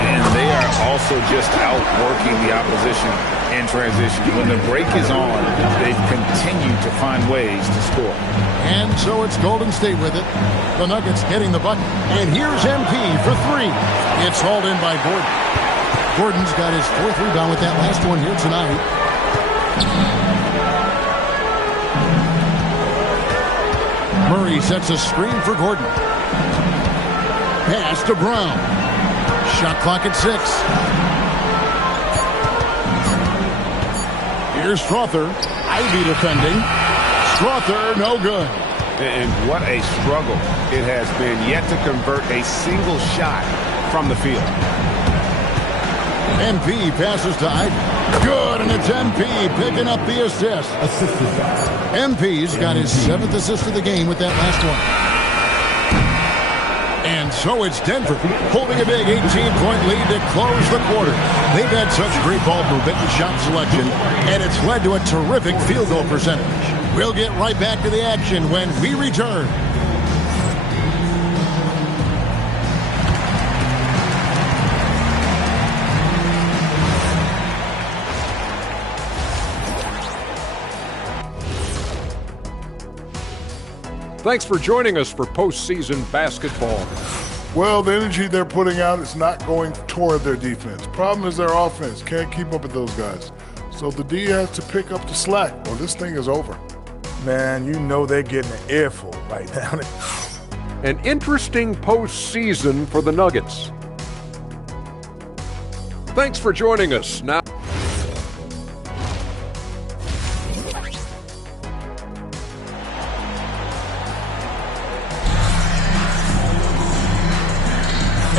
And they are also just outworking the opposition in transition. When the break is on, they've continued to find ways to score. And so it's Golden State with it. The Nuggets getting the bucket. And here's MP for 3. It's hauled in by Gordon. Gordon's got his 4th rebound with that last one here tonight. Murray sets a screen for Gordon. Pass to Brown. Shot clock at 6. Here's Strother. Ivy defending. Strother, no good. And what a struggle it has been yet to convert a single shot from the field. MP passes to Ivy. Good, and it's MP picking up the assist. MP's got his 7th assist of the game with that last one. And so it's Denver holding a big 18-point lead to close the quarter. They've had such great ball movement and shot selection, and it's led to a terrific field goal percentage. We'll get right back to the action when we return. Thanks for joining us for postseason basketball. Well, the energy they're putting out is not going toward their defense. Problem is their offense can't keep up with those guys. So the D has to pick up the slack or this thing is over. Man, you know they're getting an earful right now. An interesting postseason for the Nuggets. Thanks for joining us. Now,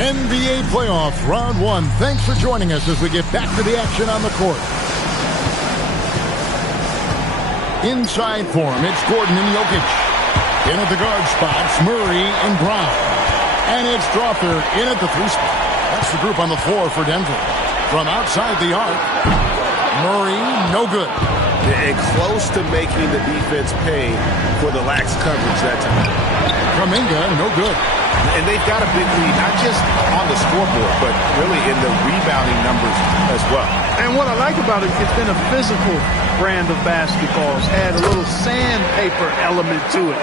NBA playoff round 1. Thanks for joining us as we get back to the action on the court. Inside form, it's Gordon and Jokic. In at the guard spots, Murray and Brown. And it's Strother in at the 3 spot. That's the group on the floor for Denver. From outside the arc, Murray, no good. And close to making the defense pay for the lax coverage that time. Kuminga, no good. And they've got a big lead, not just on the scoreboard, but really in the rebounding numbers as well. And what I like about it, it's been a physical brand of basketball. It's had a little sandpaper element to it.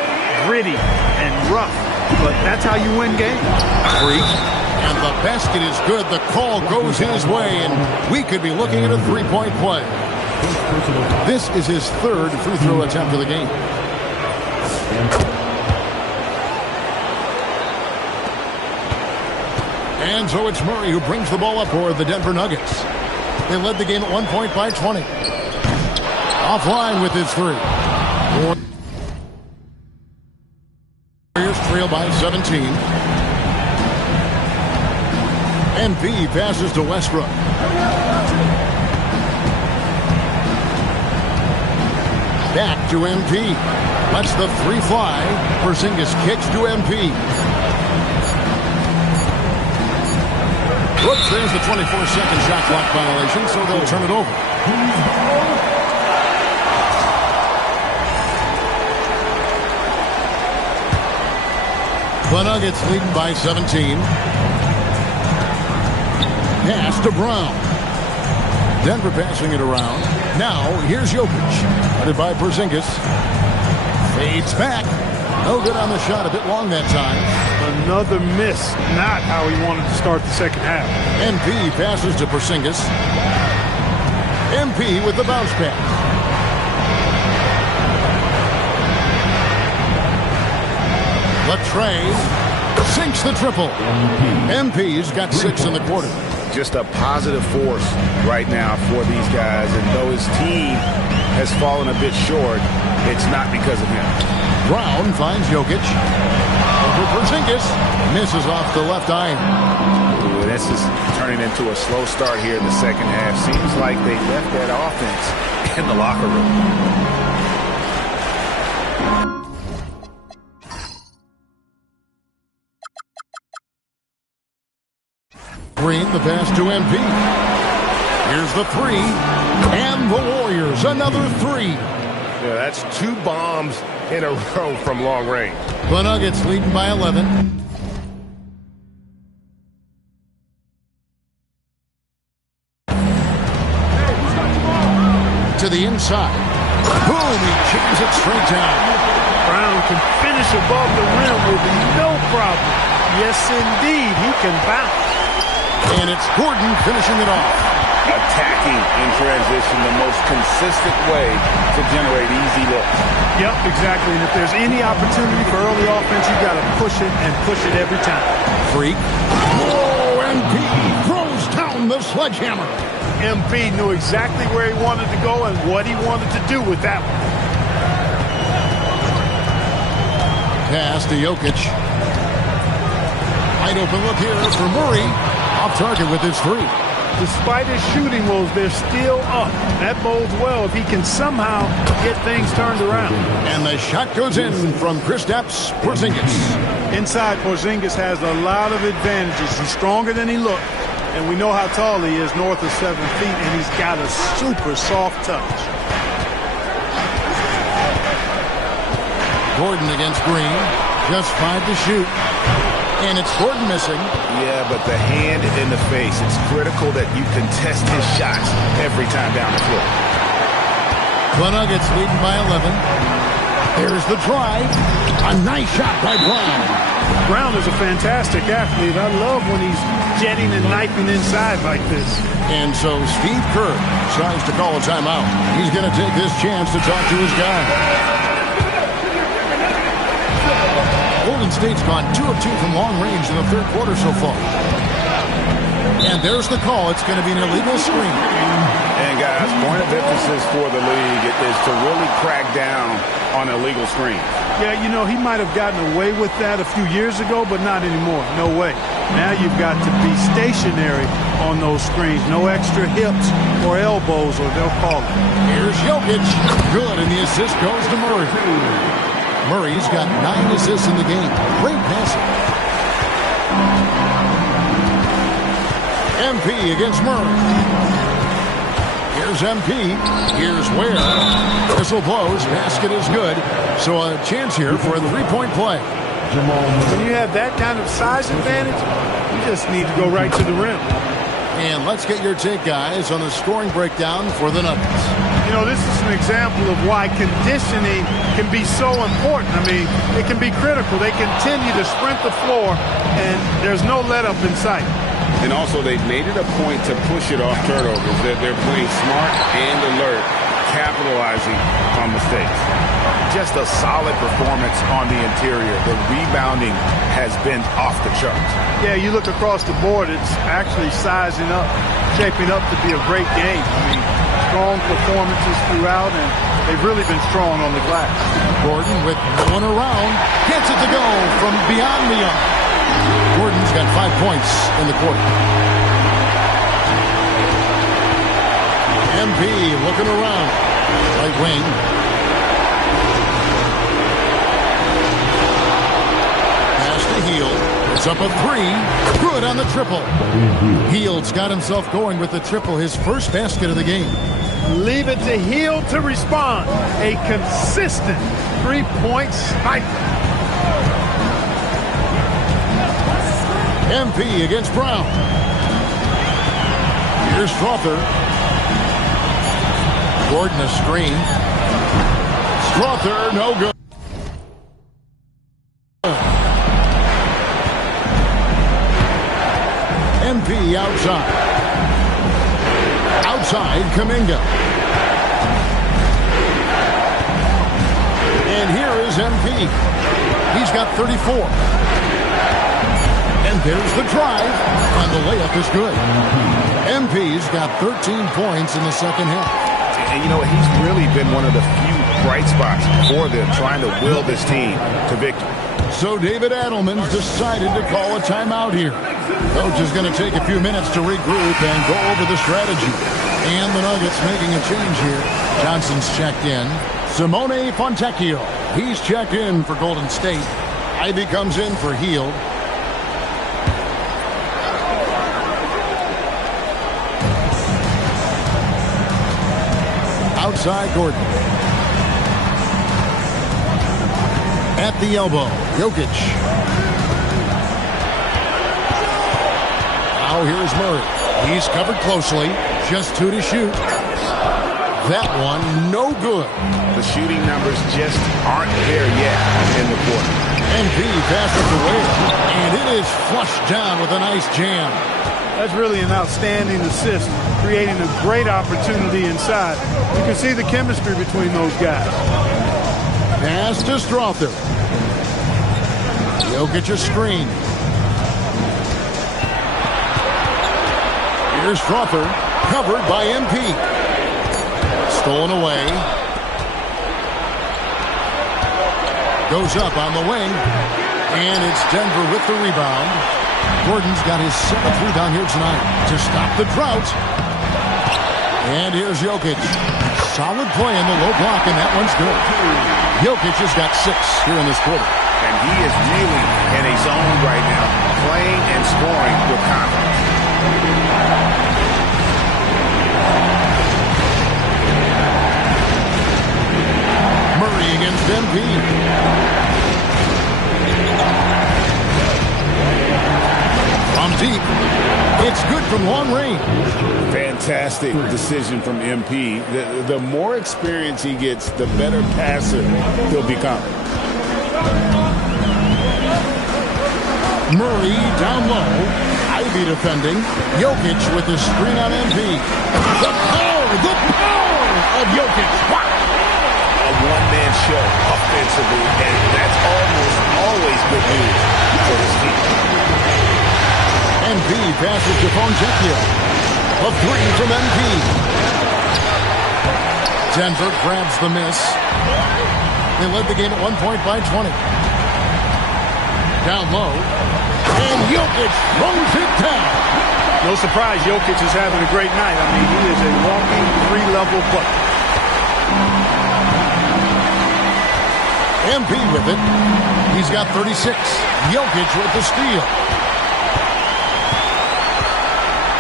Gritty and rough. But that's how you win games. Free. And the basket is good. The call goes his way, and we could be looking at a 3-point play. This is his 3rd free throw attempt of the game. And so it's Murray who brings the ball up for the Denver Nuggets. They led the game at 1 point by 20. Offline with his 3. Warriors trail by 17. MP passes to Westbrook. Back to MP. Lets the 3 fly. Porzingis kicks to MP. Whoops, there's the 24-second shot clock violation, so they'll turn it over. The Nuggets leading by 17. Pass to Brown. Denver passing it around. Now, here's Jokic. Headed by Porzingis. Fades back. No good on the shot. A bit long that time. Another miss. Not how he wanted to start the second half. MP passes to Porzingis. MP with the bounce pass. Latrey sinks the triple. MP's got 6 in the quarter. Just a positive force right now for these guys. And though his team has fallen a bit short, it's not because of him. Brown finds Jokic. Over Porzingis. Misses off the left eye. Ooh, this is turning into a slow start here in the second half. Seems like they left that offense in the locker room. Green, the pass to MP. Here's the 3. And the Warriors, another 3. Yeah, that's 2 bombs in a row from long range. The Nuggets leading by 11. To the inside. Boom, he jams it straight down. Brown can finish above the rim with no problem. Yes, indeed, he can bounce. And it's Gordon finishing it off. Attacking in transition, the most consistent way to generate easy looks. Yep, exactly. And if there's any opportunity for early offense, you got to push it and push it every time. Freak. Oh, MP throws down the sledgehammer. MP knew exactly where he wanted to go and what he wanted to do with that one. Pass to Jokic. Wide open look here for Murray. Off target with his 3. Despite his shooting woes, they're still up. That bodes well if he can somehow get things turned around. And the shot goes in from Kristaps Porzingis. Inside, Porzingis has a lot of advantages. He's stronger than he looked. And we know how tall he is, north of 7 feet, and he's got a super soft touch. Gordon against Green. Just 5 to shoot. And it's Gordon missing. Yeah, but the hand in the face. It's critical that you contest his shots every time down the floor. The Nuggets leading by 11. There's the drive. A nice shot by Brown. Brown is a fantastic athlete. I love when he's jetting and knifing inside like this. And so Steve Kerr decides to call a timeout. He's going to take this chance to talk to his guy. Golden State's gone 2 of 2 from long range in the third quarter so far. And there's the call. It's going to be an illegal screen. And guys, point of emphasis for the league is to really crack down on illegal screens. Yeah, you know, he might have gotten away with that a few years ago, but not anymore. No way. Now you've got to be stationary on those screens. No extra hips or elbows, or they'll call it. Here's Jokic. Good, and the assist goes to Murray. Murray's got 9 assists in the game. Great passing. MP against Murray. Here's MP. Here's Ware. Whistle blows. Basket is good. So a chance here for a 3-point play. When you have that kind of size advantage, you just need to go right to the rim. And let's get your take, guys, on the scoring breakdown for the Nuggets. You know, this is an example of why conditioning can be so important. I mean, it can be critical. They continue to sprint the floor, and there's no let-up in sight. And also, they've made it a point to push it off turnovers. They're playing smart and alert, capitalizing on mistakes. Just a solid performance on the interior. The rebounding has been off the charts. Yeah, you look across the board, it's actually sizing up, shaping up to be a great game. I mean, strong performances throughout, and they've really been strong on the glass. Gordon with no one around, gets it to go from beyond the arc. Gordon's got 5 points in the quarter. MP looking around. Right wing. Pass to Hield. It's up a 3. Good on the triple. Hield's got himself going with the triple, his first basket of the game. Leave it to Hield to respond. A consistent 3-point sniper. MP against Brown. Here's Strawther. Gordon a screen. Strawther, no good. MP outside. Outside, Kuminga. And here is MP. He's got 34. And there's the drive. And the layup is good. MP's got 13 points in the second half. And you know, he's really been one of the few bright spots for them, trying to will this team to victory. So David Adelman's decided to call a timeout here. Coach is going to take a few minutes to regroup and go over the strategy. And the Nuggets making a change here. Johnson's checked in. Simone Fontecchio, he's checked in for Golden State. Ivy comes in for Hield. Outside Gordon. At the elbow, Jokic. Now here's Murray. He's covered closely. Just 2 to shoot. That one, no good. The shooting numbers just aren't there yet in the quarter. MP passes away, and it is flushed down with a nice jam. That's really an outstanding assist, creating a great opportunity inside. You can see the chemistry between those guys. Pass to Strother. Jokic a screen. Here's Strother, covered by MP. Stolen away. Goes up on the wing. And it's Denver with the rebound. Gordon's got his 7th rebound here tonight to stop the drought. And here's Jokic. Solid play in the low block, and that one's good. Jokic has got 6 here in this quarter. And he is really in a zone right now, playing and scoring with confidence. Murray against MP. From deep. It's good from long range. Fantastic decision from MP. The more experience he gets, the better passer he'll become. Murray down low. Ivy defending. Jokic with the screen on MP. The power of Jokic. Wow. A one-man show offensively, and that's almost always good news for his team. MP passes to Fontecchio. A 3 from MP. Denver grabs the miss. They led the game at 1 point by 20. Down low. And Jokic throws it down. No surprise, Jokic is having a great night. I mean, he is a walking 3-level bucket. MP with it. He's got 36. Jokic with the steal.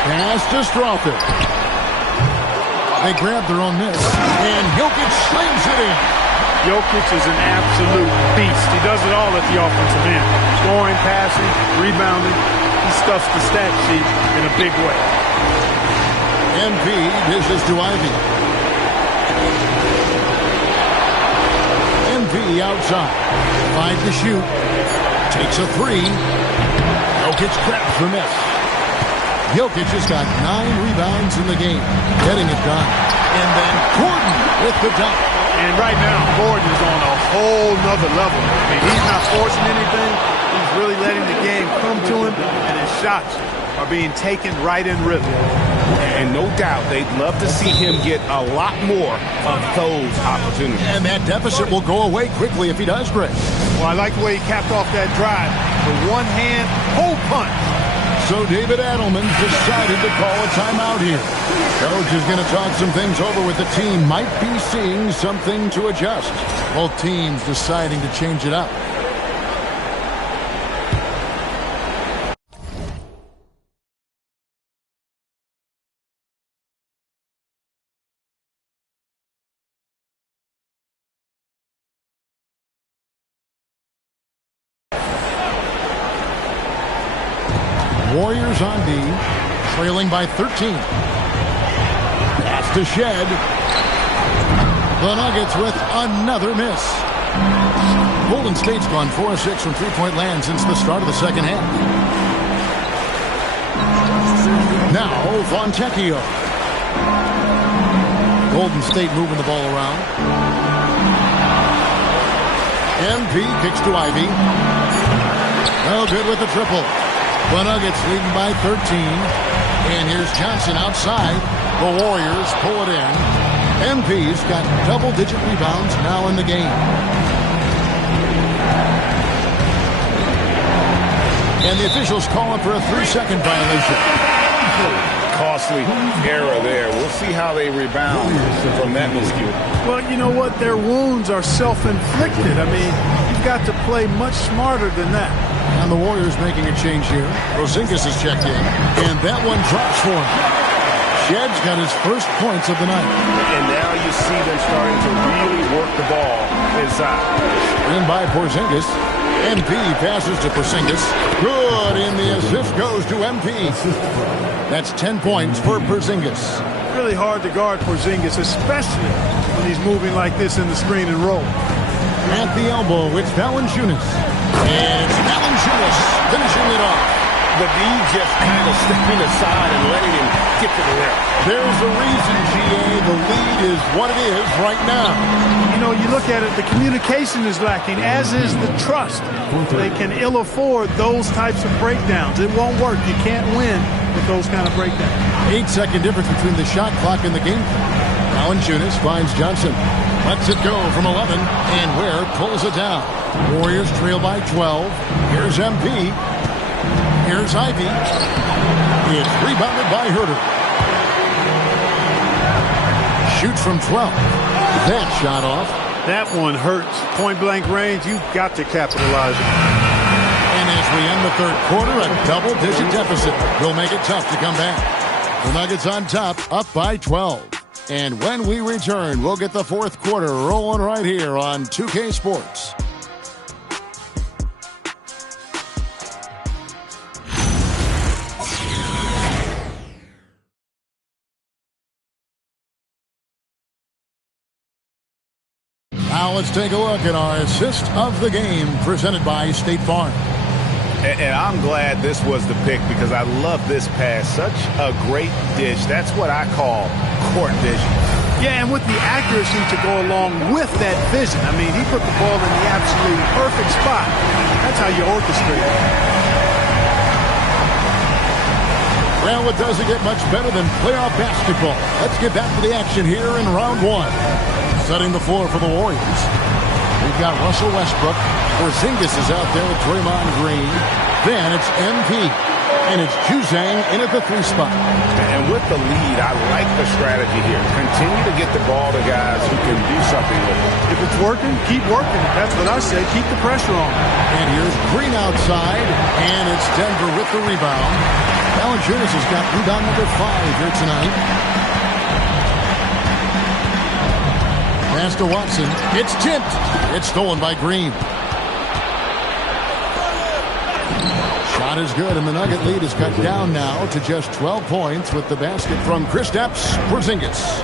Pass to Strother. They grab their own miss. And Jokic slings it in. Jokic is an absolute beast. He does it all at the offensive end. Scoring, passing, rebounding. He stuffs the stat sheet in a big way. MP dishes to Ivy. MP outside. 5 to shoot. Takes a 3. Jokic grabs the miss. Jokic has got 9 rebounds in the game. Getting it done. And then Gordon with the dunk. And right now, Gordon is on a whole nother level. I mean, he's not forcing anything. He's really letting the game come to him, and his shots are being taken right in rhythm. And no doubt, they'd love to see him get a lot more of those opportunities. And that deficit will go away quickly if he does, Greg. Well, I like the way he capped off that drive. The one-hand whole punch. So David Adelman decided to call a timeout here. Coach is going to talk some things over with the team. Might be seeing something to adjust. Both teams deciding to change it up. Warriors on D, trailing by 13. Pass to Shed. The Nuggets with another miss. Golden State's gone 4 of 6 from three-point land since the start of the second half. Now, Fontecchio. Golden State moving the ball around. MP kicks to Ivy. Well, good with the triple. The Nuggets leading by 13. And here's Johnson outside. The Warriors pull it in. MP's got double-digit rebounds now in the game. And the officials calling for a 3-second violation. Costly error there. We'll see how they rebound from that miscue. Well, you know what? Their wounds are self-inflicted. I mean, you've got to play much smarter than that. And the Warriors making a change here. Porzingis has checked in. And that one drops for him. Shedd's got his first points of the night. And now you see them starting to really work the ball inside. In by Porzingis. MP passes to Porzingis. Good, and the assist goes to MP. That's 10 points for Porzingis. Really hard to guard Porzingis, especially when he's moving like this in the screen and roll. At the elbow, it's Valanciunas. And it's Valanciunas finishing it off. The D just kind of stepping aside and letting him get to the rim. There's a reason, GA. The lead is what it is right now. You know, you look at it, the communication is lacking, as is the trust. They can ill afford those types of breakdowns. It won't work. You can't win with those kind of breakdowns. 8-second difference between the shot clock and the game clock. Valanciunas finds Johnson. Lets it go from 11, and Ware pulls it down. Warriors trail by 12. Here's MP. Here's Ivy. It's rebounded by Herter. Shoots from 12. That shot off. That one hurts. Point-blank range, you've got to capitalize it. And as we end the third quarter, a double-digit deficit will make it tough to come back. The Nuggets on top, up by 12. And when we return, we'll get the fourth quarter rolling right here on 2K Sports. Now let's take a look at our assist of the game presented by State Farm. And I'm glad this was the pick because I love this pass. Such a great dish. That's what I call court vision. Yeah, and with the accuracy to go along with that vision. I mean, he put the ball in the absolute perfect spot. That's how you orchestrate it. Well, it doesn't get much better than playoff basketball. Let's get back to the action here in round one. Setting the floor for the Warriors. We've got Russell Westbrook. Porzingis is out there with Draymond Green. Then it's MP. And it's Juzang in at the 3 spot. And with the lead, I like the strategy here. Continue to get the ball to guys who can do something with it. If it's working, keep working. That's what I say. Keep the pressure on. And here's Green outside. And it's Denver with the rebound. Valanciunas has got rebound number 5 here tonight. Pass to Watson. It's tipped. It's stolen by Green. Shot is good, and the Nugget lead is cut down now to just 12 points with the basket from Kristaps Porzingis.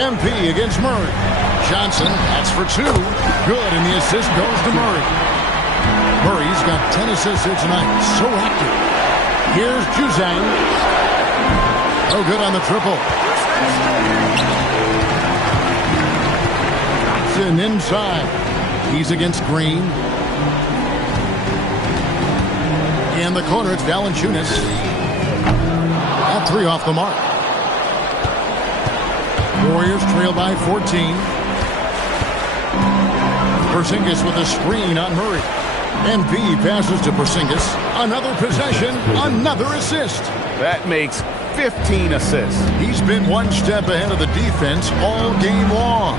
MP against Murray. Johnson, that's for 2. Good, and the assist goes to Murray. Murray's got 10 assists here tonight. So active. Here's Juzang. Oh, good on the triple. Watson inside. He's against Green. In the corner, it's Valanciunas. At 3 off the mark. Warriors trail by 14. Porzingis with a screen on Murray. MP passes to Porzingis. Another possession, another assist. That makes 15 assists. He's been one step ahead of the defense all game long.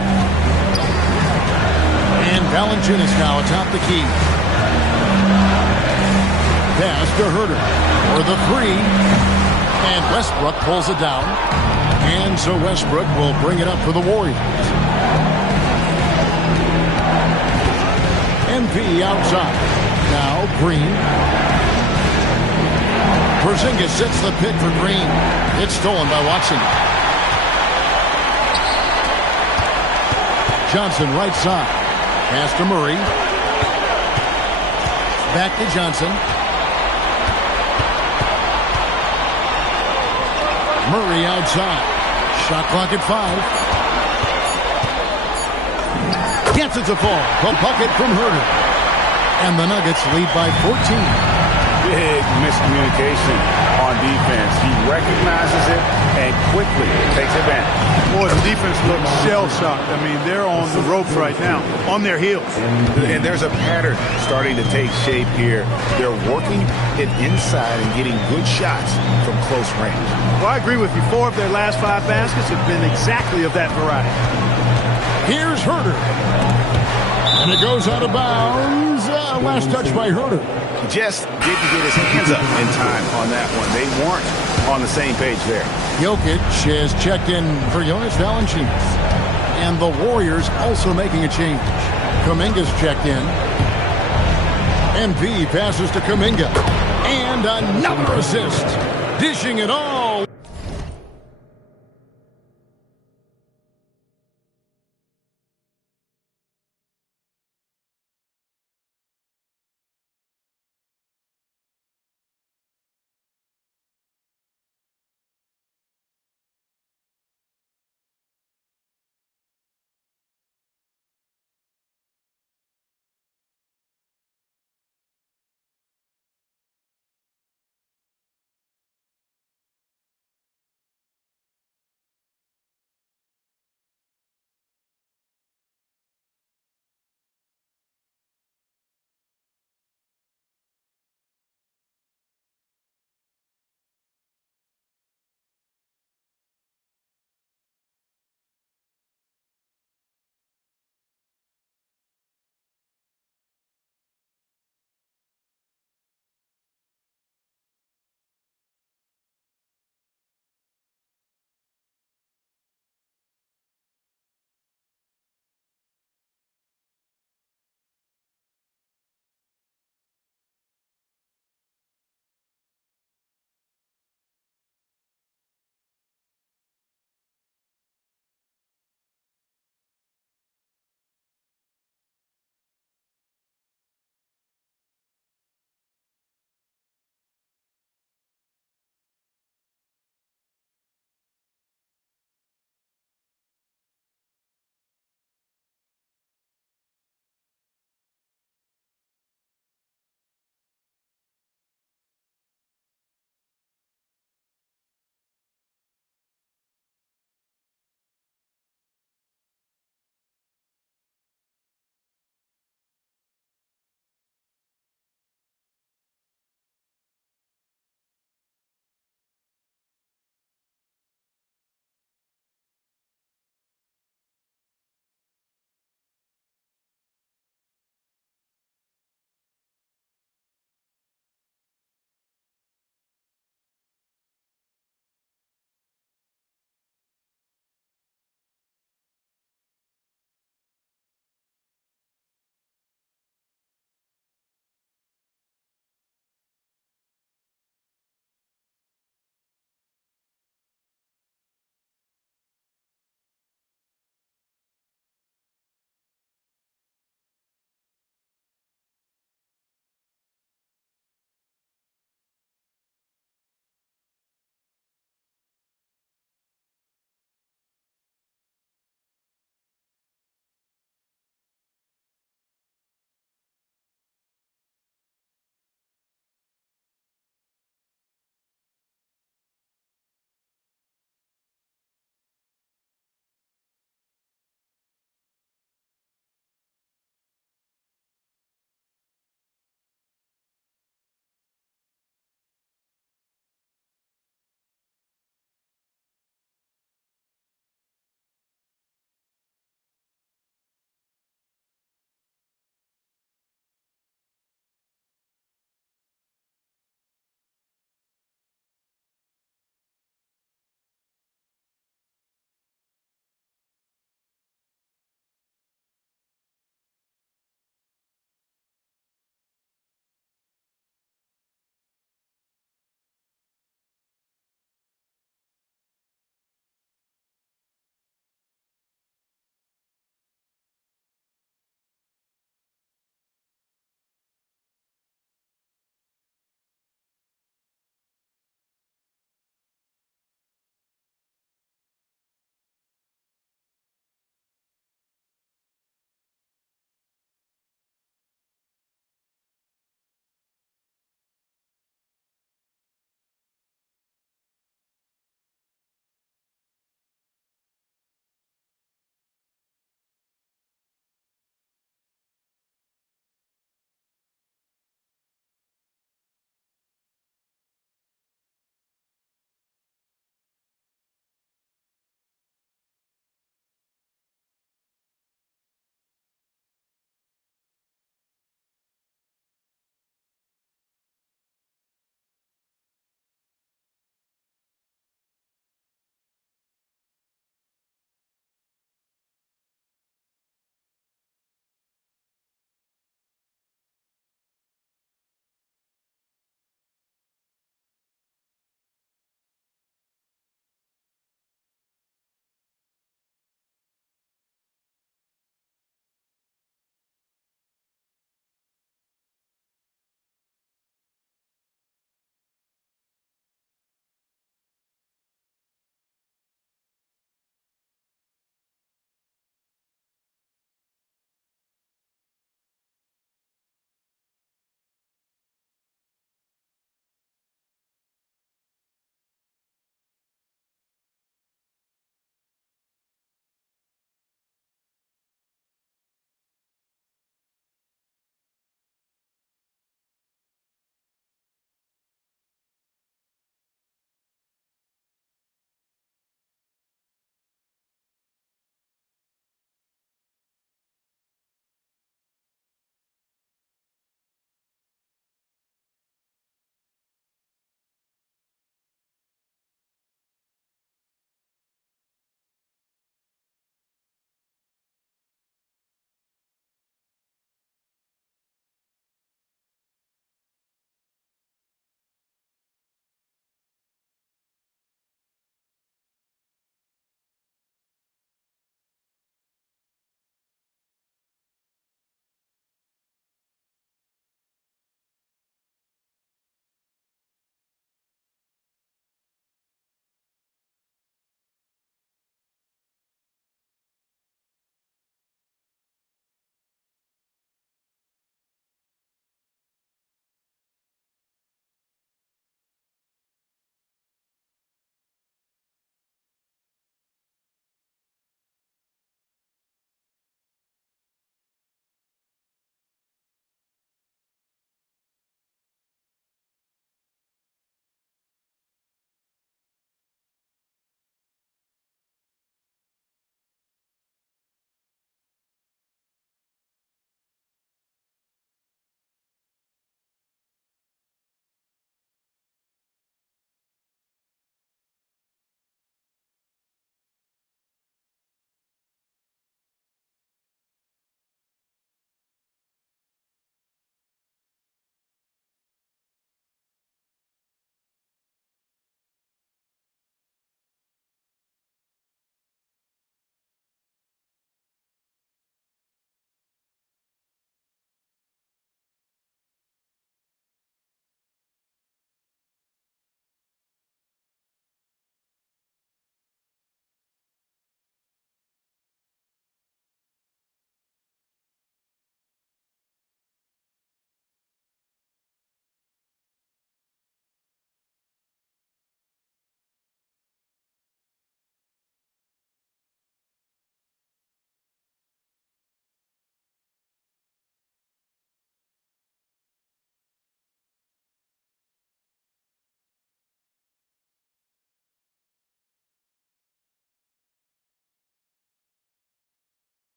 And Valanciunas now atop the key. Pass to Herter for the 3. And Westbrook pulls it down. And so Westbrook will bring it up for the Warriors. MP outside. Now Green. Porzingis sets the pick for Green. It's stolen by Watson. Johnson right side. Pass to Murray. Back to Johnson. Murray outside. Shot clock at 5. Gets it to fall. The bucket from Herter. And the Nuggets lead by 14. Big miscommunication on defense. He recognizes it and quickly takes advantage. Boy, the defense looks shell-shocked. I mean, they're on the ropes right now, on their heels. And there's a pattern starting to take shape here. They're working it inside and getting good shots from close range. Well, I agree with you. 4 of their last 5 baskets have been exactly of that variety. Here's Herter. And it goes out of bounds. Last touch by Herter. Just didn't get his hands up in time on that one. They weren't on the same page there. Jokic has checked in for Jonas Valanciunas. And the Warriors also making a change. Kuminga's checked in. MP passes to Kuminga. And another assist. Dishing it all.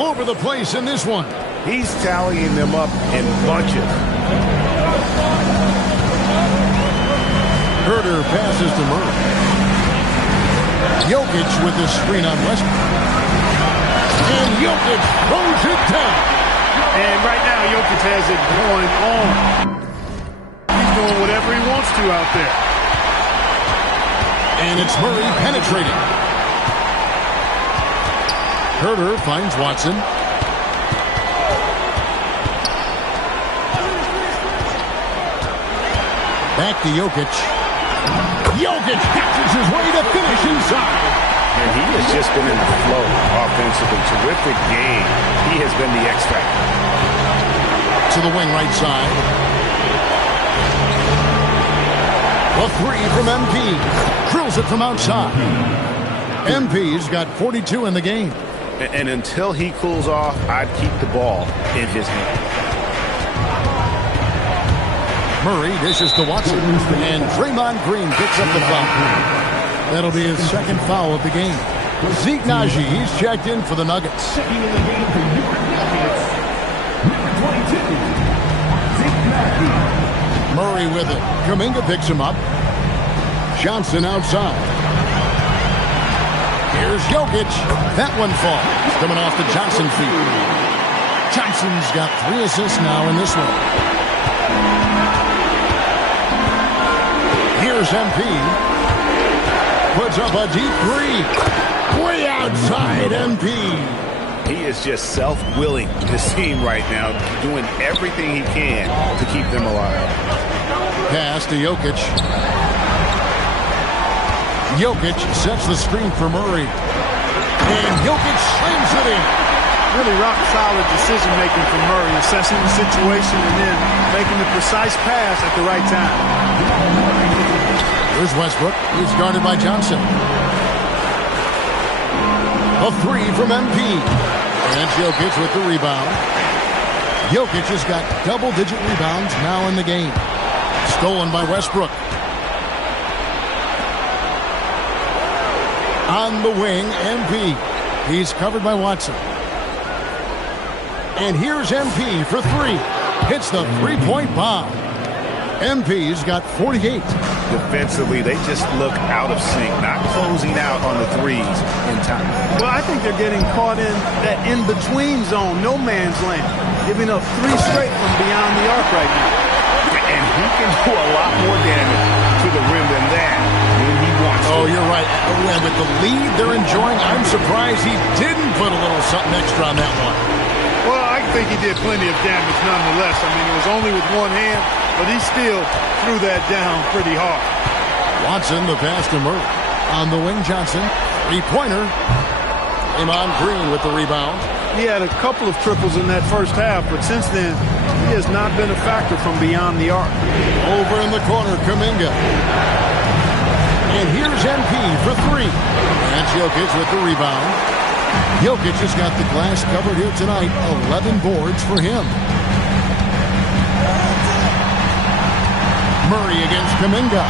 over the place in this one. He's tallying them up in bunches. Herter passes to Murray. Jokic with the screen on Westbrook. And Jokic throws it down. And right now, Jokic has it going on. He's doing whatever he wants to out there. And it's Murray penetrating. Herter finds Watson. Back to Jokic. Jokic catches his way to finish inside. And he has just been in the flow offensively. Terrific game. He has been the X factor. To the wing right side. A three from MP. Drills it from outside. MP's got 42 in the game. And until he cools off, I'd keep the ball in his hand. Murray dishes to Watson. And Draymond Green picks up the foul. That'll be his second foul of the game. Zeke Naji, he's checked in for the Nuggets. Checking in the game for your Nuggets, number 22, Zeke Naji. Murray with it. Kuminga picks him up. Johnson outside. Here's Jokic. That one falls. Coming off the Johnson feet. Johnson's got 3 assists now in this one. Here's MP. Puts up a deep three. Way outside MP. He is just self-willing, this team right now, doing everything he can to keep them alive. Pass to Jokic. Jokic sets the screen for Murray. And Jokic slams it in. Really rock-solid decision-making from Murray, assessing the situation and then making the precise pass at the right time. Here's Westbrook. He's guarded by Johnson. A three from MP. And Jokic with the rebound. Jokic has got double-digit rebounds now in the game. Stolen by Westbrook. On the wing, MP. He's covered by Watson. And here's MP for three. Hits the three-point bomb. MP's got 48. Defensively, they just look out of sync, not closing out on the threes in time. Well, I think they're getting caught in that in-between zone, no man's land, giving up 3 straight from beyond the arc right now. And he can do a lot more damage to the rim than that when he wants to. Oh, you're right. And with the lead they're enjoying, I'm surprised he didn't put a little something extra on that one. Well, I think he did plenty of damage nonetheless. I mean, it was only with one hand, but he still threw that down pretty hard. Watson, the pass to Murray. On the wing, Johnson. Three-pointer. Draymond Green with the rebound. He had a couple of triples in that first half, but since then, he has not been a factor from beyond the arc. Over in the corner, Kuminga. And here's MP for three. And Jokic with the rebound. Jokic has got the glass covered here tonight. 11 boards for him. Murray against Kuminga.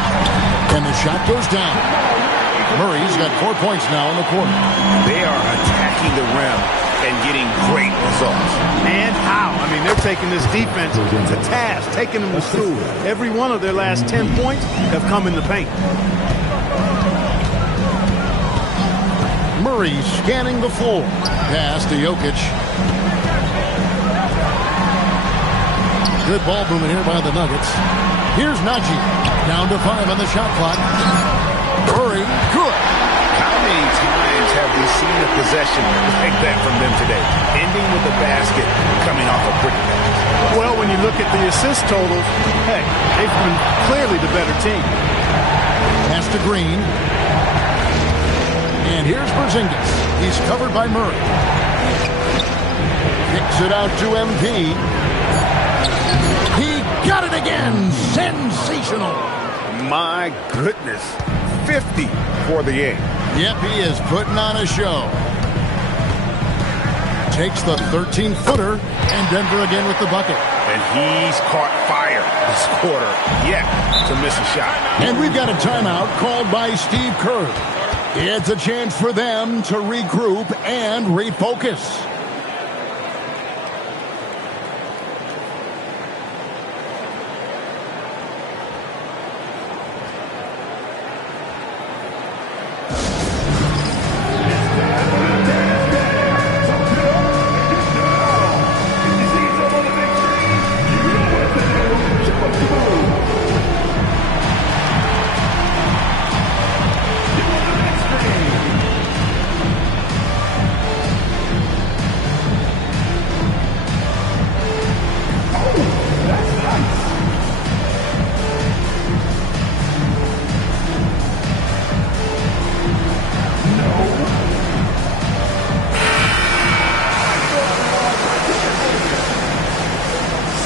And the shot goes down. Murray's got 4 points now in the quarter. They are attacking the rim and getting great results. And how? I mean, they're taking this defense to task, taking them to school. Every one of their last 10 points have come in the paint. Murray scanning the floor. Pass to Jokic. Good ball movement here by the Nuggets. Here's Naji. Down to 5 on the shot clock. Murray, good. How many times have we seen a possession like that from them today? Ending with a basket, coming off a pretty pass. Well, when you look at the assist totals, hey, they've been clearly the better team. Pass to Green. And here's Porzingis. He's covered by Murray. Kicks it out to MP. He got it again. Sensational. My goodness. 50 for the game. Yep, he is putting on a show. Takes the 13-footer, and Denver again with the bucket. And he's caught fire this quarter yet to miss a shot. And we've got a timeout called by Steve Kerr. It's a chance for them to regroup and refocus.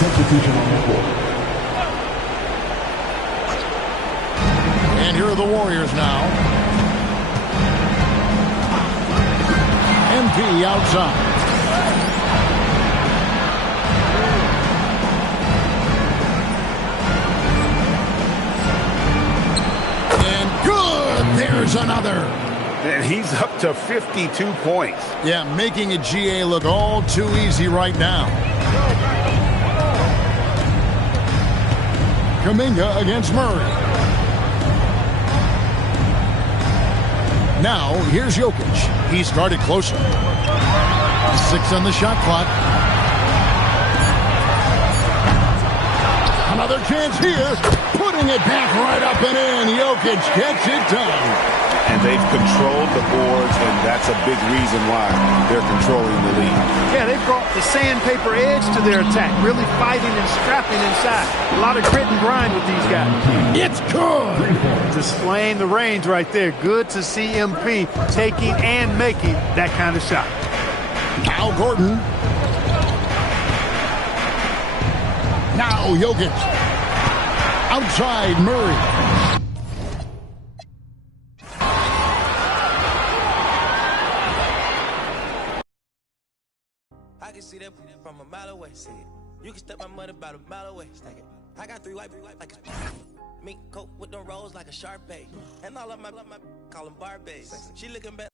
substitution on the floor. And here are the Warriors now. MP outside. And good! There's another. And he's up to 52 points. Yeah, making a GA look all too easy right now. Kuminga against Murray. Now, here's Jokic. He started closer. 6 on the shot clock. Another chance here. Putting it back right up and in. Jokic gets it done. And they've controlled the boards, and that's a big reason why they're controlling the lead. Yeah, they've brought the sandpaper edge to their attack, really fighting and scrapping inside. A lot of grit and grind with these guys. It's good. Displaying the range right there. Good to see MP taking and making that kind of shot. Al Gordon. Now Jokic. Outside Murray. See that from a mile away. See it. You can step my money about a mile away. Stack it. I got 3 white like a mink coat with them rolls like a Sharpay. And all of my call them Barbies. She looking back.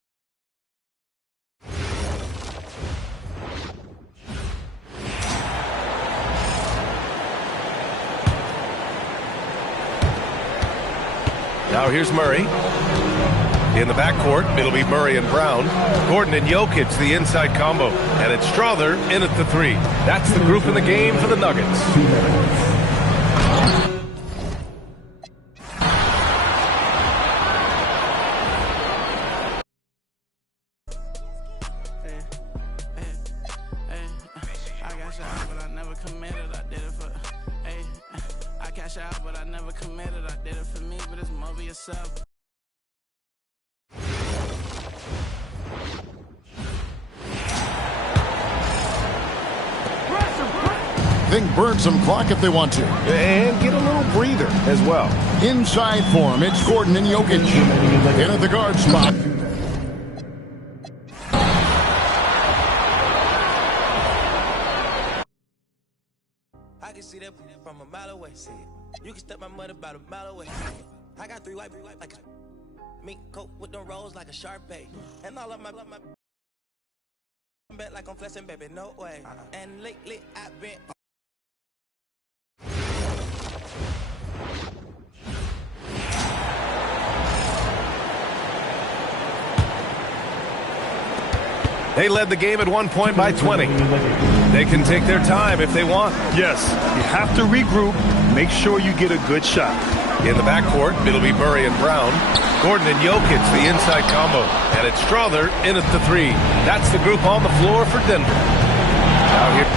Now here's Murray. In the backcourt, it'll be Murray and Brown. Gordon and Jokic, the inside combo. And it's Strother in at the 3. That's the group in the game for the Nuggets. I cash out, but I never committed. I did it for me, but it's more for yourself. Think burn some clock if they want to. And get a little breather as well. Inside for him, it's Gordon and Jokic. In at the guard spot. I can see that from a mile away. See it. You can step my money about a mile away. I got 3 white like a mink coat with them rolls like a Sharpay. And all of my bet like I'm flexing, baby, no way. And lately I've been. They led the game at one point by 20. They can take their time if they want. Yes, you have to regroup. Make sure you get a good shot. In the backcourt, it'll be Murray and Brown. Gordon and Jokic, the inside combo. And it's Strother in at the 3. That's the group on the floor for Denver. Now here.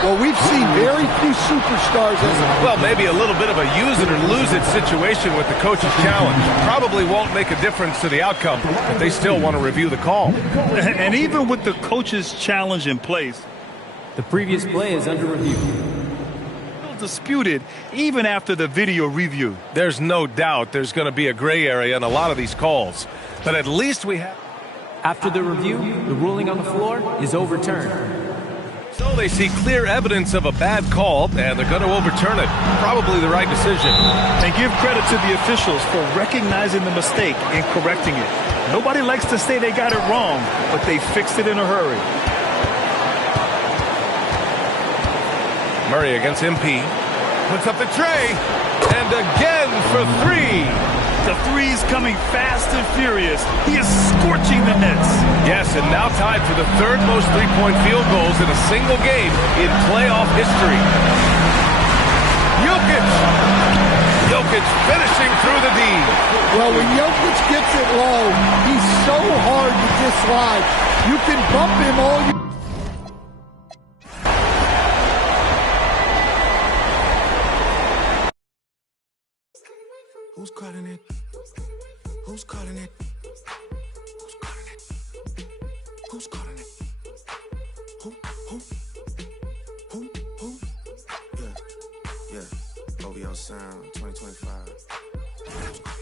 Well, we've seen very few superstars as well, maybe a little bit of a use it or lose it situation with the coach's challenge. Probably won't make a difference to the outcome, but they still want to review the call. And even with the coach's challenge in place, the previous play is under review. Disputed even after the video review. There's no doubt there's going to be a gray area in a lot of these calls, but at least we have. After the review, the ruling on the floor is overturned. So they see clear evidence of a bad call, and they're going to overturn it. Probably the right decision. And give credit to the officials for recognizing the mistake and correcting it. Nobody likes to say they got it wrong, but they fixed it in a hurry. Murray against MP. Puts up the tray. And again for 3. The 3's coming fast and furious. He is scorching the nets. Yes, and now tied for the 3rd most three-point field goals in a single game in playoff history. Jokic finishing through the D. Well, when Jokic gets it low, he's so hard to dislodge. You can bump him all you Who's calling it? Who's calling it? Who's calling it? Who's calling it? Who? Yeah. OVO Sound 2025.